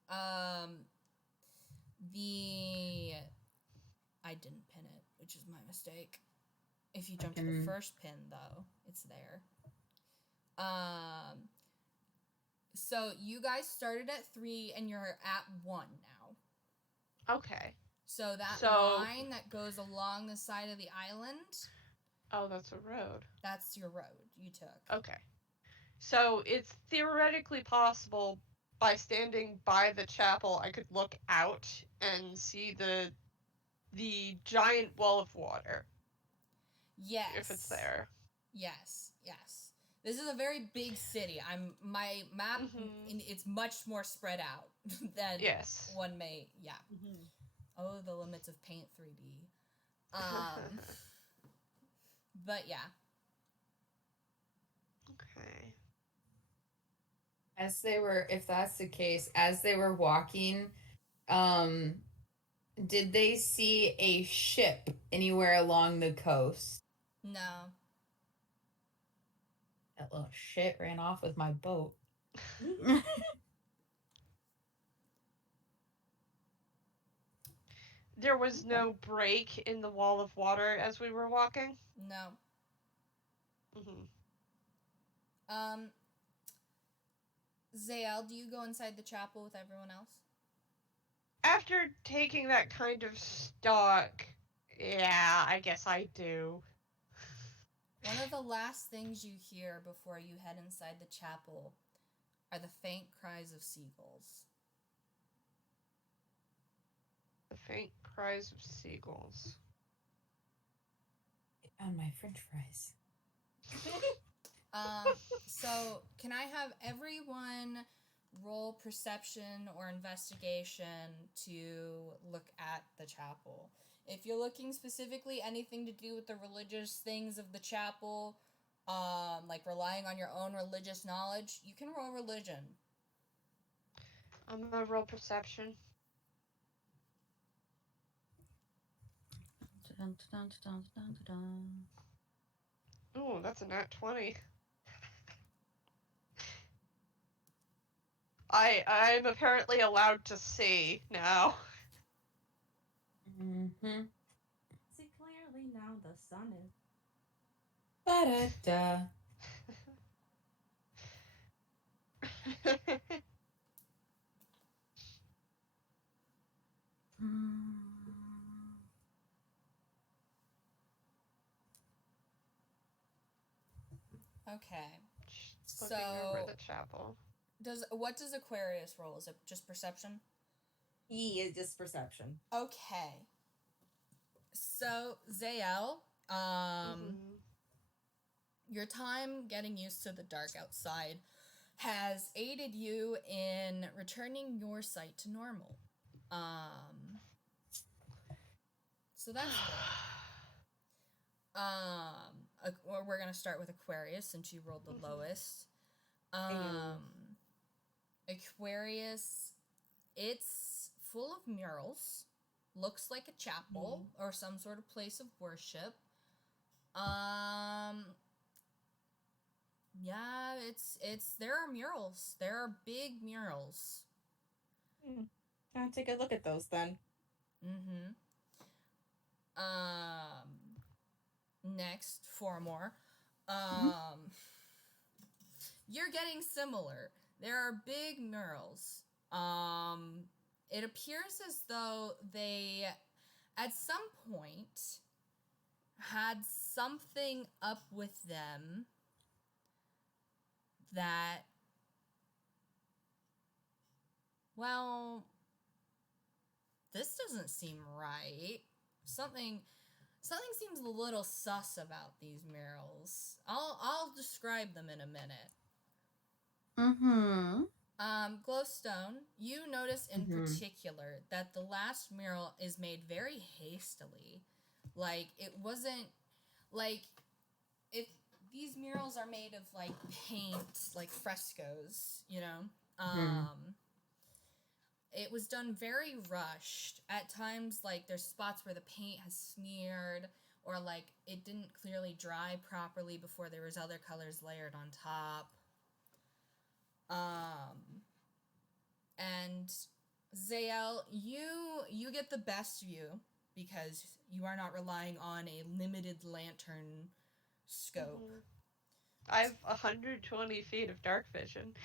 I didn't pin it, which is my mistake. If you jump to the first pin, though, it's there. So you guys started at 3 and you're at 1 now. Okay. So that line that goes along the side of the island. Oh, that's a road. That's your road you took. Okay. So it's theoretically possible by standing by the chapel, I could look out and see the giant wall of water. Yes. If it's there. Yes, yes. This is a very big city. My map. Mhm. It's much more spread out than Yes. one may. Yeah. Mhm. Oh, the limits of Paint 3D. But yeah. Okay. As they were, if that's the case, as they were walking, um, did they see a ship anywhere along the coast? No. That little shit ran off with my boat. There was no break in the wall of water as we were walking. No. Mhm. Xael, do you go inside the chapel with everyone else? After taking that kind of stock, yeah, I guess I do. One of the last things you hear before you head inside the chapel are the faint cries of seagulls. The faint cries of seagulls. On my French fries. So can I have everyone roll perception or investigation to look at the chapel? If you're looking specifically anything to do with the religious things of the chapel, like relying on your own religious knowledge, you can roll religion. I'm gonna roll perception. Dun, dun, dun, dun, dun, dun. Ooh, that's a nat 20. I'm apparently allowed to see now. Mm-hmm. See clearly now the sun is. Ba-da-da. Okay. Just looking over So the chapel. what does Aquarius roll? Is it just perception? E is just perception. Okay. So Xael, Mhm. your time getting used to the dark outside has aided you in returning your sight to normal. So that's good. We're gonna start with Aquarius since you rolled the Mhm. lowest. Ew. Aquarius, it's full of murals. Looks like a chapel or some sort of place of worship. Yeah, it's there are murals. There are big murals. I'll take a look at those then. Mm-hmm. Next, Foromor. You're getting similar. There are big murals. It appears as though they, at some point, had something up with them that, well, this doesn't seem right. Something seems a little sus about these murals. I'll describe them in a minute. Mm-hmm. Glowstone, you notice in particular that the last mural is made very hastily. Like, it wasn't, like, if these murals are made of, like, paint, like frescoes, you know? It was done very rushed. At times, like, there's spots where the paint has smeared, or, like, it didn't clearly dry properly before there was other colors layered on top. And Xael, you get the best view because you are not relying on a limited lantern scope. Mhm. I have 120 feet of dark vision.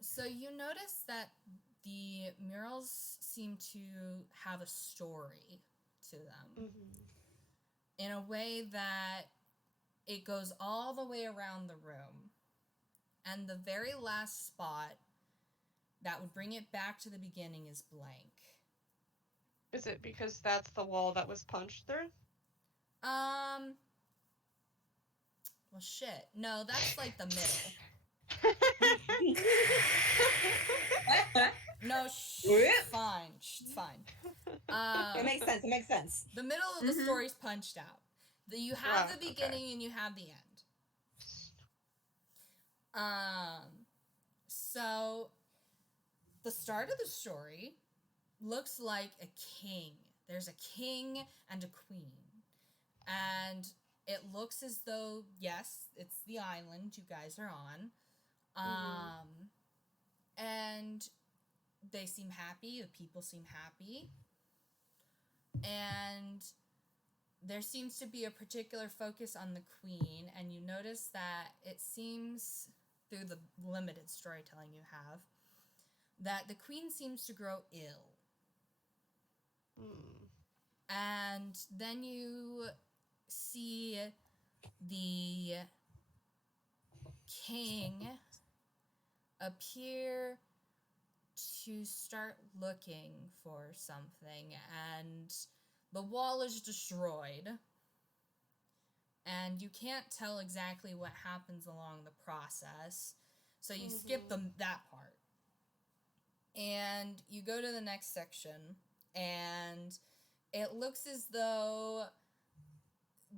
So you notice that the murals seem to have a story to them in a way that it goes all the way around the room. And the very last spot that would bring it back to the beginning is blank. Is it because that's the wall that was punched through? Well, shit. No, that's like the middle. No, fine. It's fine. It makes sense. It makes sense. The middle of the story's punched out. You have the beginning and you have the end. So the start of the story looks like a king. There's a king and a queen. And it looks as though, yes, it's the island you guys are on. And they seem happy. The people seem happy. And there seems to be a particular focus on the queen. And you notice that it seems, through the limited storytelling you have, that the queen seems to grow ill. And then you see the king appear to start looking for something, and the wall is destroyed, and you can't tell exactly what happens along the process, so you skip that part. And you go to the next section, and it looks as though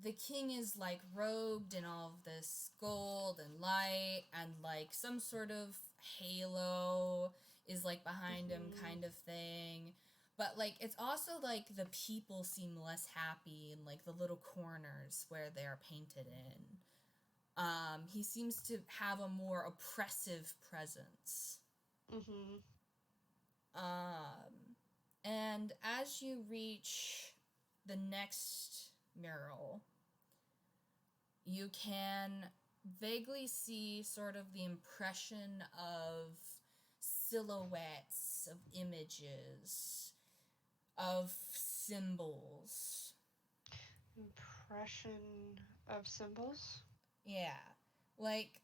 the king is like robed in all of this gold and light, and like some sort of halo is like behind him, kind of thing. But like it's also like the people seem less happy in like the little corners where they are painted in. He seems to have a more oppressive presence. And as you reach the next mural, you can vaguely see sort of the impression of silhouettes, of images, of symbols. Impression of symbols? Yeah. Like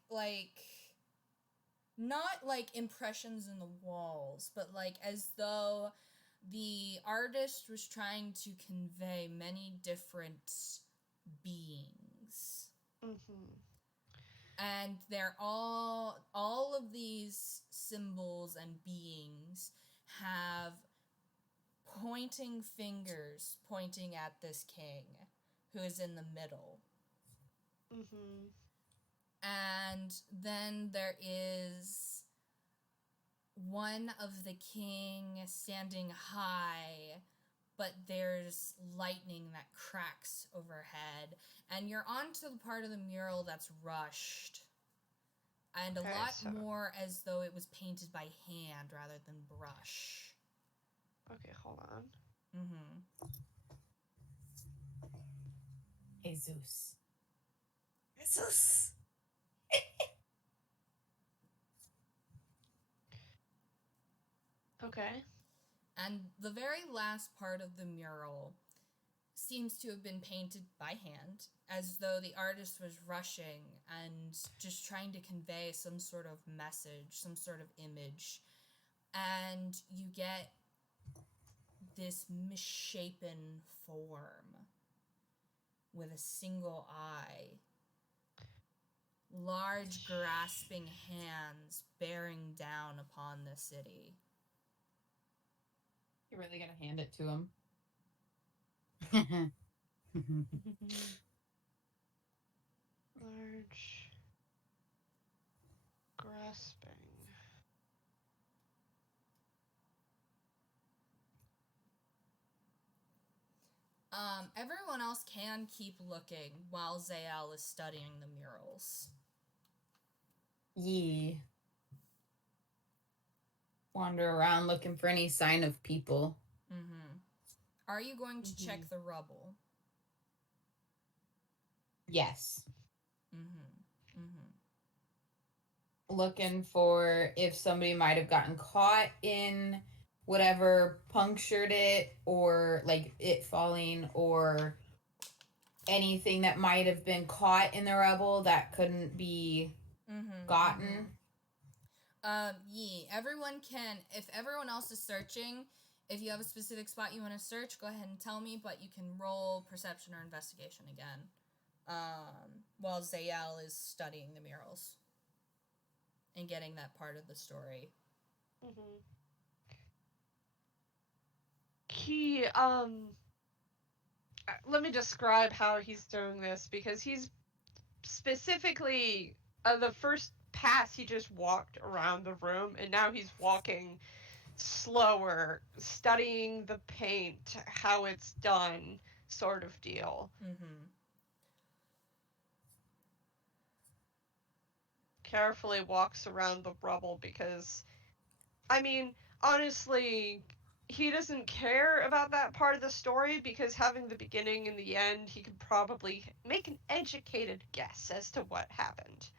not like impressions in the walls, but like as though the artist was trying to convey many different beings. And they're all of these symbols and beings have pointing fingers pointing at this king who is in the middle. And then there is one of the king standing high, but there's lightning that cracks overhead, and you're onto the part of the mural that's rushed, and a lot more as though it was painted by hand rather than brush. Okay, hold on. Jesus. Okay. And the very last part of the mural seems to have been painted by hand, as though the artist was rushing and just trying to convey some sort of message, some sort of image. And you get this misshapen form with a single eye, large grasping hands bearing down upon the city. You're really gonna hand it to him? Large grasping. Everyone else can keep looking while Xael is studying the murals. Yeah. Wander around looking for any sign of people. Are you going to check the rubble? Yes. Looking for if somebody might have gotten caught in whatever punctured it, or like it falling, or anything that might have been caught in the rubble that couldn't be gotten. Yeah, everyone can, if everyone else is searching, if you have a specific spot you want to search, go ahead and tell me, but you can roll perception or investigation again. while Xael is studying the murals and getting that part of the story. He, let me describe how he's doing this, because he's specifically, the first pass he just walked around the room, and now he's walking slower, studying the paint, how it's done, sort of deal. Carefully walks around the rubble because, I mean, honestly, he doesn't care about that part of the story, because having the beginning and the end, he could probably make an educated guess as to what happened.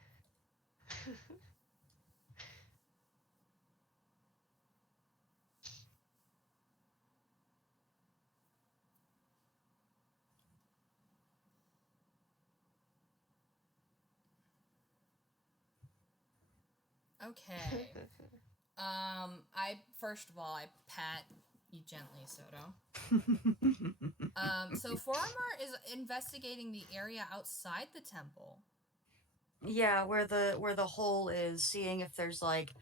Okay. First of all, I pat you gently, Soto. So Foromor is investigating the area outside the temple. Yeah, where the hole is, seeing if there's like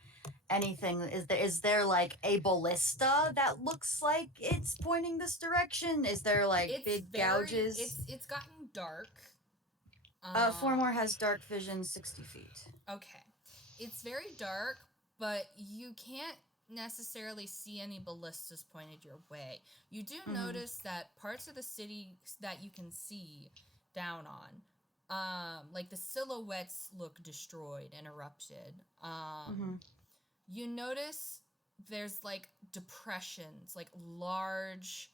anything. Is there like a ballista that looks like it's pointing this direction? Is there like big gouges? It's gotten dark. Foromor has dark vision 60 feet. Okay. It's very dark, but you can't necessarily see any ballistas pointed your way. You do notice that parts of the city that you can see down on, like the silhouettes look destroyed and erupted. You notice there's like depressions, like large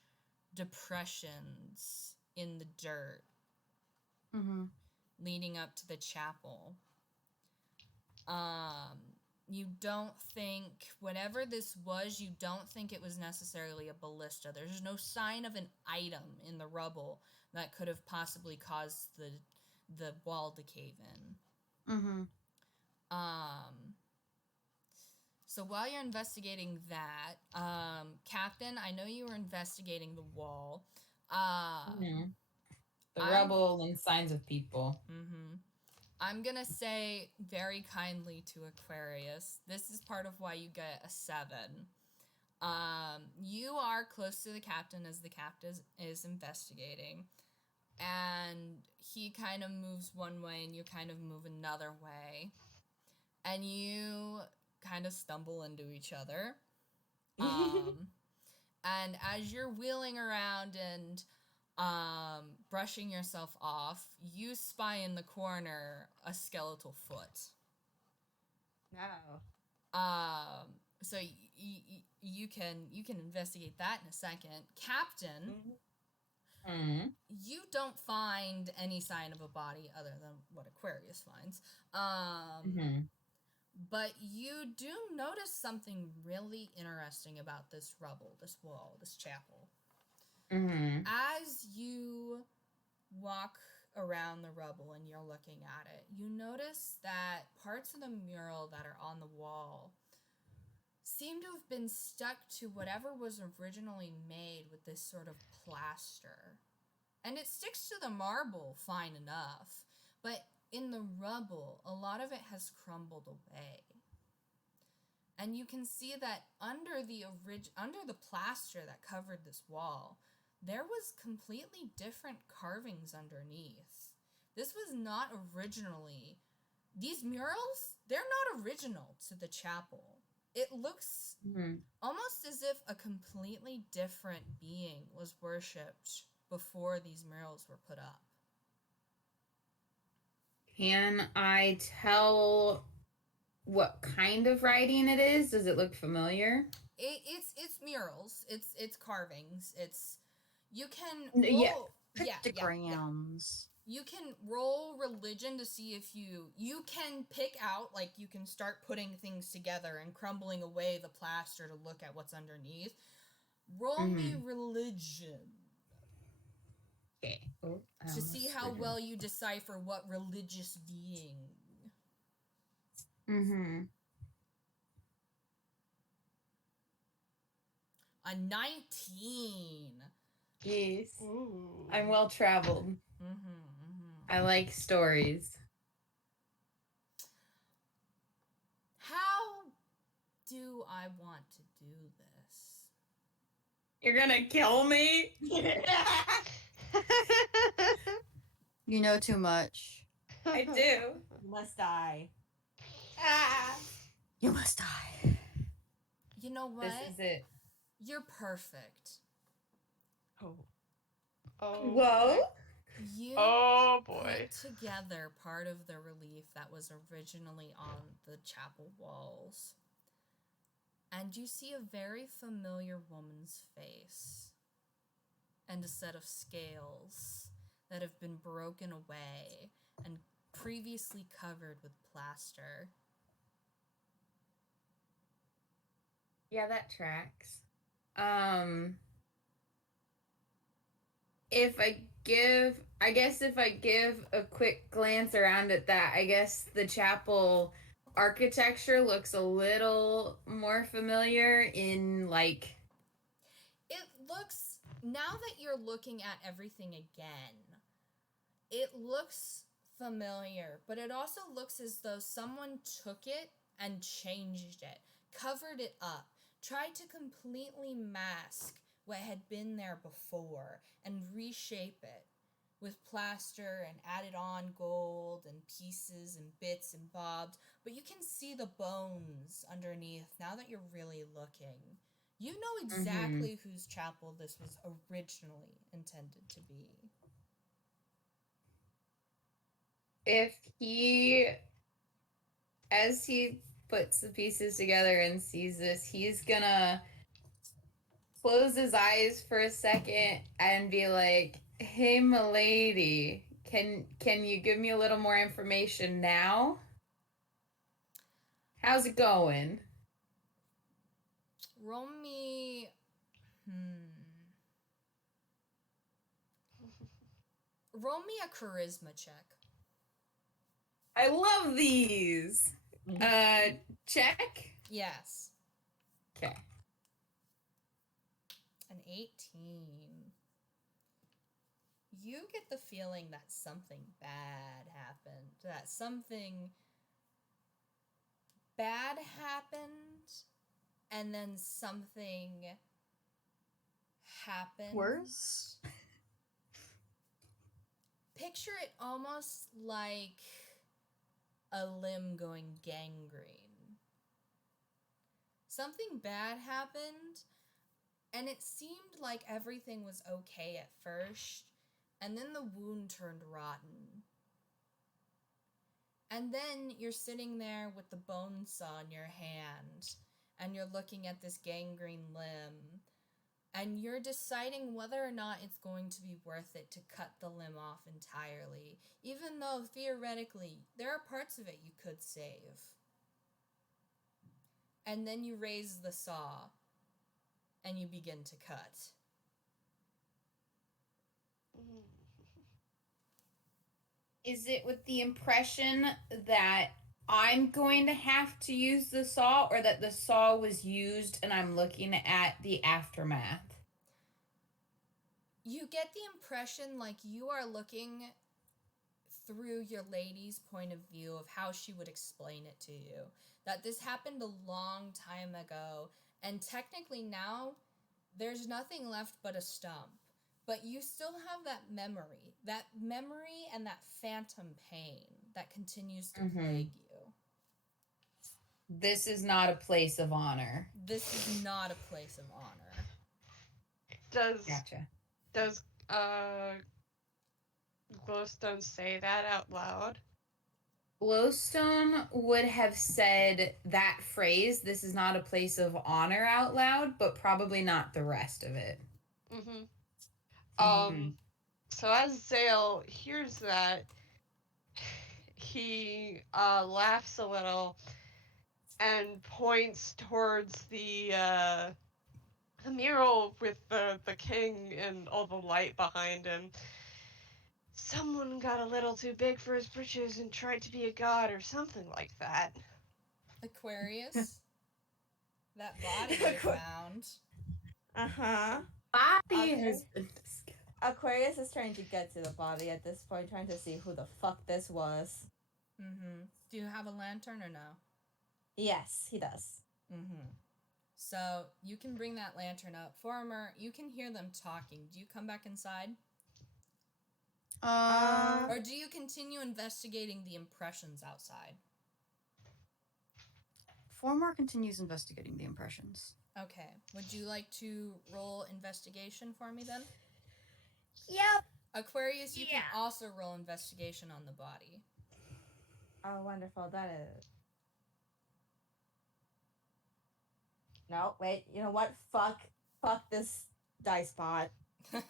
depressions in the dirt leading up to the chapel. You don't think, whatever this was, you don't think it was necessarily a ballista. There's no sign of an item in the rubble that could have possibly caused the wall to cave in. So while you're investigating that, Captain, I know you were investigating the wall. The rubble and signs of people. I'm gonna say very kindly to Aquarius, this is part of why you get a 7. You are close to the captain as the captain is investigating, and he kind of moves one way and you kind of move another way, and you kind of stumble into each other. And as you're wheeling around and brushing yourself off, you spy in the corner a skeletal foot. No. So you can investigate that in a second. Captain, you don't find any sign of a body other than what Aquarius finds. But you do notice something really interesting about this rubble, this wall, this chapel. As you walk around the rubble and you're looking at it, you notice that parts of the mural that are on the wall seem to have been stuck to whatever was originally made with this sort of plaster. And it sticks to the marble fine enough, but in the rubble, a lot of it has crumbled away. And you can see that under the plaster that covered this wall, there was completely different carvings underneath. This was not originally... These murals, they're not original to the chapel. It looks almost as if a completely different being was worshipped before these murals were put up. Can I tell what kind of writing it is? Does it look familiar? It's murals. It's carvings. You can roll, pictograms. You can roll religion to see if you can pick out, like, you can start putting things together and crumbling away the plaster to look at what's underneath. Roll me religion. Okay. To see how well you decipher what religious being. A 19. Jeez. Ooh. I'm well traveled. I like stories. How do I want to do this? You're gonna kill me? You know too much. I do. You must die. Ah. You must die. You know what? This is it. You're perfect. Oh. Oh. Whoa. You Oh boy. put together part of the relief that was originally on the chapel walls. And you see a very familiar woman's face. And a set of scales that have been broken away and previously covered with plaster. Yeah, that tracks. If I give a quick glance around at that, I guess the chapel architecture looks a little more familiar in like It looks, now that you're looking at everything again, it looks familiar, but it also looks as though someone took it and changed it, covered it up, tried to completely mask what had been there before and reshape it with plaster and added on gold and pieces and bits and bobs, but you can see the bones underneath now that you're really looking. You know exactly whose chapel this was originally intended to be. as he puts the pieces together and sees this, he's gonna close his eyes for a second and be like, "Hey, milady, can you give me a little more information now? How's it going?" Roll me. Roll me a charisma check. I love these. Check. Yes. Okay. An 18. You get the feeling that something bad happened. That something bad happened, and then something happened. Worse? Picture it almost like a limb going gangrene. Something bad happened, and it seemed like everything was okay at first, and then the wound turned rotten. And then you're sitting there with the bone saw in your hand, and you're looking at this gangrene limb, and you're deciding whether or not it's going to be worth it to cut the limb off entirely, even though theoretically there are parts of it you could save. And then you raise the saw, and you begin to cut. Is it with the impression that I'm going to have to use the saw, or that the saw was used and I'm looking at the aftermath? You get the impression like you are looking through your lady's point of view of how she would explain it to you. That this happened a long time ago, and technically now there's nothing left but a stump. But you still have that memory and that phantom pain that continues to plague you. This is not a place of honor. This is not a place of honor. Gotcha. Does Glowstone say that out loud? Glowstone would have said that phrase, "This is not a place of honor," out loud, but probably not the rest of it. So as Xael hears that, he laughs a little and points towards the mural with the king and all the light behind him. Someone got a little too big for his britches and tried to be a god or something like that. Aquarius, that body you found. Uh-huh. Body has been discovered. Aquarius is trying to get to the body at this point, trying to see who the fuck this was. Mm-hmm. Do you have a lantern or no? Yes, he does. Mm-hmm. So you can bring that lantern up. Foromor, you can hear them talking. Do you come back inside? Or do you continue investigating the impressions outside? Foromor continues investigating the impressions. Okay. Would you like to roll investigation for me then? Yep. Aquarius, you can also roll investigation on the body. Oh, wonderful. That is. No, wait. You know what? Fuck this dice pot. You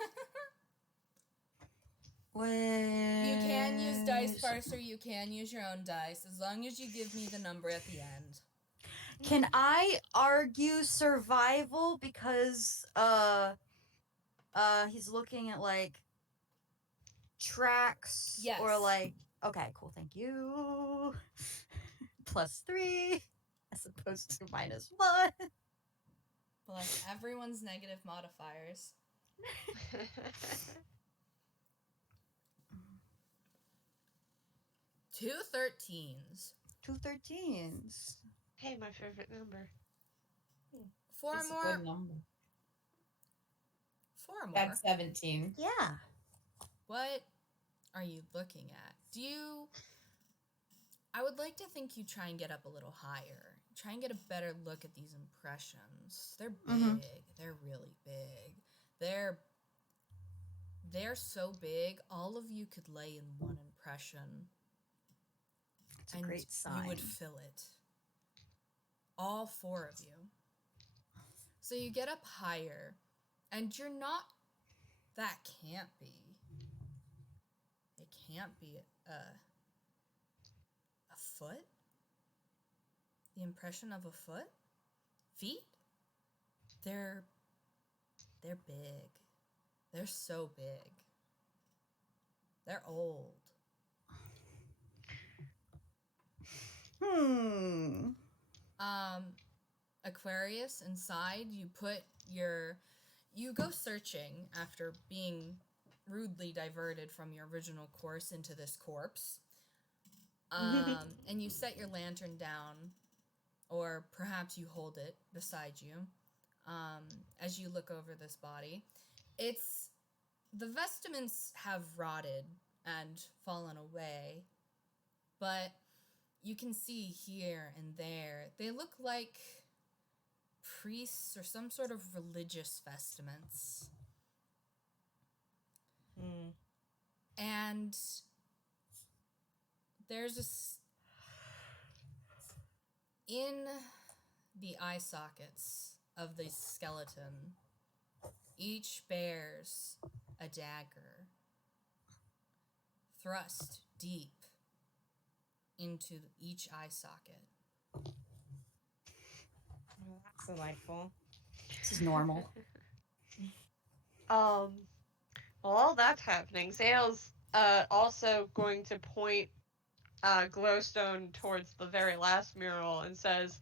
can use dice first or you can use your own dice, as long as you give me the number at the end. Can I argue survival because he's looking at like tracks Yes. or like okay, cool, thank you. +3 as opposed to -1. Plus everyone's negative modifiers. 2 13s. 2 13s. Hey, my favorite number. It's a Foromor. good number. Foromor. That's 17. Yeah. What are you looking at? I would like to think you try and get up a little higher. Try and get a better look at these impressions. They're big. Mhm. They're really big. They're so big, all of you could lay in one impression. It's a great sign. You would fill it. All 4 of you. So you get up higher, and you're not... That can't be. It can't be a foot? The impression of a foot? Feet? They're big. They're so big. They're old. Aquarius, inside, you go searching after being rudely diverted from your original course into this corpse. And you set your lantern down, or perhaps you hold it beside you, as you look over this body. The vestments have rotted and fallen away, but you can see here and there, they look like priests or some sort of religious vestments. And there's in the eye sockets of the skeleton, each bears a dagger thrust deep into each eye socket. That's delightful. This is normal. While all that's happening, Xael's also going to point Glowstone towards the very last mural and says,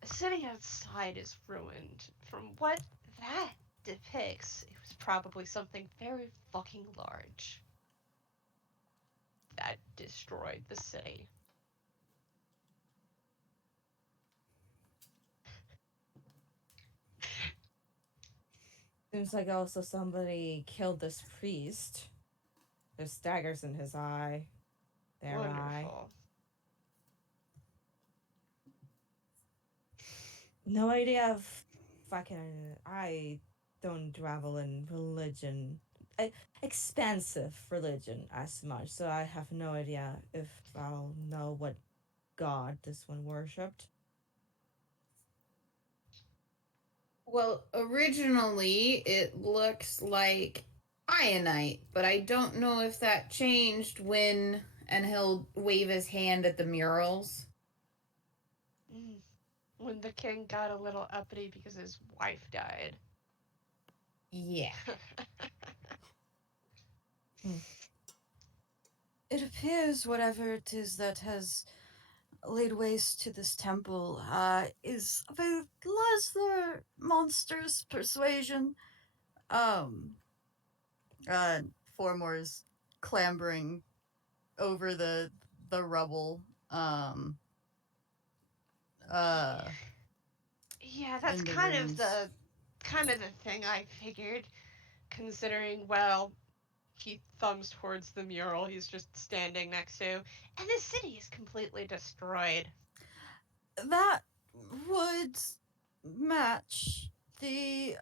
"The city outside is ruined. From what that depicts, it was probably something very fucking large that destroyed the city." Seems like also somebody killed this priest. There's daggers in his eye. Their eye. Wonderful. No idea if I don't dabble in religion. Expansive religion as much, so I have no idea if I'll know what god this one worshipped. Well, originally it looks like Ionite, but I don't know if that changed when, and he'll wave his hand at the murals. When the king got a little uppity because his wife died. Yeah. It appears whatever it is that has laid waste to this temple is of a lesser monstrous persuasion. Foromor's clambering over the rubble. Yeah, that's In the kind of ruins. the thing I figured, considering, well, he thumbs towards the mural he's just standing next to, and the city is completely destroyed. That would match the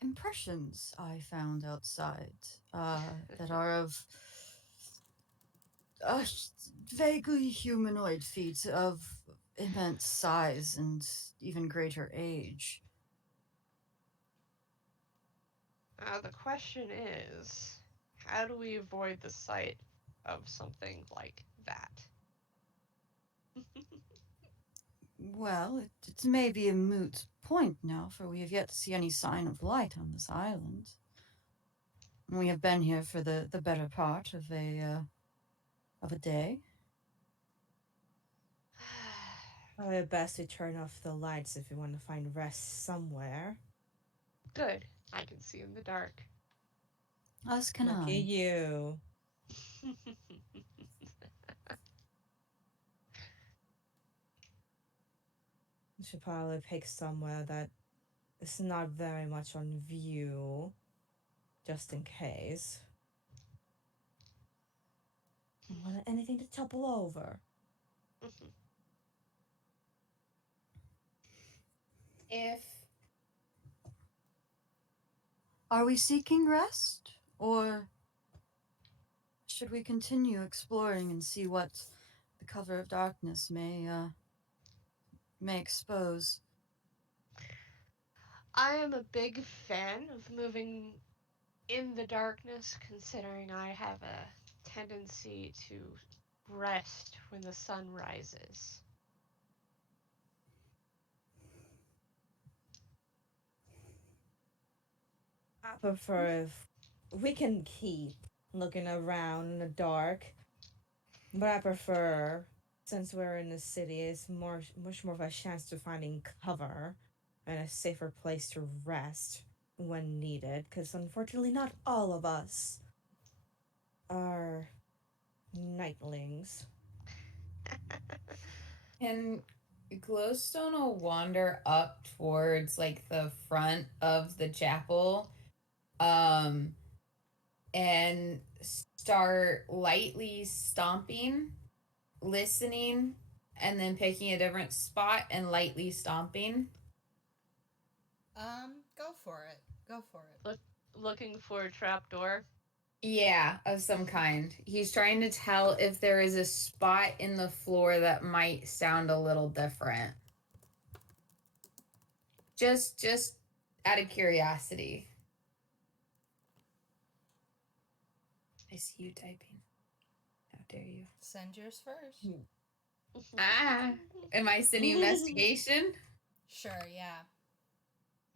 impressions I found outside that are of uh, vaguely humanoid feet of immense size and even greater age. The question is, how do we avoid the sight of something like that? Well, it may be a moot point now, for we have yet to see any sign of light on this island. We have been here for the better part of a day. Probably best to turn off the lights if you want to find rest somewhere. Good. I can see in the dark. As can Lucky I. you. You should probably pick somewhere that is not very much on view, just in case. Don't want anything to topple over. If Are we seeking rest, or should we continue exploring and see what the cover of darkness may expose? I am a big fan of moving in the darkness, considering I have a tendency to rest when the sun rises. I prefer if we can keep looking around in the dark, but I prefer, since we're in the city, it's much more of a chance to finding cover and a safer place to rest when needed. Because unfortunately, not all of us are nightlings. and Glowstone will wander up towards like the front of the chapel, and start lightly stomping, listening, and then picking a different spot and lightly stomping. Go for it. Go for it. Looking for a trapdoor. Yeah, of some kind. He's trying to tell if there is a spot in the floor that might sound a little different. Just out of curiosity. I see you typing. How dare you? Send yours first. Ah, am I sending investigation? Sure, yeah.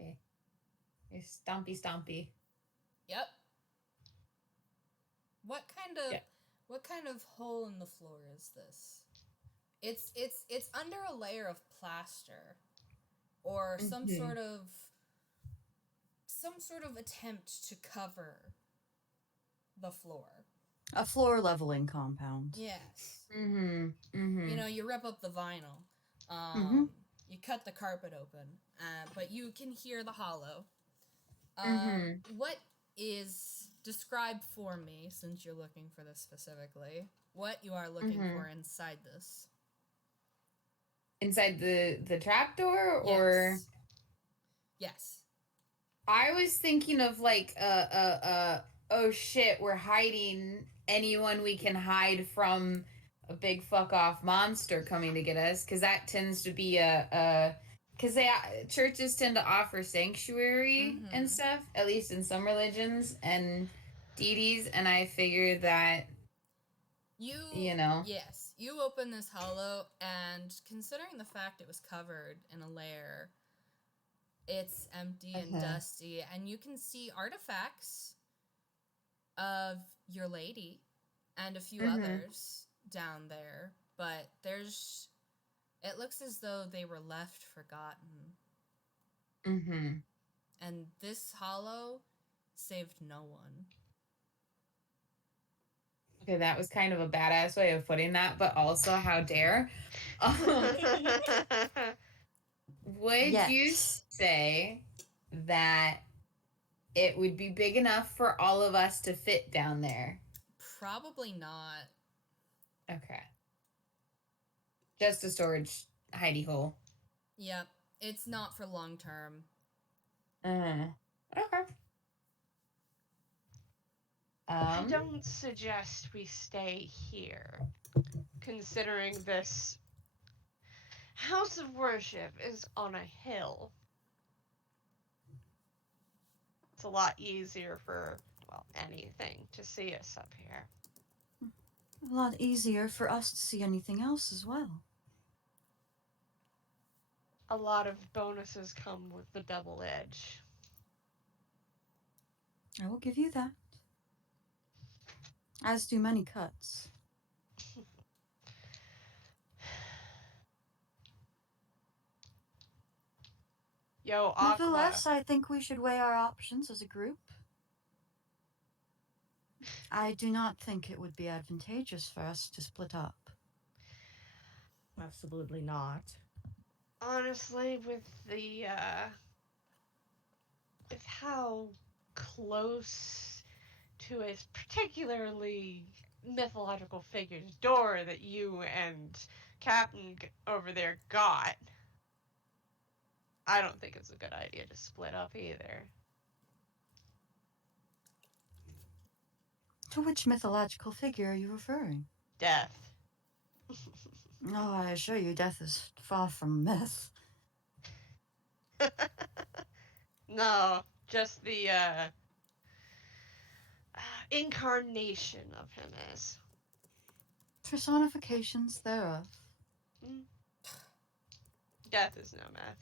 Okay. You're stompy stompy. Yep. What Yeah. kind of hole in the floor is this? It's under a layer of plaster or some sort of attempt to cover the floor. A floor leveling compound. Yes. You know, You rip up the vinyl. You cut the carpet open, but you can hear the hollow. What is, describe for me, since you're looking for this specifically, what you are looking for inside this? Inside the trapdoor, or yes. I was thinking of like oh shit, we're hiding anyone we can hide from a big fuck off monster coming to get us, because that tends to be because churches tend to offer sanctuary and stuff, at least in some religions and deities, and I figured that you know. Yes, you open this hollow, and considering the fact it was covered in a layer, it's empty and dusty, and you can see artifacts of your lady and a few others down there, but it looks as though they were left forgotten. And this hollow saved no one. Okay, that was kind of a badass way of putting that, but also how dare. Would you Yes. say that it would be big enough for all of us to fit down there? Probably not. Okay. Just a storage hidey hole. Yep, it's not for long term. Okay. I don't suggest we stay here, considering this house of worship is on a hill. It's a lot easier for, well, anything to see us up here. A lot easier for us to see anything else as well. A lot of bonuses come with the double edge. I will give you that. As do many cuts. Yo, Aqua. Nevertheless, I think we should weigh our options as a group. I do not think it would be advantageous for us to split up. Absolutely not. Honestly, with the, with how close to a particularly mythological figure's door that you and Captain over there got, I don't think it's a good idea to split up either. To which mythological figure are you referring? Death. No, I assure you, death is far from myth. No, just the incarnation of him as. Personifications thereof. Death is no myth.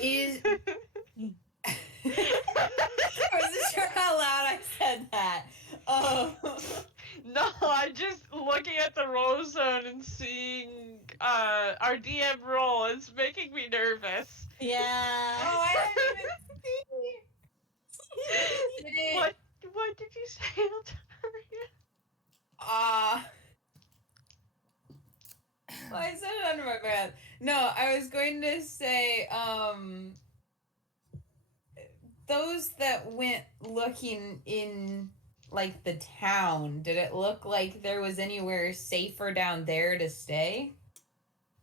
Is I wasn't sure how loud I said that. No, I'm just looking at the roll zone and seeing our DM roll. It's making me nervous. Yeah. Oh, I didn't even see. What did you say, Altaria? Well, I said it under my breath. No, I was going to say, those that went looking in, like, the town, did it look like there was anywhere safer down there to stay?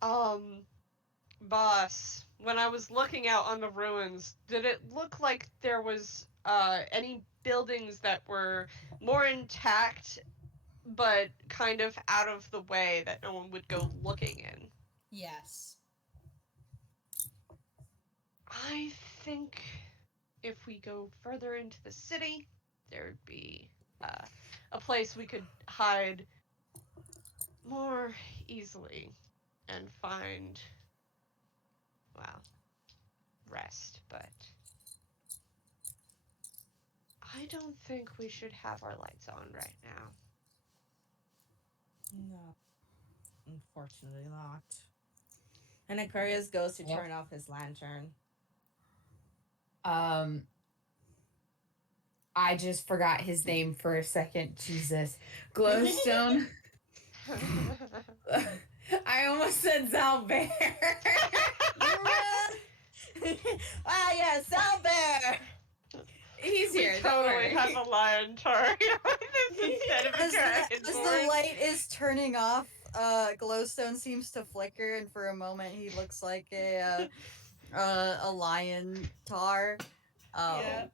Boss, when I was looking out on the ruins, did it look like there was, any buildings that were more intact, but kind of out of the way that no one would go looking in? Yes. I think if we go further into the city, there'd be a place we could hide more easily and find, well, rest, but I don't think we should have our lights on right now. No. Unfortunately not. And Aquarius goes to turn off his lantern. I just forgot his name for a second. Jesus. Glowstone. I almost said Zalbear. Yeah, Zalbear! He's We here. Don't totally worry. have a lion Taria with this instead of a As the dragonborn. light is turning off, Glowstone seems to flicker, and for a moment he looks like a lion tar. Yeah.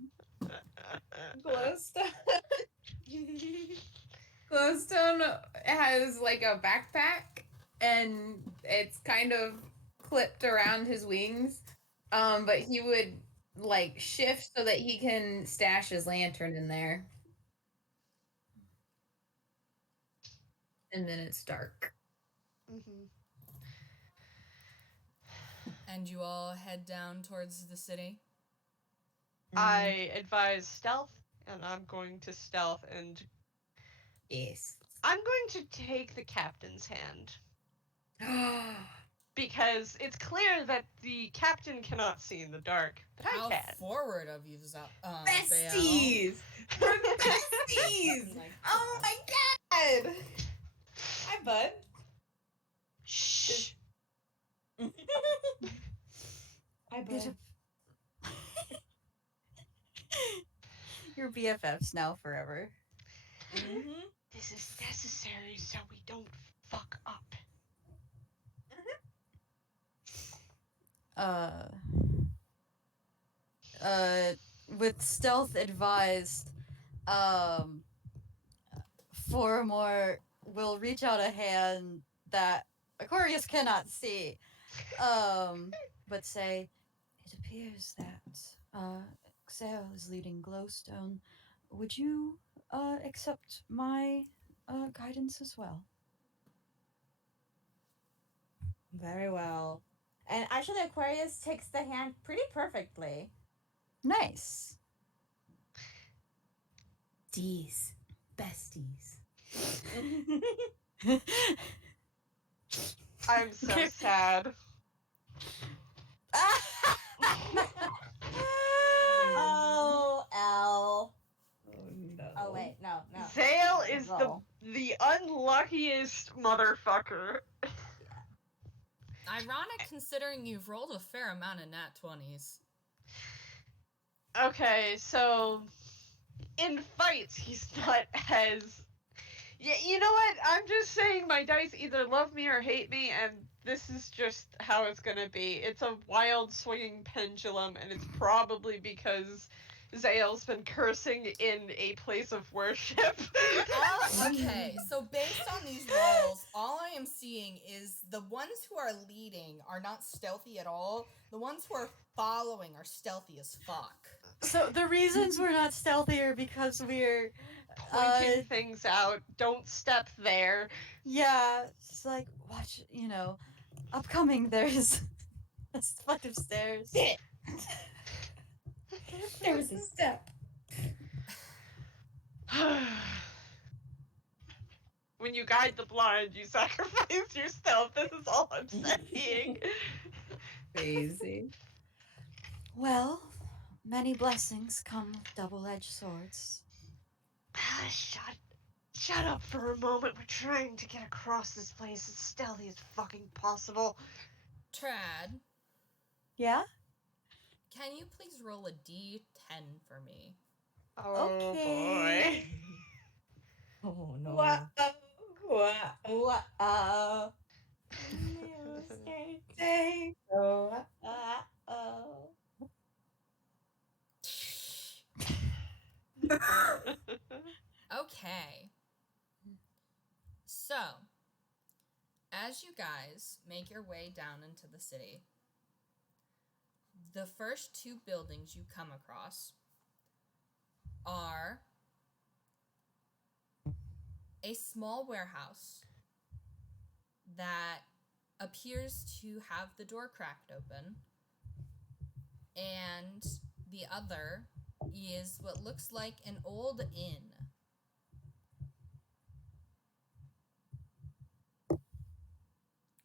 Glowstone. Glowstone has like a backpack, and it's kind of clipped around his wings. But he would like shift so that he can stash his lantern in there. And then it's dark. And you all head down towards the city? I advise stealth, and I'm going to stealth, and Yes. I'm going to take the captain's hand. because it's clear that the captain cannot see in the dark, but How I can. forward of you, Xael. Besties! We're besties! Oh my god! Hi, bud. Shh. Hi, bud. Your BFFs now forever. Mm-hmm. This is necessary so we don't fuck up. With stealth advised, Foromor will reach out a hand that Aquarius cannot see, but say, "It appears that Xael is leading Glowstone. Would you accept my guidance as well?" Very well. And actually, Aquarius takes the hand pretty perfectly. Nice. Besties. Besties. I'm so sad. Oh, L. Oh no. Oh, wait, no. Xael is Roll. the unluckiest motherfucker. Ironic considering you've rolled a fair amount of nat 20s. Okay, so in fights, he's not as. Yeah, you know what? I'm just saying my dice either love me or hate me, and this is just how it's gonna be. It's a wild swinging pendulum, and it's probably because Xael's been cursing in a place of worship. Okay, so based on these rolls, all I am seeing is the ones who are leading are not stealthy at all. The ones who are following are stealthy as fuck. So the reasons we're not stealthy are because we're Pointing things out. Don't step there. it's like watch, upcoming there's a flight of stairs. There was a step. When you guide the blind, you sacrifice yourself. This is all I'm saying. Crazy. Well, many blessings come with double-edged swords. Shut up for a moment. We're trying to get across this place as stealthy as fucking possible. Trad, Yeah? can you please roll a d10 for me? Oh Okay. boy. Oh, no. Wow. Okay. So, as you guys make your way down into the city, the first two buildings you come across are a small warehouse that appears to have the door cracked open, and the other is what looks like an old inn.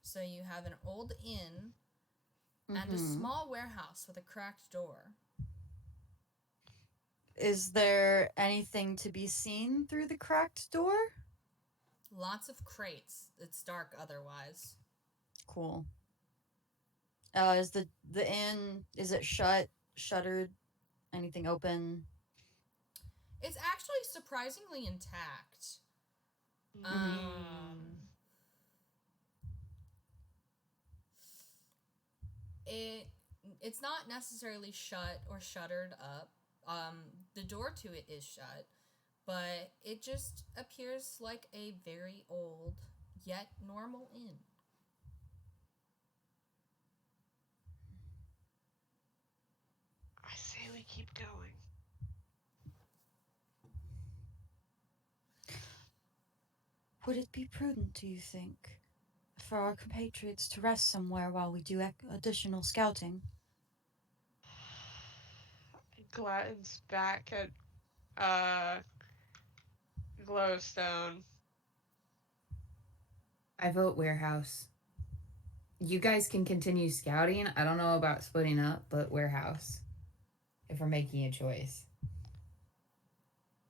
So you have an old inn and a small warehouse with a cracked door. Is there anything to be seen through the cracked door? Lots of crates. It's dark otherwise. Cool. Is the inn, is it shuttered? Anything open? It's actually surprisingly intact. It's not necessarily shut or shuttered up. The door to it is shut, but it just appears like a very old yet normal inn. I say we keep going. Would it be prudent, do you think, for our compatriots to rest somewhere while we do additional scouting? Glance back at Glowstone. I vote warehouse. You guys can continue scouting. I don't know about splitting up, but warehouse. If we're making a choice.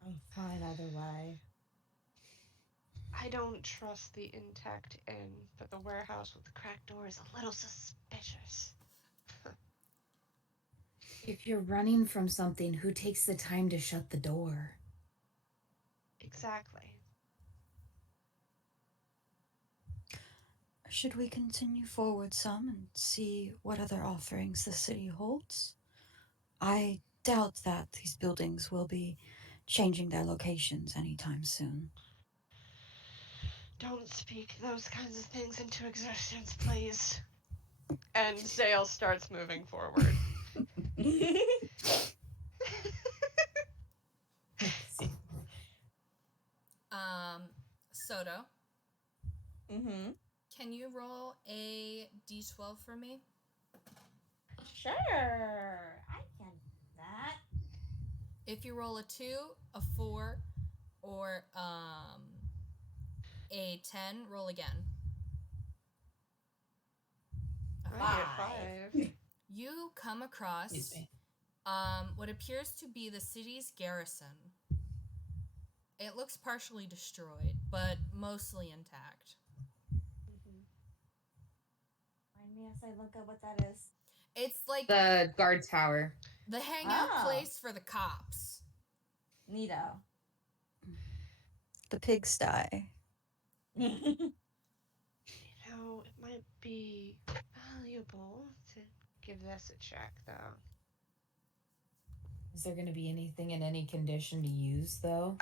I'm fine either way. I don't trust the intact inn, but the warehouse with the cracked door is a little suspicious. If you're running from something, who takes the time to shut the door? Exactly. Should we continue forward some and see what other offerings the city holds? I doubt that these buildings will be changing their locations anytime soon. Don't speak those kinds of things into existence, please. And Xael starts moving forward. Soto, Mm-hmm. can you roll a d12 for me? Sure, I can do that. If you roll a 2, a 4, or a 10, roll again. A I get 5. 5. You come across Excuse me. what appears to be the city's garrison. It looks partially destroyed, but mostly intact. Mind me as I look up what that is. It's like The guard tower. the hangout Oh. place for the cops. Neato. The pigsty. You know, it might be valuable to give this a check, though. Is there going to be anything in any condition to use, though?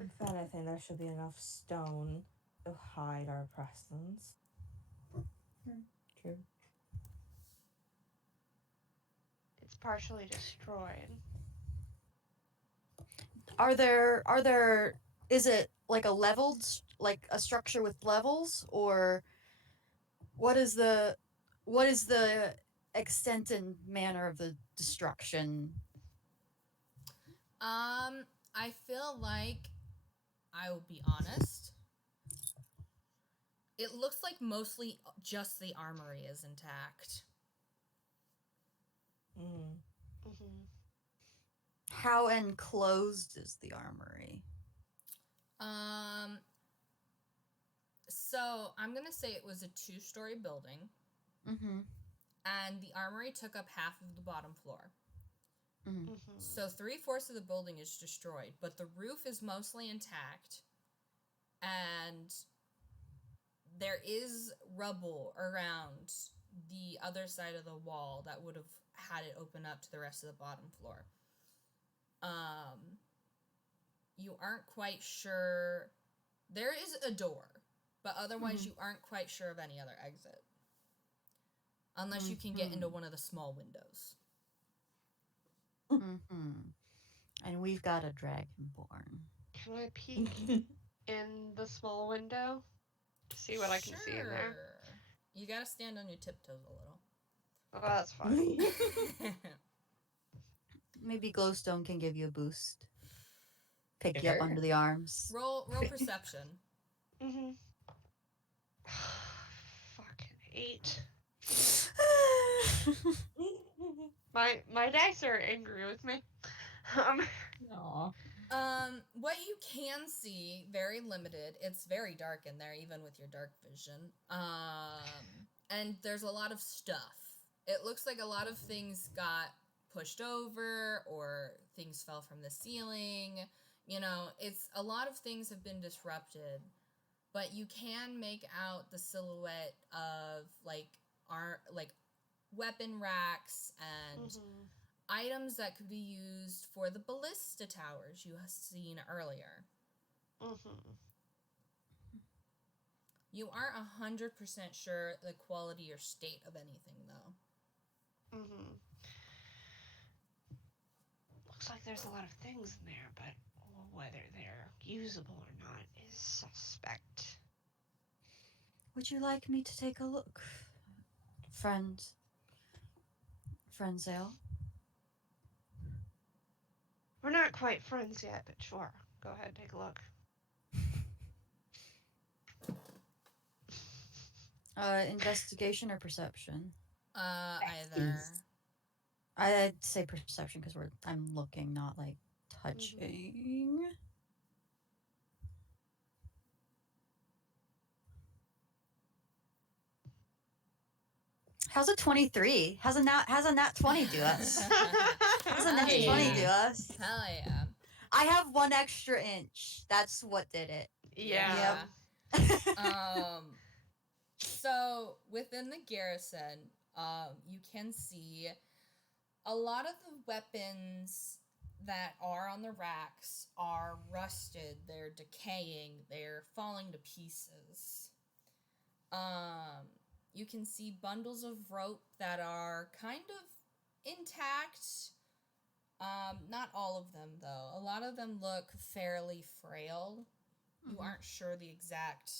In fact, I think there should be enough stone to hide our presence. True. It's partially destroyed. Are there is it like like a structure with levels, or what is the extent and manner of the destruction? I feel like I will be honest. It looks like mostly just the armory is intact. Mm-hmm. How enclosed is the armory? So I'm gonna say it was a 2-story building, Mm-hmm. and the armory took up half of the bottom floor. Mm-hmm. Mm-hmm. So 3/4 of the building is destroyed, but the roof is mostly intact, and there is rubble around the other side of the wall that would have had it open up to the rest of the bottom floor. You aren't quite sure. There is a door, but otherwise you aren't quite sure of any other exit. Unless you can get into one of the small windows. Mm-hmm. And we've got a dragonborn. Can I peek in the small window to see what I can see in there? You gotta stand on your tiptoes a little. Oh, that's fine. Maybe Glowstone can give you a boost. Pick you Sure. up under the arms. roll perception. Mm-hmm. Fucking 8. My dice are angry with me. Aw. What you can see, very limited. It's very dark in there, even with your dark vision. And there's a lot of stuff. It looks like a lot of things got pushed over, or things fell from the ceiling. You know, it's a lot of things have been disrupted, but you can make out the silhouette of like weapon racks and items that could be used for the ballista towers you have seen earlier. You aren't 100% sure the quality or state of anything, though. Looks like there's a lot of things in there, but whether they're usable or not is suspect. Would you like me to take a look, friend Xael? We're not quite friends yet, but sure. Go ahead, take a look. Investigation or perception? Either. I'd say perception because I'm looking, not like touching. How's a 23? How's a nat 20 do us? How's a nat Hell 20 yeah. do us? Hell yeah. I have 1 extra inch. That's what did it. Yeah. So within the garrison, you can see a lot of the weapons that are on the racks are rusted, they're decaying, they're falling to pieces. You can see bundles of rope that are kind of intact. Not all of them, though. A lot of them look fairly frail. You aren't sure the exact...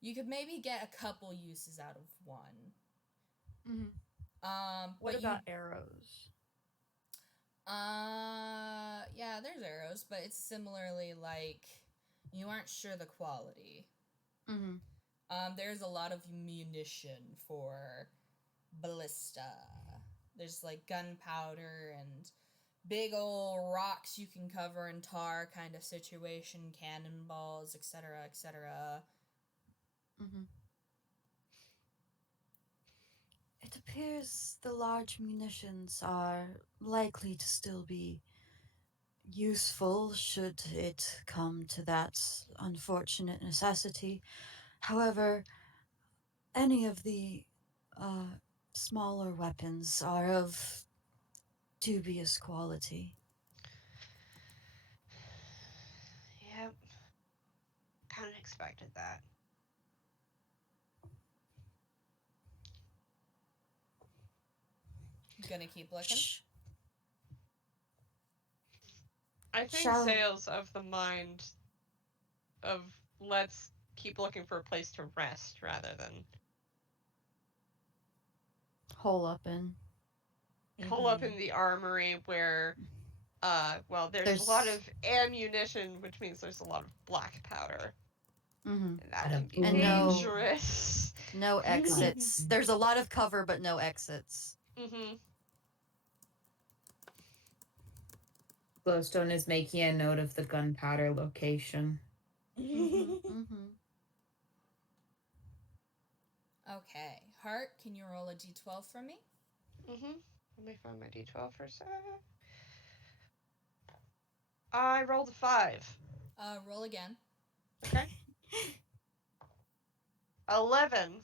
You could maybe get a couple uses out of one. What about arrows? Yeah, there's arrows, but it's similarly like you aren't sure the quality. There's a lot of munition for ballista. There's like gunpowder and big old rocks you can cover in tar kind of situation, cannonballs, etc., etc. It appears the large munitions are likely to still be useful should it come to that unfortunate necessity. However, any of the smaller weapons are of dubious quality. Yep. Kind of expected that. Gonna keep looking. I think Xael's of the mind of let's keep looking for a place to rest rather than hole up in the armory where there's a lot of ammunition, which means there's a lot of black powder. And that can be dangerous. No exits. There's a lot of cover, but no exits. Glowstone is making a note of the gunpowder location. Okay. Heart, can you roll a d12 for me? Let me find my d12 for a sec. I rolled a 5. Roll again. Okay. 11.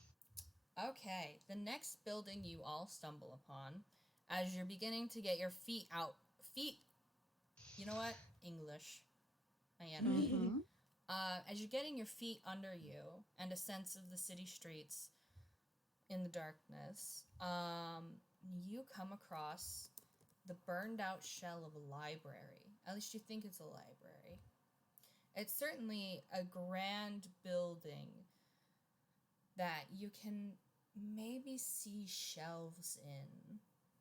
Okay. The next building you all stumble upon, as you're beginning to get your feet out... You know what? English. My enemy. As you're getting your feet under you and a sense of the city streets in the darkness, you come across the burned out shell of a library. At least you think it's a library. It's certainly a grand building that you can maybe see shelves in.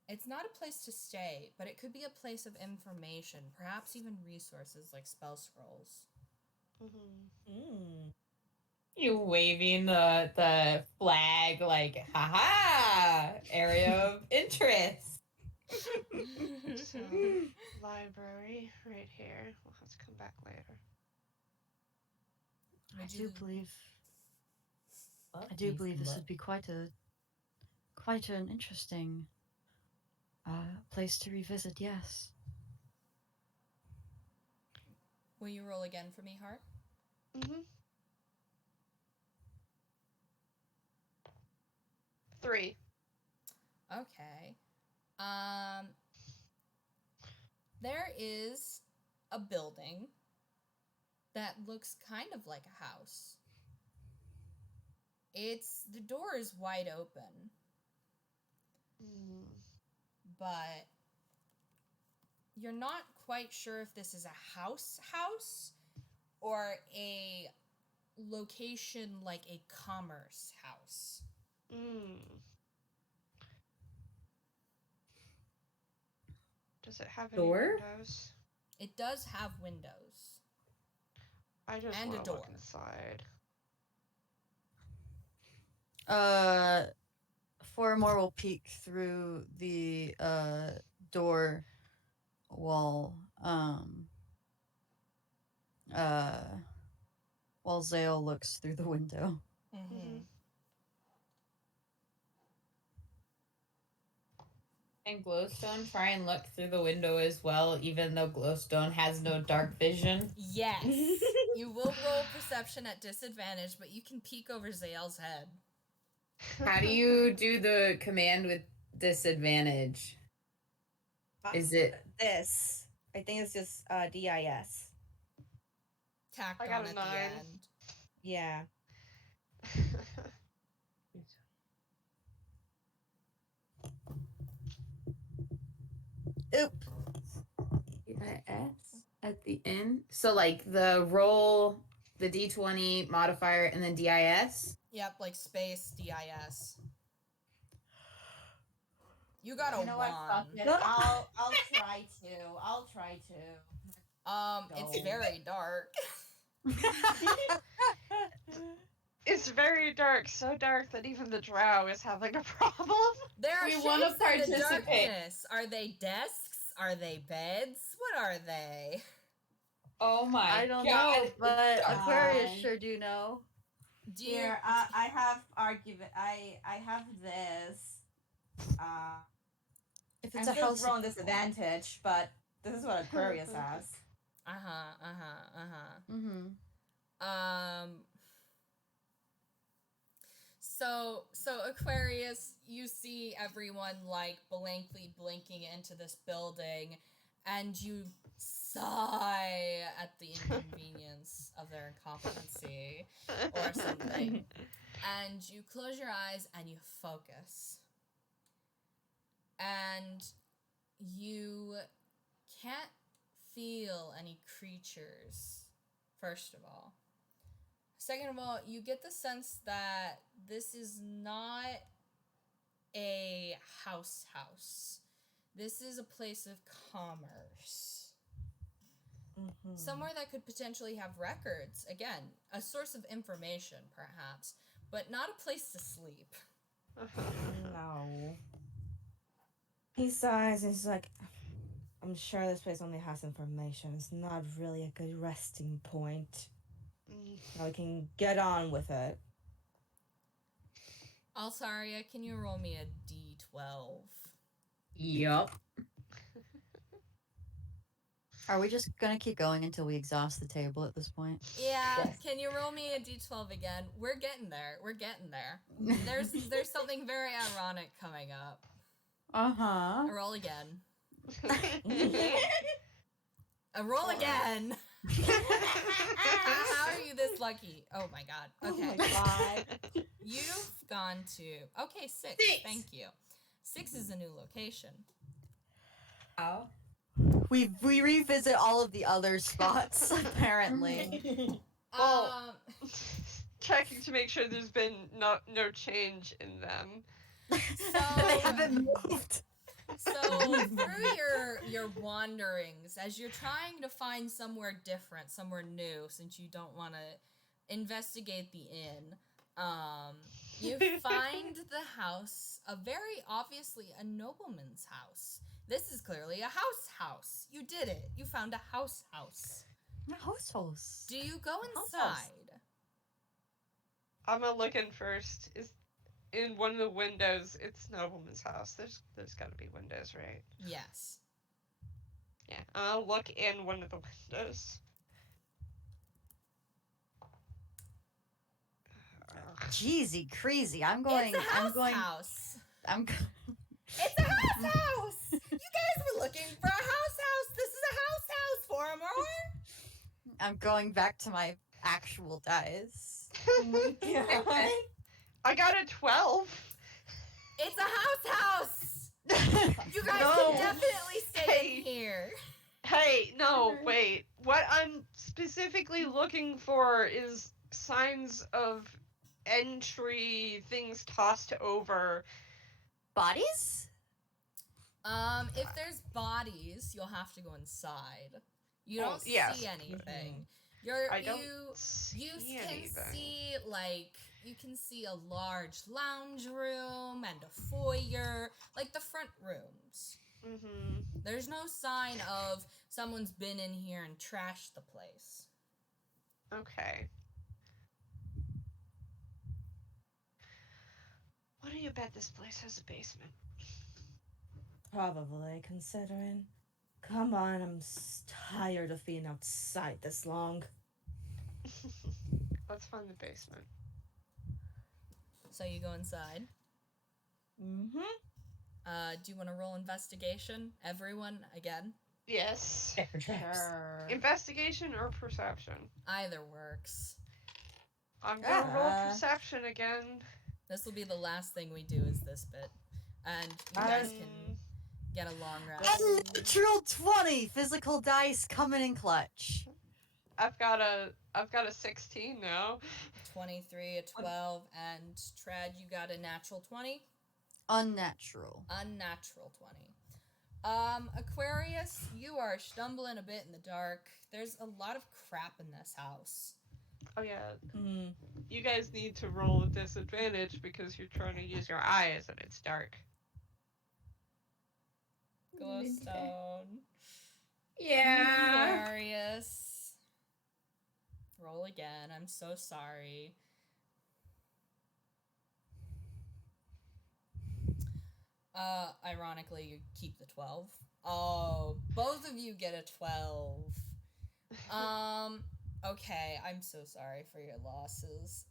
It's not a place to stay, but it could be a place of information, perhaps even resources like spell scrolls. You waving the flag like, haha, area of interest. So, library right here. We'll have to come back later. I do believe this would be quite an interesting place to revisit. Yes. Will you roll again for me, Hart? 3. Okay. There is a building that looks kind of like a house. The door is wide open. But you're not quite sure if this is a house or a location like a commerce house. Does it have any windows? It does have windows. I just and want a to door look inside. Foromor will peek through the door wall. While Xael looks through the window. Mm-hmm. And Glowstone try and look through the window as well, even though Glowstone has no dark vision. Yes. You will roll perception at disadvantage, but you can peek over Xael's head. How do you do the command with disadvantage? Is it this? I think it's just DIS. Tacked I got on a at 9. the end. Yeah. Oop. S at the end? So like the roll, the D20 modifier, and then DIS? Yep, like space DIS. You got a You know what? 1. Fuck it. I'll try to. I'll try to. It's very dark. It's very dark, so dark that even the drow is having a problem. There are We shapes wanna in the participate. darkness. Are they desks? Are they beds? What are they? Oh my I don't god. know, but it's dark. Aquarius sure do know. Do you? Here, I have argument. I have this. If I'm it's a still house, throwing disadvantage, but this is what Aquarius has. Mm-hmm. So Aquarius, you see everyone like blankly blinking into this building, and you sigh at the inconvenience of their incompetency or something. And you close your eyes and you focus. And you can't feel any creatures, first of all. Second of all, you get the sense that this is not a house. This is a place of commerce. Mm-hmm. Somewhere that could potentially have records. Again, a source of information, perhaps, but not a place to sleep. No. He sighs and he's like, I'm sure this place only has information. It's not really a good resting point. Now we can get on with it. Altaria, can you roll me a d12? Yup. Are we just gonna keep going until we exhaust the table at this point? Yeah, Yes. can you roll me a d12 again? We're getting there. There's something very ironic coming up. Uh-huh. Roll again. Roll again. How are you this lucky? Oh my god. Okay. Oh my god. You've gone to 6. 6. Thank you. 6 is a new location. Oh. We revisit all of the other spots, apparently. Well, checking to make sure there's been no change in them. They haven't moved. So through your wanderings, as you're trying to find somewhere different, somewhere new, since you don't want to investigate the inn, you find the house, a very obviously a nobleman's house. This is clearly a house. You did it. You found a house. House. Do you go House. inside? I'm gonna look in first. Is in one of the windows? It's nobleman's house. There's got to be windows, right? Yes. Yeah, I'll look in one of the windows. Jeezy crazy. I'm going. It's a I'm going. house. I'm. It's a house. You guys were looking for a house. This is a house, Foromor. I'm going back to my actual dice. Oh my god. I got a 12. It's a house. You guys No. can definitely stay in here. Hey, no, wait. What I'm specifically looking for is signs of entry, things tossed over. Bodies? If there's bodies, you'll have to go inside. You Oh, don't yes. see anything. I don't you see can anything. see you can see a large lounge room and a foyer, like the front rooms. Mm-hmm. There's no sign of someone's been in here and trashed the place. Okay. What do you bet this place has a basement? Probably, considering. Come on, I'm tired of being outside this long. Let's find the basement. So you go inside. Mm-hmm. Do you want to roll investigation? Everyone, again? Yes. Check for traps. Sure. Investigation or perception? Either works. I'm gonna roll Ah. perception again. This will be the last thing we do is this bit. And you guys can get a long rest. A natural 20! Physical dice coming in clutch. I've got a 16 now. 23, a 12, and Trad, you got a natural 20? Unnatural. Unnatural 20. Aquarius, you are stumbling a bit in the dark. There's a lot of crap in this house. Oh yeah. Mm. You guys need to roll a disadvantage because you're trying to use your eyes and it's dark. Glowstone. Yeah. Aquarius. Roll again. I'm so sorry. Ironically, you keep the 12. Oh, both of you get a 12. Okay, I'm so sorry for your losses.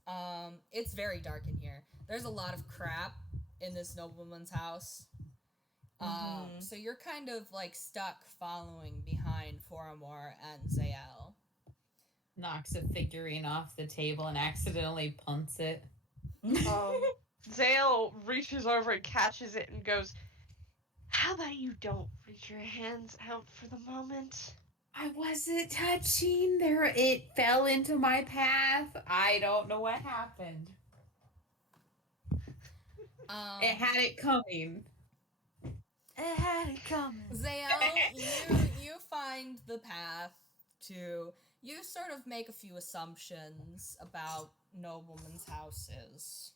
It's very dark in here. There's a lot of crap in this nobleman's house. So you're kind of like stuck following behind Foromor and Xael. Knocks a figurine off the table and accidentally punts it. Xael reaches over and catches it and goes, "How about you don't reach your hands out for the moment?" I wasn't touching there. It fell into my path. I don't know what happened. It had it coming. It had it coming. Xael, you find the path to. You sort of make a few assumptions about noblemen's houses.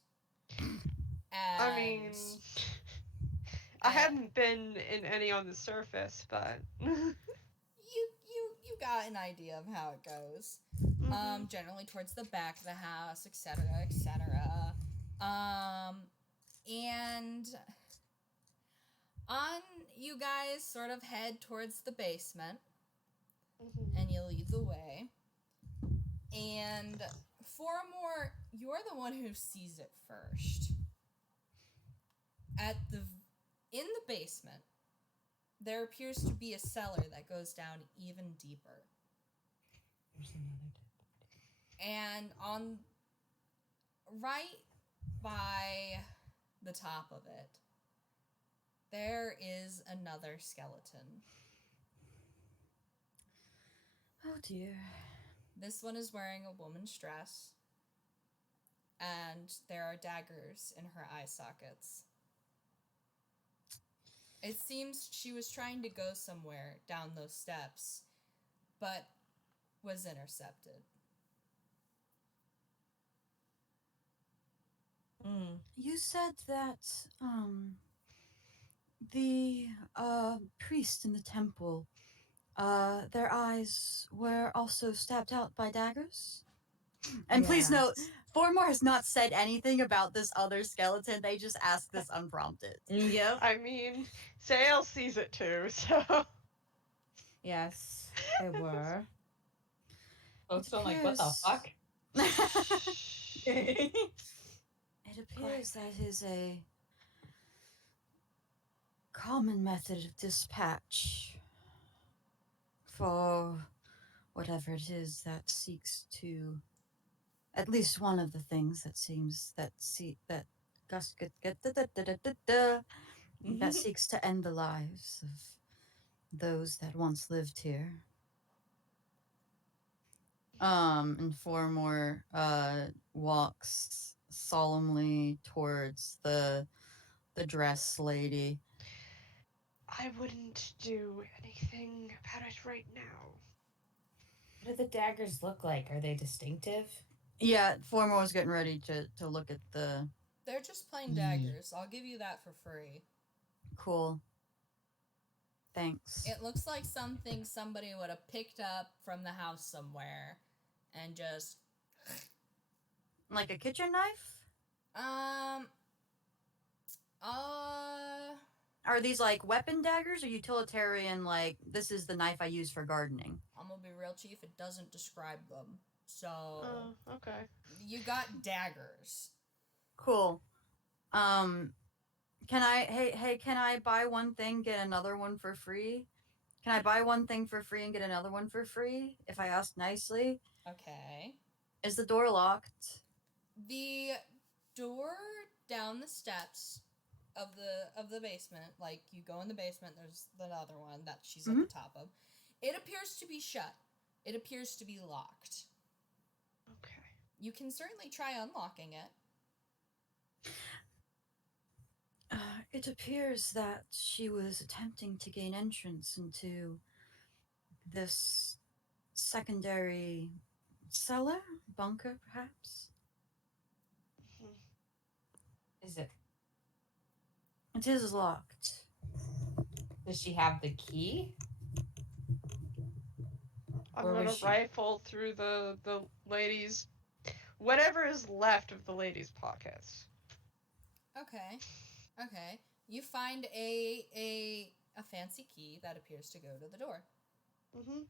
And I mean, I hadn't been in any on the surface, but you got an idea of how it goes. Generally towards the back of the house, etc., etc. And on you guys sort of head towards the basement, and you lead the way. And Foromor, you're the one who sees it first. In the basement, there appears to be a cellar that goes down even deeper. And right by the top of it, there is another skeleton. Oh dear. This one is wearing a woman's dress, and there are daggers in her eye sockets. It seems she was trying to go somewhere down those steps, but was intercepted. You said that, the, priest in the temple, their eyes were also stabbed out by daggers? And please note, Foromor has not said anything about this other skeleton. They just asked this unprompted. Yep. I mean, Xael sees it too, so. Yes, they were. Folks don't like, what the fuck? It appears that is a common method of dispatch for whatever it is that seeks to, at least one of the things that seems that that seeks to end the lives of those that once lived here. And Foromor walks solemnly towards the dress lady. I wouldn't do anything about it right now. What do the daggers look like? Are they distinctive? Yeah, Foromor was getting ready to look at the They're just plain Mm. daggers. I'll give you that for free. cool. Thanks. It looks like something somebody would have picked up from the house somewhere and just Like a kitchen knife? um Are these like weapon daggers or utilitarian, like this is the knife I use for gardening? I'm gonna be real, Chief, it doesn't describe them. So Oh, okay. you got daggers. Cool. Can I buy one thing, get another one for free? Can I buy one thing for free and get another one for free if I ask nicely? Okay. Is the door locked? The door down the steps of the basement, like you go in the basement, there's the other one that she's at the top of. It appears to be shut. It appears to be locked. Okay. You can certainly try unlocking it. It appears that she was attempting to gain entrance into this secondary cellar, bunker, perhaps. Is it? It is locked. Does she have the key? I'm Or gonna was she- rifle through the lady's, whatever is left of the lady's pockets. Okay. Okay. You find a fancy key that appears to go to the door. Mm-hmm.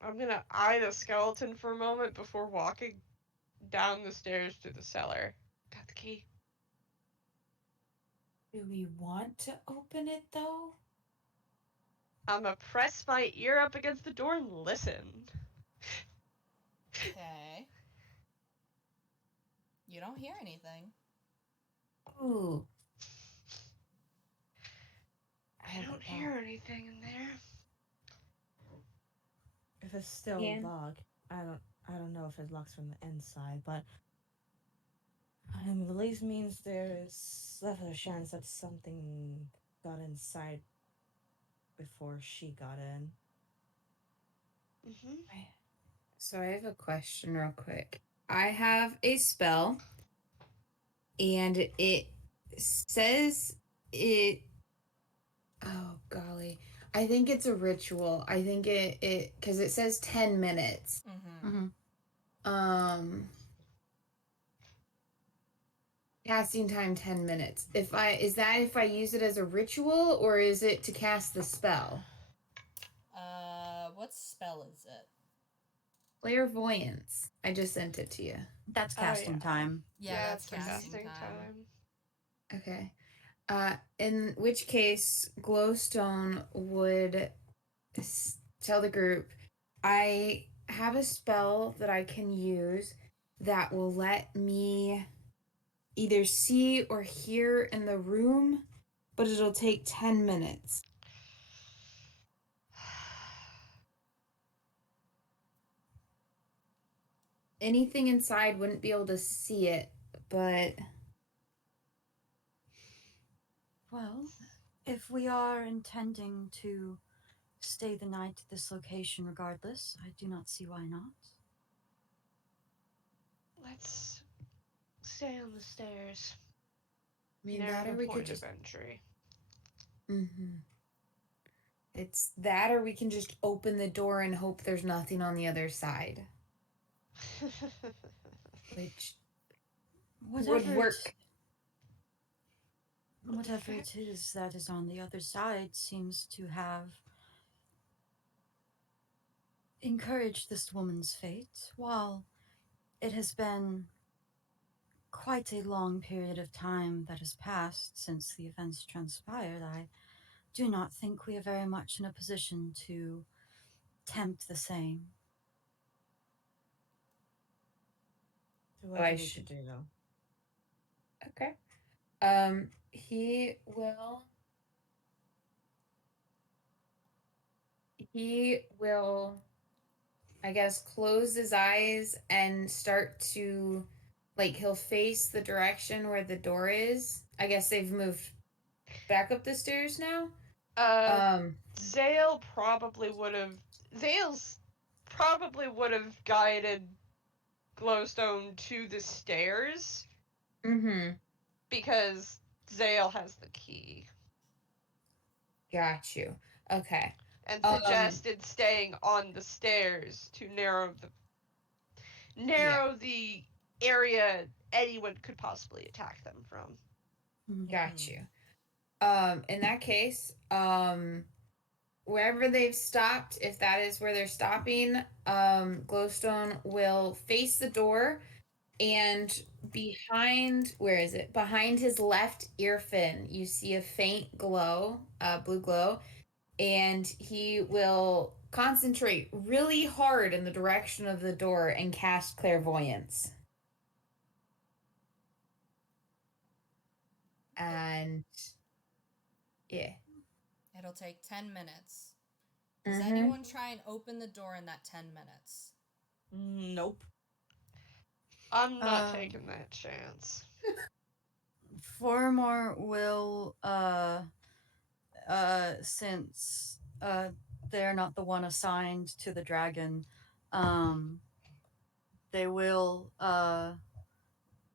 I'm gonna eye the skeleton for a moment before walking down the stairs to the cellar. Got the key. Do we want to open it though? I'm gonna press my ear up against the door and listen. Okay. You don't hear anything. Ooh. I don't hear anything in there. If it's still locked, I don't know if it locks from the inside, but at least means there's less of a chance that something got inside before she got in. Mm-hmm. So I have a question real quick. I have a spell and it says it oh golly. I think it's a ritual. I think it because it says 10 minutes. Casting time 10 minutes. If I use it as a ritual or is it to cast the spell? What spell is it? Clairvoyance. I just sent it to you. That's casting time. Yeah, that's it's the casting time. Okay. In which case, Glowstone would tell the group, I have a spell that I can use that will let me either see or hear in the room, but it'll take 10 minutes. Anything inside wouldn't be able to see it, but... Well, if we are intending to stay the night at this location regardless, I do not see why not. Let's stay on the stairs. I mean, Near that the or we point could just... of entry. It's that or we can just open the door and hope there's nothing on the other side. Which would work. Whatever it is that is on the other side seems to have encouraged this woman's fate. While it has been quite a long period of time that has passed since the events transpired, I do not think we are very much in a position to tempt the same. So what do we need to do though? Okay. He will, I guess, close his eyes and start to, like, he'll face the direction where the door is. I guess they've moved back up the stairs now. Xael's probably would have guided Glowstone to the stairs Mm-hmm. because Xael has the key Got you. Okay. and suggested staying on the stairs to narrow the area anyone could possibly attack them from. Got you. In that case, wherever they've stopped, if that is where they're stopping, Glowstone will face the door, and behind, where is it? Behind his left ear fin, you see a faint glow, blue glow, and he will concentrate really hard in the direction of the door and cast clairvoyance. And yeah. It'll take 10 minutes. Does anyone try and open the door in that 10 minutes? Nope. I'm not taking that chance. Foromor will, since they're not the one assigned to the dragon, they will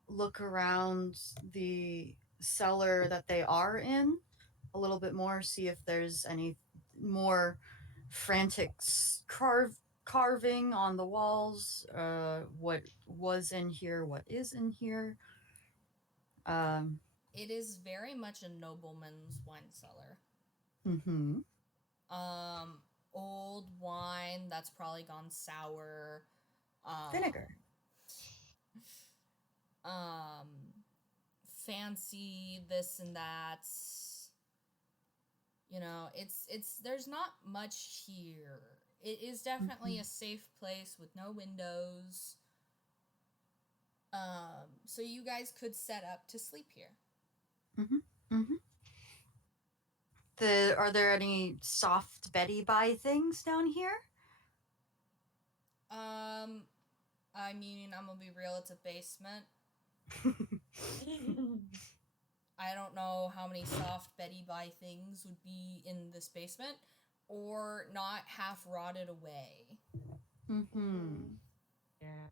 look around the cellar that they are in a little bit more, see if there's any more frantic carving on the walls, what was in here, what is in here. It is very much a nobleman's wine cellar. Mm-hmm. Old wine that's probably gone sour. Vinegar. Fancy this and that. You know, it's there's not much here. It is definitely a safe place with no windows. So you guys could set up to sleep here. Are there any soft Betty Bye things down here? I mean, I'm gonna be real, it's a basement. I don't know how many soft Betty Bye things would be in this basement, or not half rotted away. Yeah.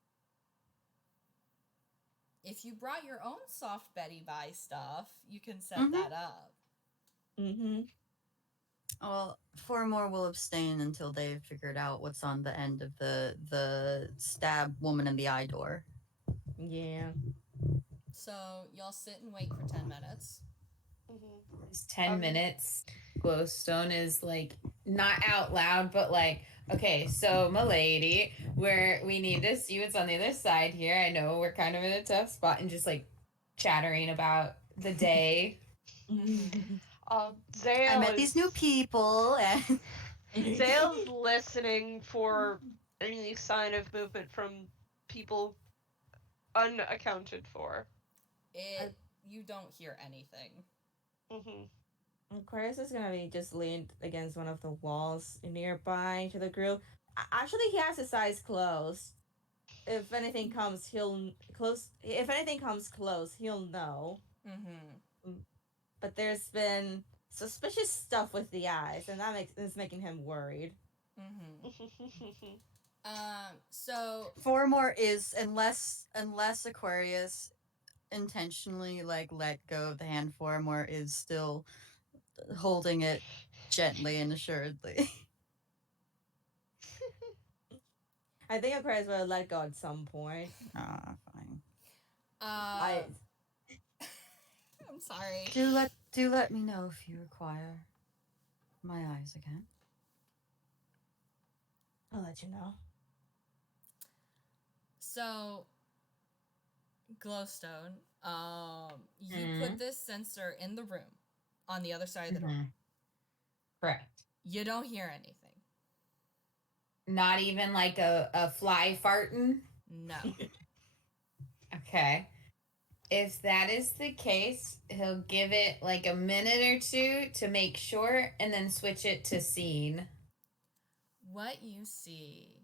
If you brought your own soft Betty Bye stuff, you can set that up. Well, Foromor will abstain until they've figured out what's on the end of the stab woman in the eye door. Yeah. So y'all sit and wait for 10 minutes. It's 10 minutes. Glowstone is like not out loud, but like, okay, so my lady, we need to see what's on the other side here. I know we're kind of in a tough spot, and just like chattering about the day. Xael I met these new people, and Xael's listening for any sign of movement from people unaccounted for. You don't hear anything. Aquarius is gonna be just leaned against one of the walls nearby to the group. Actually, he has his eyes closed. If anything comes, If anything comes close, he'll know. But there's been suspicious stuff with the eyes, and that is making him worried. So Foromor is, unless Aquarius intentionally like let go of the hand, Foromor is still holding it gently and assuredly. I think Aquarius will let go at some point. Fine. I'm sorry. Do let me know if you require my eyes again. I'll let you know. So, Glowstone, you put this sensor in the room on the other side of the door. Correct. You don't hear anything. Not even like a fly farting? No. Okay. If that is the case, he'll give it like a minute or two to make sure, and then switch it to scene. What you see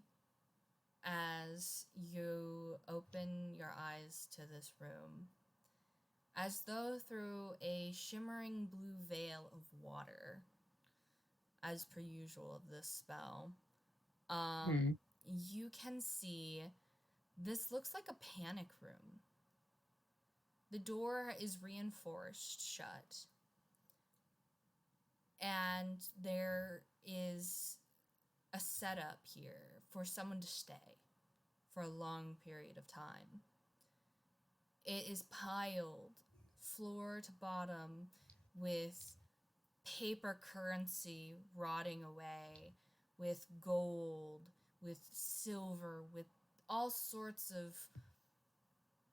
as you open your eyes to this room, as though through a shimmering blue veil of water, as per usual of this spell. Hmm. You can see this looks like a panic room. The door is reinforced shut. And there is a setup here for someone to stay for a long period of time. It is piled floor to bottom with paper currency rotting away, with gold, with silver, with all sorts of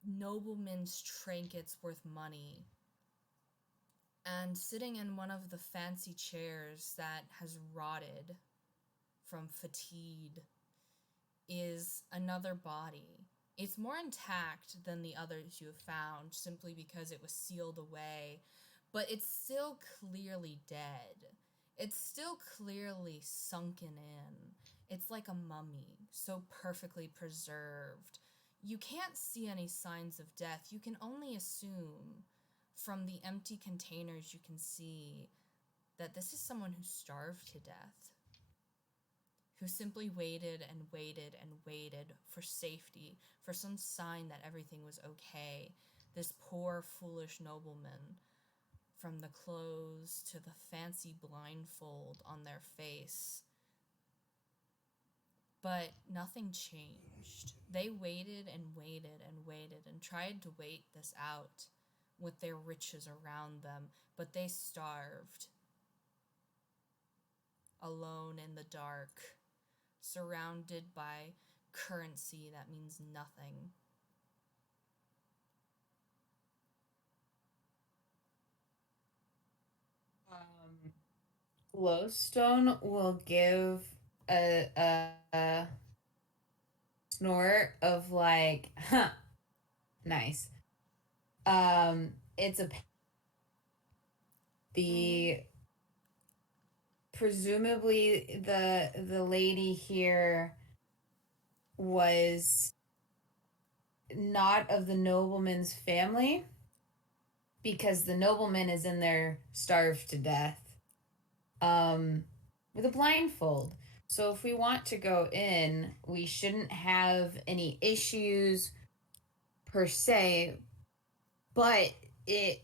noblemen's trinkets worth money. And sitting in one of the fancy chairs that has rotted from fatigue is another body. It's more intact than the others you have found, simply because it was sealed away, but it's still clearly dead. It's still clearly sunken in. It's like a mummy, so perfectly preserved. You can't see any signs of death. You can only assume from the empty containers you can see that this is someone who starved to death, who simply waited and waited and waited for safety, for some sign that everything was okay. This poor, foolish nobleman, from the clothes to the fancy blindfold on their face. But nothing changed. They waited and waited and waited and tried to wait this out with their riches around them, but they starved. Alone in the dark, surrounded by currency that means nothing. Glowstone will give a snort of like, huh, nice. It's the presumably the lady here was not of the nobleman's family, because the nobleman is in there starved to death, with a blindfold. So if we want to go in, we shouldn't have any issues per se, but it's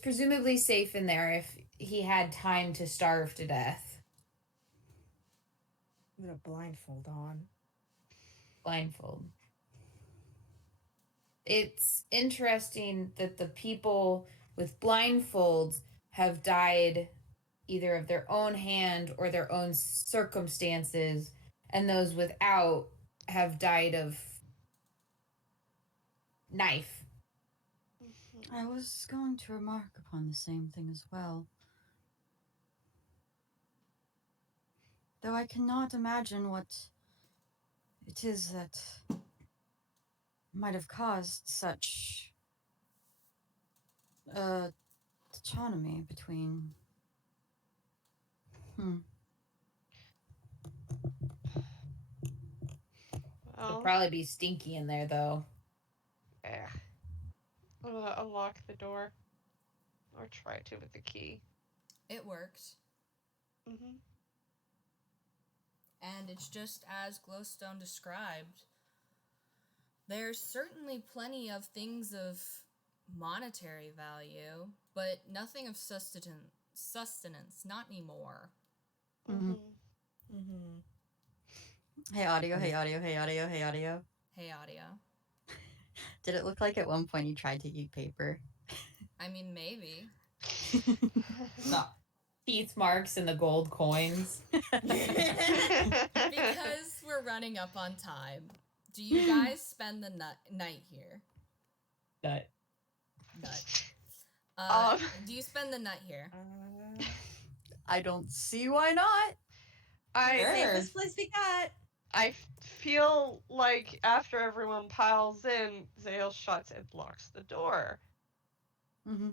presumably safe in there if he had time to starve to death. With a blindfold on. Blindfold. It's interesting that the people with blindfolds have died either of their own hand or their own circumstances, and those without have died of knife. I was going to remark upon the same thing as well. Though I cannot imagine what it is that might have caused such autonomy between. It'll Well, probably be stinky in there, though. yeah. I'm gonna unlock the door. Or try to with the key. It worked. Mm-hmm. And it's just as Glowstone described. There's certainly plenty of things of monetary value, but nothing of sustenance, not anymore. Mm-hmm. Mm-hmm. Hey audio, hey audio, hey audio, hey audio. Hey, audio. Did it look like at one point you tried to eat paper? I mean, maybe. The teeth marks and the gold coins. Because we're running up on time. Do you guys spend the night here? Nut. Do you spend the night here? I don't see why not. Safest place we got. I feel like after everyone piles in, Xael shuts and locks the door. Mm-hmm.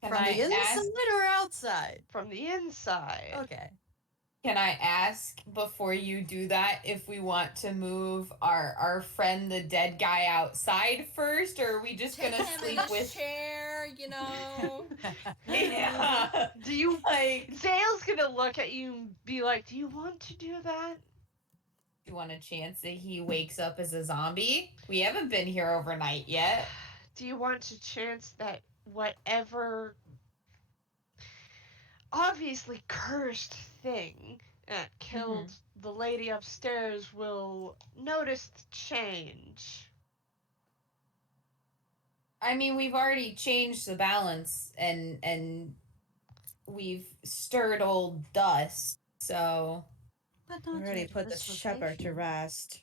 Can From I the inside ask? or outside? From the inside. Okay. Can I ask before you do that if we want to move our friend the dead guy outside first, or are we just Take gonna him in sleep a with? chair, you know. Yeah. Do you? Like, Xael's gonna look at you and be like, "Do you want to do that?" do you want a chance that he wakes up as a zombie? We haven't been here overnight yet. Do you want to chance that whatever obviously cursed thing that killed the lady upstairs will notice the change? I mean, we've already changed the balance and we've stirred old dust, so But We not already yet at put the this shepherd to location. rest.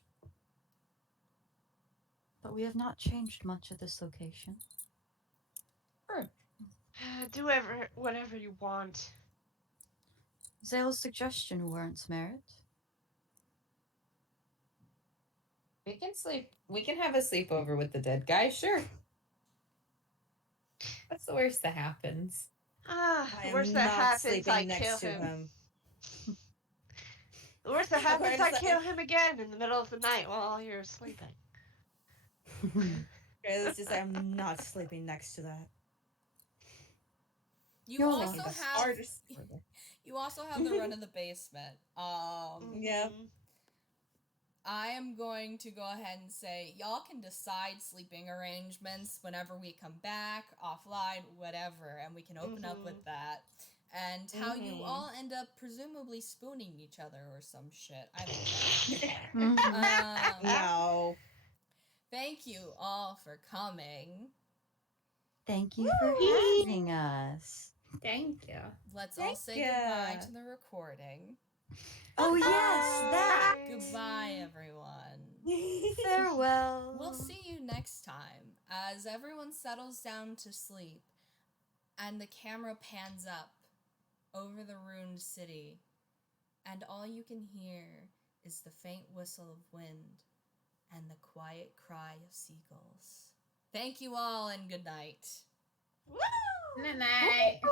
But we have not changed much at this location. Do whatever you want. Xael's suggestion warrants merit. we can sleep. We can have a sleepover with the dead guy, sure. What's the worst that happens? Ah, I the worst am that not happens, sleeping I next kill to him. him. The worst that happens, Aquarius I is like- kill him again in the middle of the night while you're sleeping. It's just I'm not sleeping next to that. You You're also welcome. have you also have the run of the basement. Yep. Mhm. I am going to go ahead and say y'all can decide sleeping arrangements whenever we come back, offline, whatever, and we can open up with that. And how you all end up presumably spooning each other or some shit. I don't care. No. Thank you all for coming. Thank you for having us. Thank you. Let's all say ya. goodbye to the recording. Oh yes, that. Goodbye, everyone. Farewell. We'll see you next time as everyone settles down to sleep and the camera pans up over the ruined city, and all you can hear is the faint whistle of wind and the quiet cry of seagulls. Thank you all and good night. Good night. Woo!